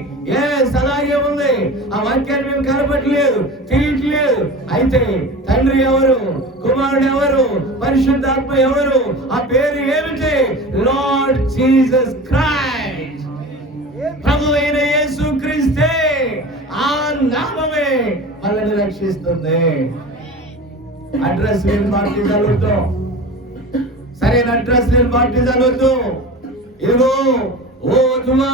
అలాగే ఉంది. ఆ వాక్యాన్ని మేము కనపట్లేదు, తెలియట్లేదు. అయితే తండ్రి ఎవరు, కుమారుడు ఎవరు, పరిశుద్ధాత్మ ఎవరు, ఆ పేరు ఏమిటి? లార్డ్ జీసస్ క్రైస్ట్, ప్రభు అయిన యేసు క్రీస్తే. ఆ నామమే మనల్ని రక్షిస్తుంది. అడ్రస్ లేని బాప్టిజాలు వద్దు, సరైన అడ్రస్ లేని బాప్టిజాలు వద్దు. ఇదిగో ఓ వధువా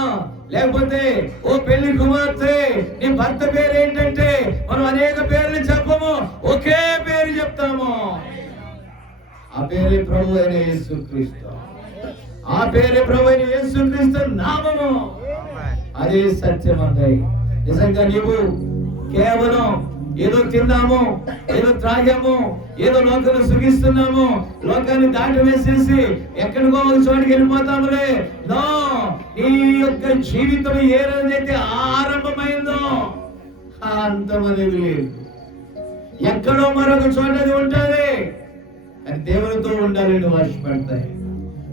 లేకపోతే ఓ పెళ్లి కుమార్తె, నీ భర్త పేరు ఏంటంటే మనం అనేక పేర్లు చెప్పము, ఒకే పేరు చెప్తాము. ఆ పేరే ప్రభు అయిన యేసుక్రీస్తు. ఆ పేరే ప్రభు అయిన యేసుక్రీస్తు నామము. అదే సత్యం. అంటాయి నిజంగా నీవు కేవలం ఏదో తిన్నాము, ఏదో త్రాగాము, ఏదో లోకాన్ని సుఖిస్తున్నాము, లోకాన్ని దాటి వేసేసి ఎక్కడికో ఒక చోటికి వెళ్ళిపోతాములే. నో, నీ యొక్క జీవితం ఏ రోజైతే ఆరంభమైందో అంతం అనేది లేదు. ఎక్కడో మరొక చోట అది ఉంటుంది. అది దేవునితో ఉండాలని ఆశపడతాయి,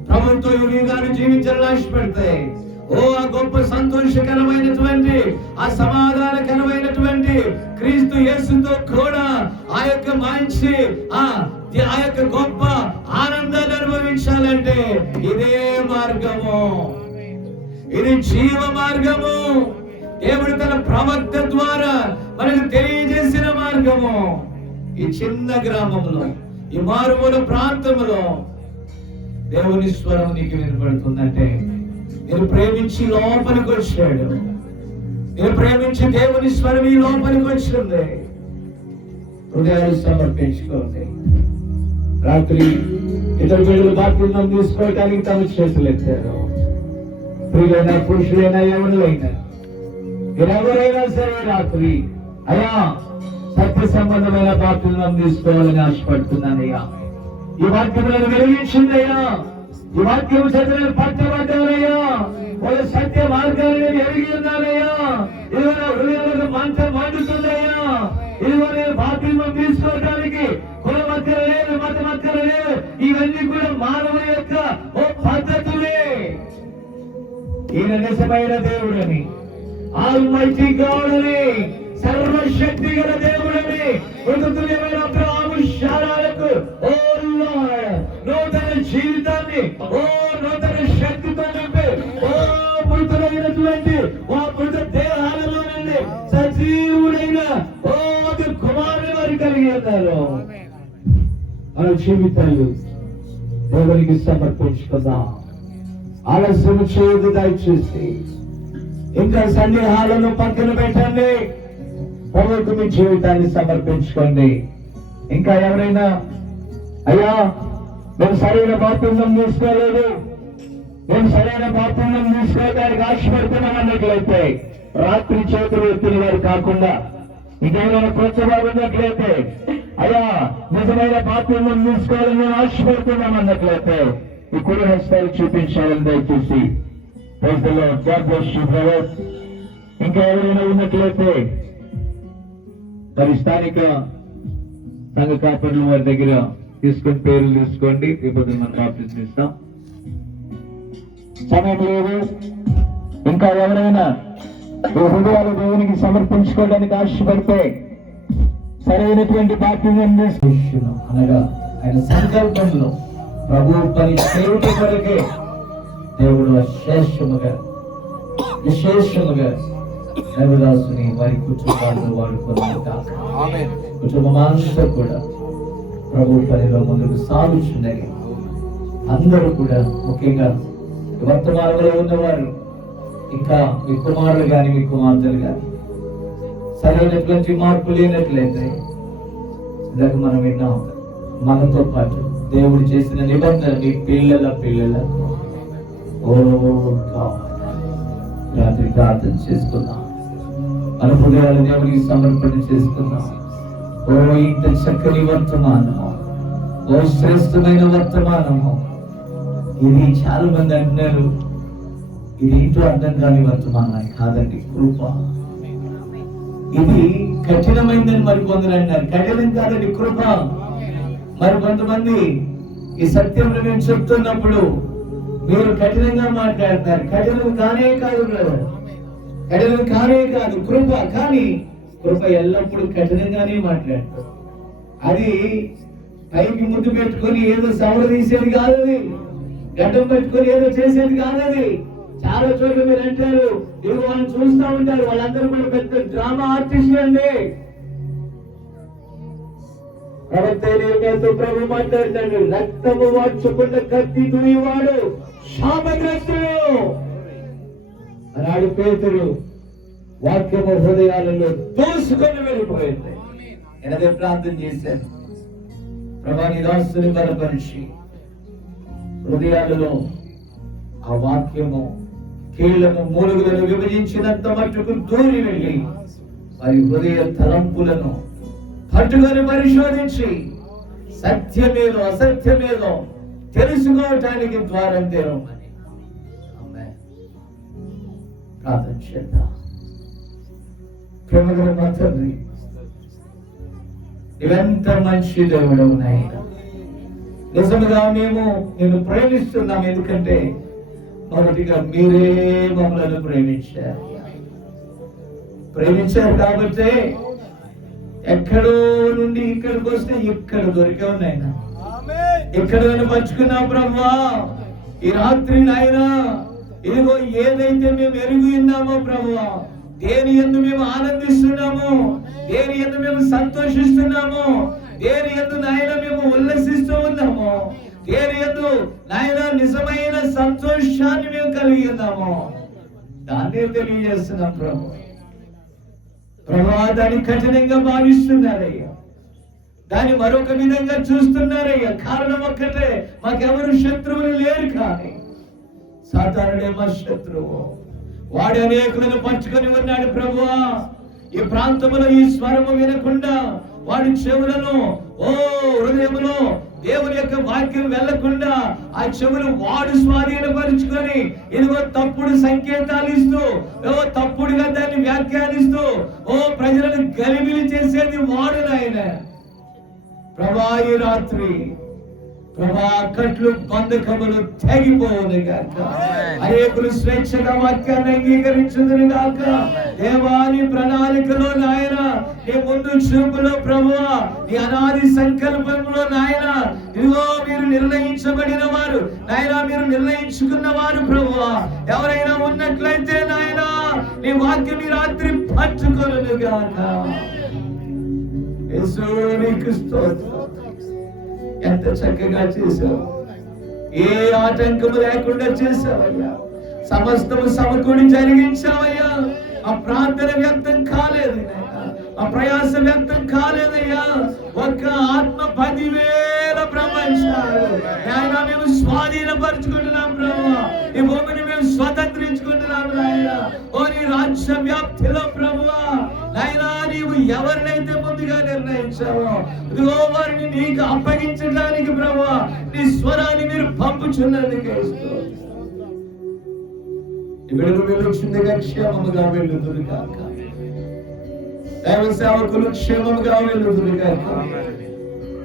ప్రభుత్వ యుగాన్ని జీవించాలని ఆశపడతాయి. ఓ ఆ గొప్ప సంతోషకరమైనటువంటి, ఆ సమాధానకరమైనటువంటి క్రీస్తు యేసుతో కూడా ఆ యొక్క మంచి ఆ యొక్క గొప్ప ఆనందాన్ని అనుభవించాలంటే ఇదే మార్గము, ఇది జీవ మార్గము. దేవుడు తన ప్రవక్త ద్వారా మనకు తెలియజేసిన మార్గము. ఈ చిన్న గ్రామంలో, ఈ మారుమూల ప్రాంతంలో దేవుని స్వరం నీకు వినపడుతుందంటే నేను ప్రేమించి లోపలికి వచ్చాడు. నేను ప్రేమించి దేవుని స్వరం ఈ లోపలికి వచ్చింది. హృదయాలు సమర్పించుకోండి. రాత్రి ఇద్దరు బిడ్డలు బాప్తిజం తీసుకోవడానికి తమ చేతులు ఎత్తారు. స్త్రీలైనా పురుషులైనా ఎవరైనా మీరెవరైనా సరే రాత్రి అయ్యా సత్య సంబంధమైన బాధ్యతలను తీసుకోవాలని ఆశపడుతున్నానయ్యా. ఈ వాక్యములను వెలిగించిందయ్యా. ఈ వాక్యం చదివిన పట్టబడ్డారయ్యా. వాళ్ళ సత్య మార్గాలను ఎరిగి ఉన్నారయ్యా. ఇదిగో నా హృదయంలో మంచం మండుతుందయ్యా. ఇదిగో నేను బాధ్యతను తీసుకోవడానికి కుల మధ్యలో లేదు, మత మధ్యలో లేదు. ఇవన్నీ కూడా మానవ యొక్క ఓ పద్ధతులే. ఈయన నిజమైన దేవుడని, ఆల్మైటీ గాడ్ అని, సర్వశక్తి గల దేవుడని, మృతులైన అబ్రహాము శారాలకు ఓ లార్డ్ నూతన జీవితాన్ని ఓ నూతన శక్తితో నింపి ఓ మృతులైనటువంటి ఓ మృత దేహాలలో నుండి సజీవుడైన ఓ కుమారుని వారు కలిగి ఉన్నారు. మన జీవితాలు దేవునికి సమర్పించుకుందాం. ఆలస్యం చేయదు దయచేసి. ఇంకా సందేహాలను పక్కన పెట్టండి. ప్రభువుకు మీ జీవితాన్ని సమర్పించుకోండి. ఇంకా ఎవరైనా అయ్యా నేను సరైన బాప్తిజం తీసుకోలేదు, నేను సరైన బాప్తిజం తీసుకోవడానికి ఆశపడుతున్నాను అన్నట్లయితే రాత్రి చేతులు ఎత్తిన వారు కాకుండా ఇంకేమైనా ప్రోత్సాహమైనట్లయితే అయ్యా నిజమైన బాప్తిజం తీసుకోవాలని నేను ఆశపడుతున్నాం అన్నట్లయితే ఈ కుడి హస్తాలు చూపించాలని దయచేసి ప్రజల్లో ఇంకా ఎవరైనా ఉన్నట్లయితే మరి స్థానిక సంఘ కాపర్ల వారి దగ్గర తీసుకొని పేర్లు తీసుకోండి. ఇప్పుడు మనం బాప్తిజం ఇస్తాం. సమయం లేదు. ఇంకా ఎవరైనా హృదయాలు దేవునికి సమర్పించుకోవడానికి ఆశపడితే సరైనటువంటి బాప్తిజం అనగా ఆయన సంకల్పంలో ప్రభు పని చేయుట కొరకే దేవుడు విశేషముగా దేవదాసుని వారి కుటుంబాలను వాడుకున్నాక కుటుంబమంతా కూడా ప్రభు పనిలో ముందుకు సాగుచున్నది. అందరూ కూడా ముఖ్యంగా వర్తమానంలో ఉన్నవారు ఇంకా మీ కుమారులు కానీ మీ కుమార్తెలు కానీ సరైనటువంటి మార్పు లేనట్లయితే ఇందాక మనం విన్నాం, మనతో పాటు దేవుడు చేసిన నిబంధన మీ పిల్లల ఓ రాత్రి ప్రార్థన చేసుకుందాం. మన హృదయాలు దేవునికి సమర్పణ చేసుకుందాం. ఓ ఇంత చక్కని వర్తమానము, ఓ శ్రేష్టమైన వర్తమానము. ఇది చాలా మంది అంటున్నారు ఇది ఏంటో అర్థం కాని వర్తమానం. కాదండి, కృప. ఇది కఠినమైందని మరి కొందరు అంటారు. కఠినం కాదండి, కృప. మరి కొంతమంది ఈ సత్యం మేము చెప్తున్నప్పుడు మీరు కఠినంగా మాట్లాడతారు. కఠినం కానే కాదు, కఠినం కానే కాదు కృప. కానీ కృప ఎల్లప్పుడూ కఠినంగానే మాట్లాడతారు. అది పైకి ముద్దు పెట్టుకొని ఏదో సవర తీసేది కాదు, అది గడ్డం పెట్టుకొని ఏదో చేసేది కాదు. అది చాలా చోట్ల మీరు అంటారు, ఇవి వాళ్ళని చూస్తూ ఉంటారు, వాళ్ళందరూ కూడా పెద్ద డ్రామా ఆర్టిస్టులు అండి. ప్రభు మాట్లాడతాడు, రక్తము వాడ్చుకున్న కత్తి దూయివాడు శాపగ్రస్తుడు అన్నాడు పేతురు. వాక్యము హృదయాలలో దూసుకొని వెళ్ళిపోయింది. నేనదే ప్రార్థన చేశాను, ప్రభా నీ దాసుని బలపరిచి హృదయాలలో ఆ వాక్యము కీళ్లను మూలుగులను విభజించినంత మట్టుకు దూరి వెళ్ళి వారి హృదయ తలంపులను పట్టుకొని పరిశోధించి సత్యమేదో అసత్యమేదో తెలుసుకోవటానికి ద్వారం తెరవమని ప్రార్థన చేద్దాం. ప్రేమగల మా తండ్రి, నువ్వెంత మంచి దేవుడవు నాయన. నిజంగా మేము నిన్ను ప్రేమిస్తున్నాం. ఎందుకంటే మొదటిగా మీరే మమ్మల్ని ప్రేమించారు కాబట్టి ఎక్కడో నుండి ఇక్కడికి వస్తే ఇక్కడ దొరికావు నాయన. ఇక్కడ పంచుకున్నావు ప్రభువా. ఈ రాత్రి నాయన ఇదిగో ఏదైతే మేము ఎరిగి ఉన్నామో ప్రభువా, దేని యందు మేము ఆనందిస్తున్నాము, దేని యందు మేము సంతోషిస్తున్నాము, దేని యందు నాయన మేము ఉల్లసిస్తూ ఉన్నాము, దేని యందు నాయన నిజమైన సంతోషాన్ని మేము కలిగి ఉన్నాము, దాన్ని తెలియజేస్తున్నాం ప్రభు. దాన్ని కఠినంగా భావిస్తున్నారయ్యా, దాన్ని మరొక విధంగా చూస్తున్నారయ్యా. కారణం ఒక్కటే, మాకెవరు శత్రువులు లేరు. కానీ సాతానుడే మా శత్రువు. వాడు అనేకులను పట్టుకొని ఉన్నాడు ప్రభువా. ఈ ప్రాంతంలో ఈ స్వరము వినకుండా వాడి చెవులను హృదయములో దేవుని యొక్క వాక్యం వెళ్లకుండా ఆ చెవులు వాడు స్వాధీనపరుచుకొని ఇదిగో తప్పుడు సంకేతాలు ఇస్తూ తప్పుడుగా దాన్ని వ్యాఖ్యానిస్తూ ప్రజలను గలిబిలి చేసేది వాడు నాయన. ప్రభా ఈ రాత్రి ప్రభా కట్లు బంధకములు తెగిపోవును గాక. అనేకులు స్వేచ్ఛగా వాక్యాన్ని అంగీకరించుదురు గాక. దేవాని ప్రణాళికలో నాయన, నీ ముందు చూపులో ప్రభువా, నీ అనాది సంకల్పంలో నాయన, ఇదిగో మీరు నిర్ణయించబడిన వారు నాయన, మీరు నిర్ణయించుకున్న వారు ప్రభువా ఎవరైనా ఉన్నట్లయితే నాయన, నీ వాక్యం ఈ రాత్రి పట్టుకొను గాక. యేసునికి స్తోత్రం. ఎంత చక్కగా చేశావు, ఏ ఆటంకము లేకుండా చేశావయ్యా. సమస్తము సమకూడి జరిగించావయ్యా. ఆ ప్రార్థన వ్యక్తం కాలేదు, ఆ ప్రయాస వ్యక్తం కాలేదయ్యా. ఒక్క ఆత్మ 10,000 ప్రపంచాలు ఆయన మేము స్వాధీనపరుచుకుంటున్నాం ప్రభు. ఈ భూమిని మేము స్వతంత్రించుకుంటున్నాం నాయన. ఓ నీ రాజ్య వ్యాప్తిలో ప్రభువా నాయన, నీవు ఎవరినైతే ముందుగా నిర్ణయించావో ఇదిగో వారిని నీకు అప్పగించడానికి ప్రభువా నీ స్వరాన్ని మీరు పంపుచున్నందుకే ఇప్పుడు వెళ్ళుచుండగా క్షేమముగా వెళ్ళుదురు కాక. దైవ సేవకులు క్షేమముగా వెళ్ళుదురు కాక.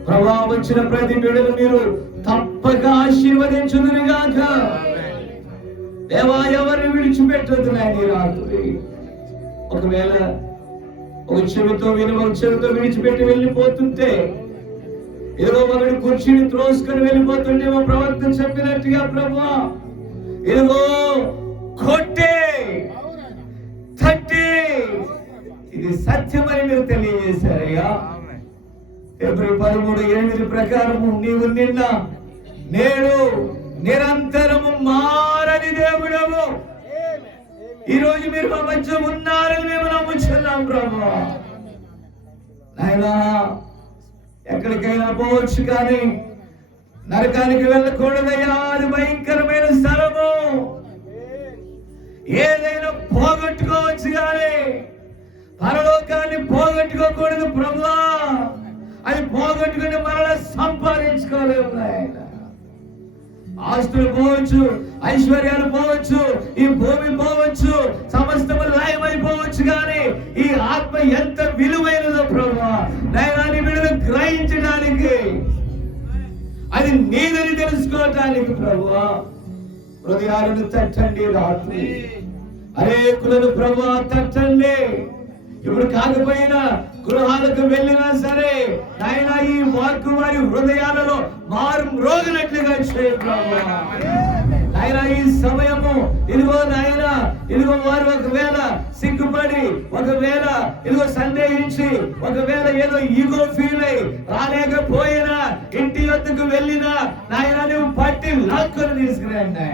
ప్రభా వచ్చిన ప్రతి బిడ్డను మీరు తప్పక ఆశీర్వదించుదురు గాక. దేవా ఎవరిని విడిచిపెట్టదు నాయన. రాత్రి ఒకవేళ ఒక చెవితో విని ఒక చెవితో విడిచిపెట్టి వెళ్ళిపోతుంటే, ఏదో ఒకటి కుర్చీని త్రోసుకొని వెళ్ళిపోతుంటే మా ప్రవక్త చెప్పినట్టుగా ప్రభువా ఇదిగో కొట్టే తట్టి ఇది సత్యమని మీరు తెలియజేశారయ్యా. ఫిబ్రవరి 13:8 ప్రకారము నీవు నిన్న నేడు నిరంతరము మారని దేవుడవు. ఈ రోజు మీరు మా మధ్య ఉన్నారని మేము నమ్ముచున్నాం ప్రభువా. నాయనా ఎక్కడికైనా పోవచ్చు కానీ నరకానికి వెళ్ళకూడదయ్యా. అది భయంకరమైన స్థలము. ఏదైనా పోగొట్టుకోవచ్చు కానీ పరలోకాన్ని పోగొట్టుకోకూడదు ప్రభువా. అది పోగొట్టుకుని మరలా సంపాదించుకోలేము నాయన. ఆస్తులు పోవచ్చు, ఐశ్వర్యాలు పోవచ్చు, ఈ భూమి పోవచ్చు, సమస్తము లయమైపోవచ్చు, కానీ ఈ ఆత్మ ఎంత విలువైనదో ప్రభువా నాయనా వీళ్ళని గ్రహించడానికి, అది నీదని తెలుసుకోవటానికి ప్రభువా హృదయాలను తట్టండి. రాత్రి అనేకులను ప్రభువా తట్టండి. ఇప్పుడు కాకపోయినా గృహాలకు వెళ్ళినా సరే నాయన ఈ వాక్కు వారి హృదయాలలో మారు మ్రోగినట్లుగా నాయన ఈ సమయము ఇదిగో నాయన ఇదిగో వారు ఒకవేళ సిగ్గుపడి, ఒకవేళ ఇదిగో సందేహించి, ఒకవేళ ఏదో ఈగో ఫీల్ అయి రాలేకపోయినా ఇంటి వద్దకు వెళ్ళినా నాయన నువ్వు పట్టి లాక్కొని తీసుకురండి.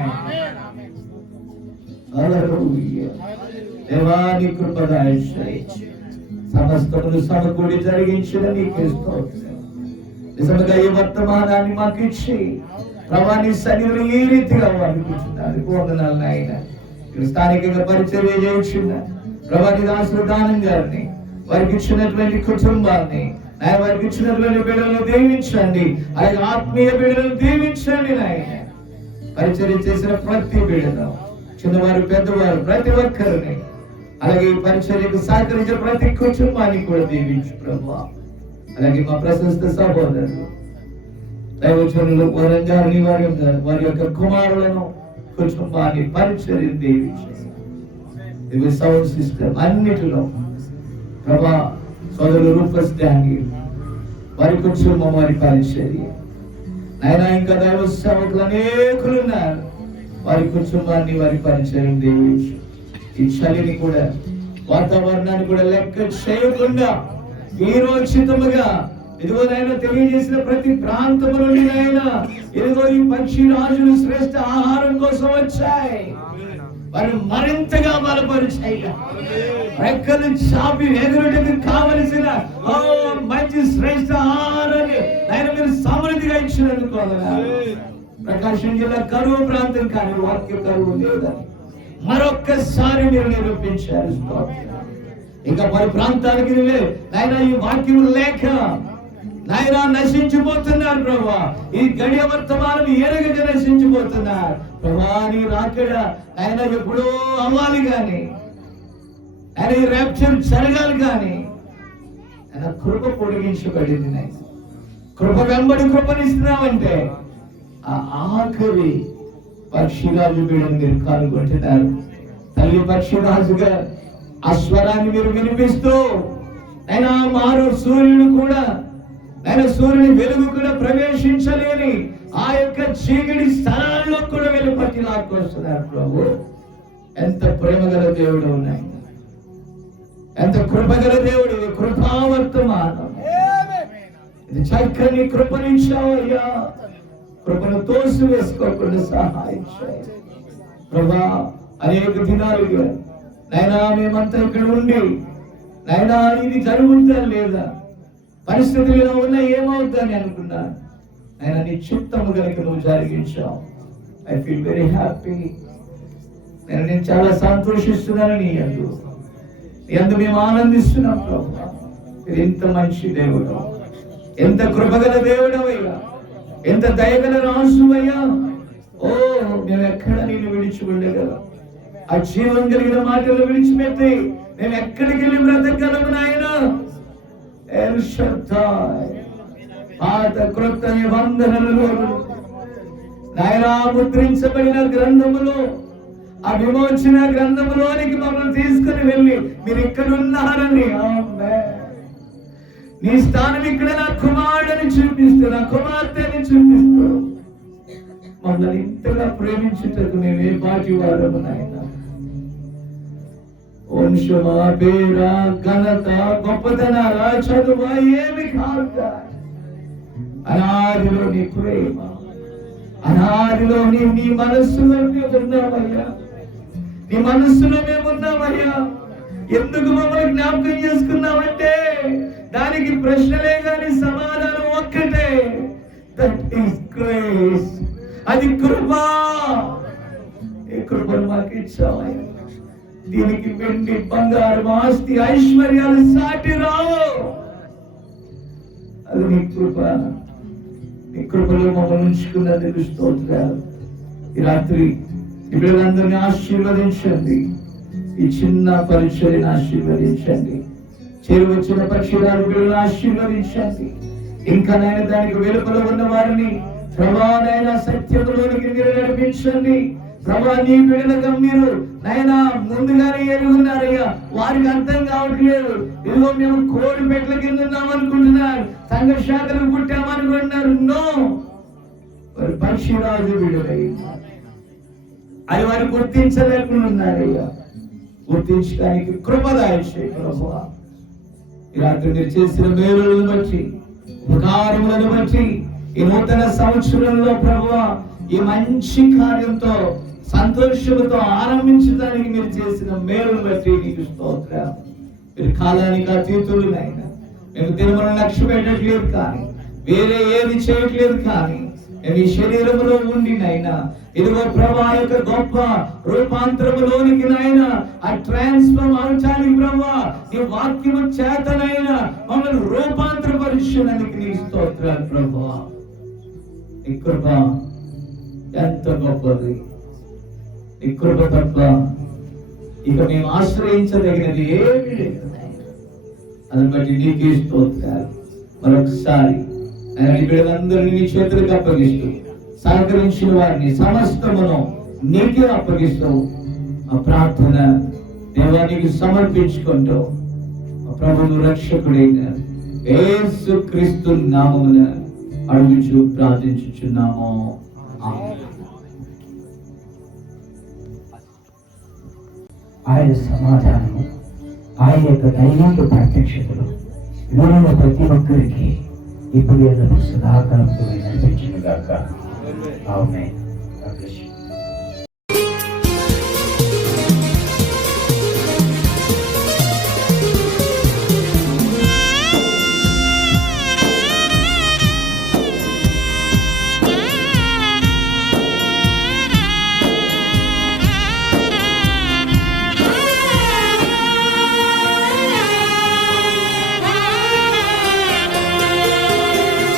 దేవాని కృపదాయిషై సమస్తమును సమకూడి జరిగించిన నీకే స్తోత్రం. నిజంగా ఈ వర్తమానాన్ని మాకు ఇచ్చి ప్రభాని సన్నిధిలో ఏ రీతిగా వాడుకుంటున్నారు వందనాలు నాయన. స్థానికంగా పరిచర్య చేయించిన ప్రభాని దాసులు దానం గారిని, వారికి ఇచ్చినటువంటి కుటుంబాన్ని నాయన, వారికి ఇచ్చినటువంటి బిడ్డలను దీవించండి. అలాగే ఆత్మీయ బిడ్డలను దీవించండి నాయన. పరిచర్య చేసిన ప్రతి బిడ్డను, చిన్నవారు పెద్దవారు ప్రతి ఒక్కరిని, అలాగే ఈ పరిచర్యకు సహకరించిన ప్రతి కుటుంబాన్ని కూడా దీవించు ప్రభువా. అలాగే మా ప్రశస్త సహోదరులు దైవజనులు వరం గారిని, వారి యొక్క కుమారులను, కుటుంబాన్ని పరిచర్య దీవించండి. సౌండ్ సిస్టమ్ అన్నిటిలో ప్రభా సోదరులు రూపస్ డాంగి వారి కుటుంబం, వారి పరిచర్య నాయన, ఇంకా దైవ సేవకులు అనేకులు ఉన్నారు, వారి కుటుంబాన్ని, వారి పరిచయం దీవించు. ఈ చలిని కూడా, వాతావరణాన్ని కూడా లెక్క చేయకుండా వీరోచితముగా ఇదిగో నాయన తెలియజేసిన ప్రతి ప్రాంతము నుండి నాయన ఇదిగో ఈ పక్షి రాజులు శ్రేష్ఠ ఆహారం కోసం వచ్చాయి. వారు మరింతగా బలపరిచాయి. రెక్కలు చాపి ఎగురుటకు కావలసిన మంచి శ్రేష్ఠ ఆహారాన్ని ఆయన మీరు సమృద్ధిగా ఇచ్చినందుకు ప్రకాశం జిల్లా కరువు ప్రాంతం కానీ వాక్య కరువు లేదని మరొక్కసారి మీరు నిరూపించారు. ఇంకా పలు ప్రాంతాలకి నాయన ఈ వాక్యం లేక నాయన నశించిపోతున్నారు ప్రభా. ఈ గడియ వర్తమానం ఎరగక నశించిపోతున్నారు ప్రభా. నీ రాకడ ఆయన ఎప్పుడో అవ్వాలి కానీ, ఆయన ఈ ర్యాప్చర్ జరగాలి కానీ ఆయన కృప పొడిగించబడింది. నాయన కృప వెంబడి కృపనిస్తున్నామంటే ఆ ఆఖరి పక్షిరాజు బిడ్డను మీరు కాలుగొంటున్నారు. తల్లి పక్షిరాజుగా ఆ స్వరాన్ని మీరు వినిపిస్తూ ఆయన మారు సూర్యుడు కూడా ఆయన సూర్యుని వెలుగు కూడా ప్రవేశించలేని ఆ యొక్క చీకటి స్థలాల్లో కూడా వెలుగు పట్టి లాక్కొస్తున్నారు ప్రభు. ఎంత ప్రేమగల దేవుడు ఉన్నాయి, ఎంత కృపగల దేవుడు. ఇది కృపావర్తమానం, ఇది చక్కని కృపనిచ్చావయ్యా. కృపను తోసి వేసుకోకుండా సహాయం చేయండి ప్రభా. అనేక దినాలుగా నైనా మేమంతా ఇక్కడ ఉండి నైనా ఇది జరుగుతుందా లేదా, పరిస్థితులు ఇలా ఉన్నా ఏమవుతుందని అనుకున్నాను. ఆయన నీ చిత్తము కనుక నువ్వు జరిగించావు. I feel very happy. నేను చాలా సంతోషిస్తున్నాను. నీ అందు మేము ఆనందిస్తున్నాం ప్రభు. మీరు ఎంత మంచి దేవుడు, ఎంత కృపగల దేవుడవయ్యా, ఎంత దయగల రాజువయ్యా. ఓ మేము ఎక్కడ నేను విడిచి ఉండగల, ఆ జీవం కలిగిన మాటలు విడిచిపెట్టి మేము ఎక్కడికి వెళ్ళి బ్రతకగలము నాయన. పాత క్రొత్త నిబంధనలలో నాయనా ముద్రించబడిన గ్రంథములో, ఆ విమోచన గ్రంథములోనికి మమ్మల్ని తీసుకుని వెళ్ళి మీరు ఇక్కడ ఉన్నారని, నీ స్థానం ఇక్కడ నా కుమారుడిని చూపిస్తూ, నా కుమార్తెని చూపిస్తూ మమ్మల్ని ఇంతగా ప్రేమించుటకు మేమే బాటి వారము నాయన. వంశమా, పేర, ఘనత, గొప్పతనాల, చదువు ఏమి కాదు. అనాదిలో నీ ప్రేమ, అనాదిలో నీ మనస్సులో మేము ఉన్నామయ్యా. నీ మనస్సులో మేము ఉన్నామయ్యా. ఎందుకు మమ్మల్ని జ్ఞాపకం చేసుకున్నామంటే దానికి ప్రశ్నలే గాని సమాధానం ఒక్కటే, దట్ ఈస్ గ్రేస్. అది కృపా. ఈ కృపను మాకు ఇచ్చామయ్యా. దీనికి వెండి, బంగారం, ఆస్తి, ఐశ్వర్యాలు సాటి రావు. అది నీ కృప. నీ కృపలో మమ్మల్ని ఉంచుకున్నందుకు స్తోత్రాలు. ఈ రాత్రి ఈ పిల్లలందరినీ ఆశీర్వదించండి. ఈ చిన్న పరిచర్యను ఆశీర్వదించండి. చేరువచ్చిన పక్షురాలు పిల్లలను ఆశీర్వదించండి. ఇంకా నేను దానికి వెలుపల ఉన్న వారిని ప్రభానైనా సత్యములోనికి మీరు నడిపించండి. ప్రభా నీ బిడ్డలుగా మీరు నాయన ముందుగానే ఎరుగున్నారయ్యా. వారికి అర్థం కావట్లేదు. ఇదిగో మేము కోడి పెట్టల కింద ఉన్నామనుకుంటున్నారు, సంఘ శాఖలు పుట్టామనుకుంటున్నారు. నో, వారి పక్షిరాజు బిడ్డలయ్యా. అది వారు గుర్తించలేకుండా ఉన్నారయ్యా. గుర్తించడానికి కృపదాయిచ్చే ప్రభువా. ఈ రాత్రి మీరు చేసిన మేలులను బట్టి, ఉపకారములను బట్టి, ఈ నూతన సంవత్సరంలో ప్రభువా ఈ మంచి కార్యంతో సంతోషంతో ఆరంభించడానికి మీరు చేసిన మేలును బట్టి నీకు స్తోత్రం. మీరు కాలానికి అతీతులు నాయన. మేము తిరుమల లక్ష్య పెట్టట్లేదు కానీ, వేరే ఏది చేయట్లేదు కానీ, మేము ఈ శరీరంలో ఉండి నాయన ఇదిగో ప్రభా యొక్క గొప్ప రూపాంతరములోనికి నాయన ఆ ట్రాన్స్ఫార్మ్ అవటానికి ప్రభా నీ వాక్యము చేతనైనా మమ్మల్ని రూపాంతరపరిచినందుకు నీకు స్తోత్రాలు ప్రభా. నీ కృప ఎంత గొప్పది. నీ కృప తప్ప ఇక మేము ఆశ్రయించదగినది ఏమీ లేదు. దాన్ని బట్టి నీకే స్తోత్రాలు. మరొకసారి బిడ్డలందరినీ నీ చేతులకు అప్పగిస్తూ, సహకరించిన వారిని సమస్తమును నీకే అప్పగిస్తూ ఆ ప్రార్థన దేవానికి సమర్పించుకుంటూ ప్రభువు రక్షకుడైన యేసుక్రీస్తు నామమున అడుగుచు ప్రార్థించుచున్నాము. ఆయన సమాధానము, ఆయన యొక్క దైవిక ప్రత్యక్షతలు వివరణ ప్రతి ఒక్కరికి ఇప్పుడు సదాకాలంతో నడిపించుగాక. ఆమేన్.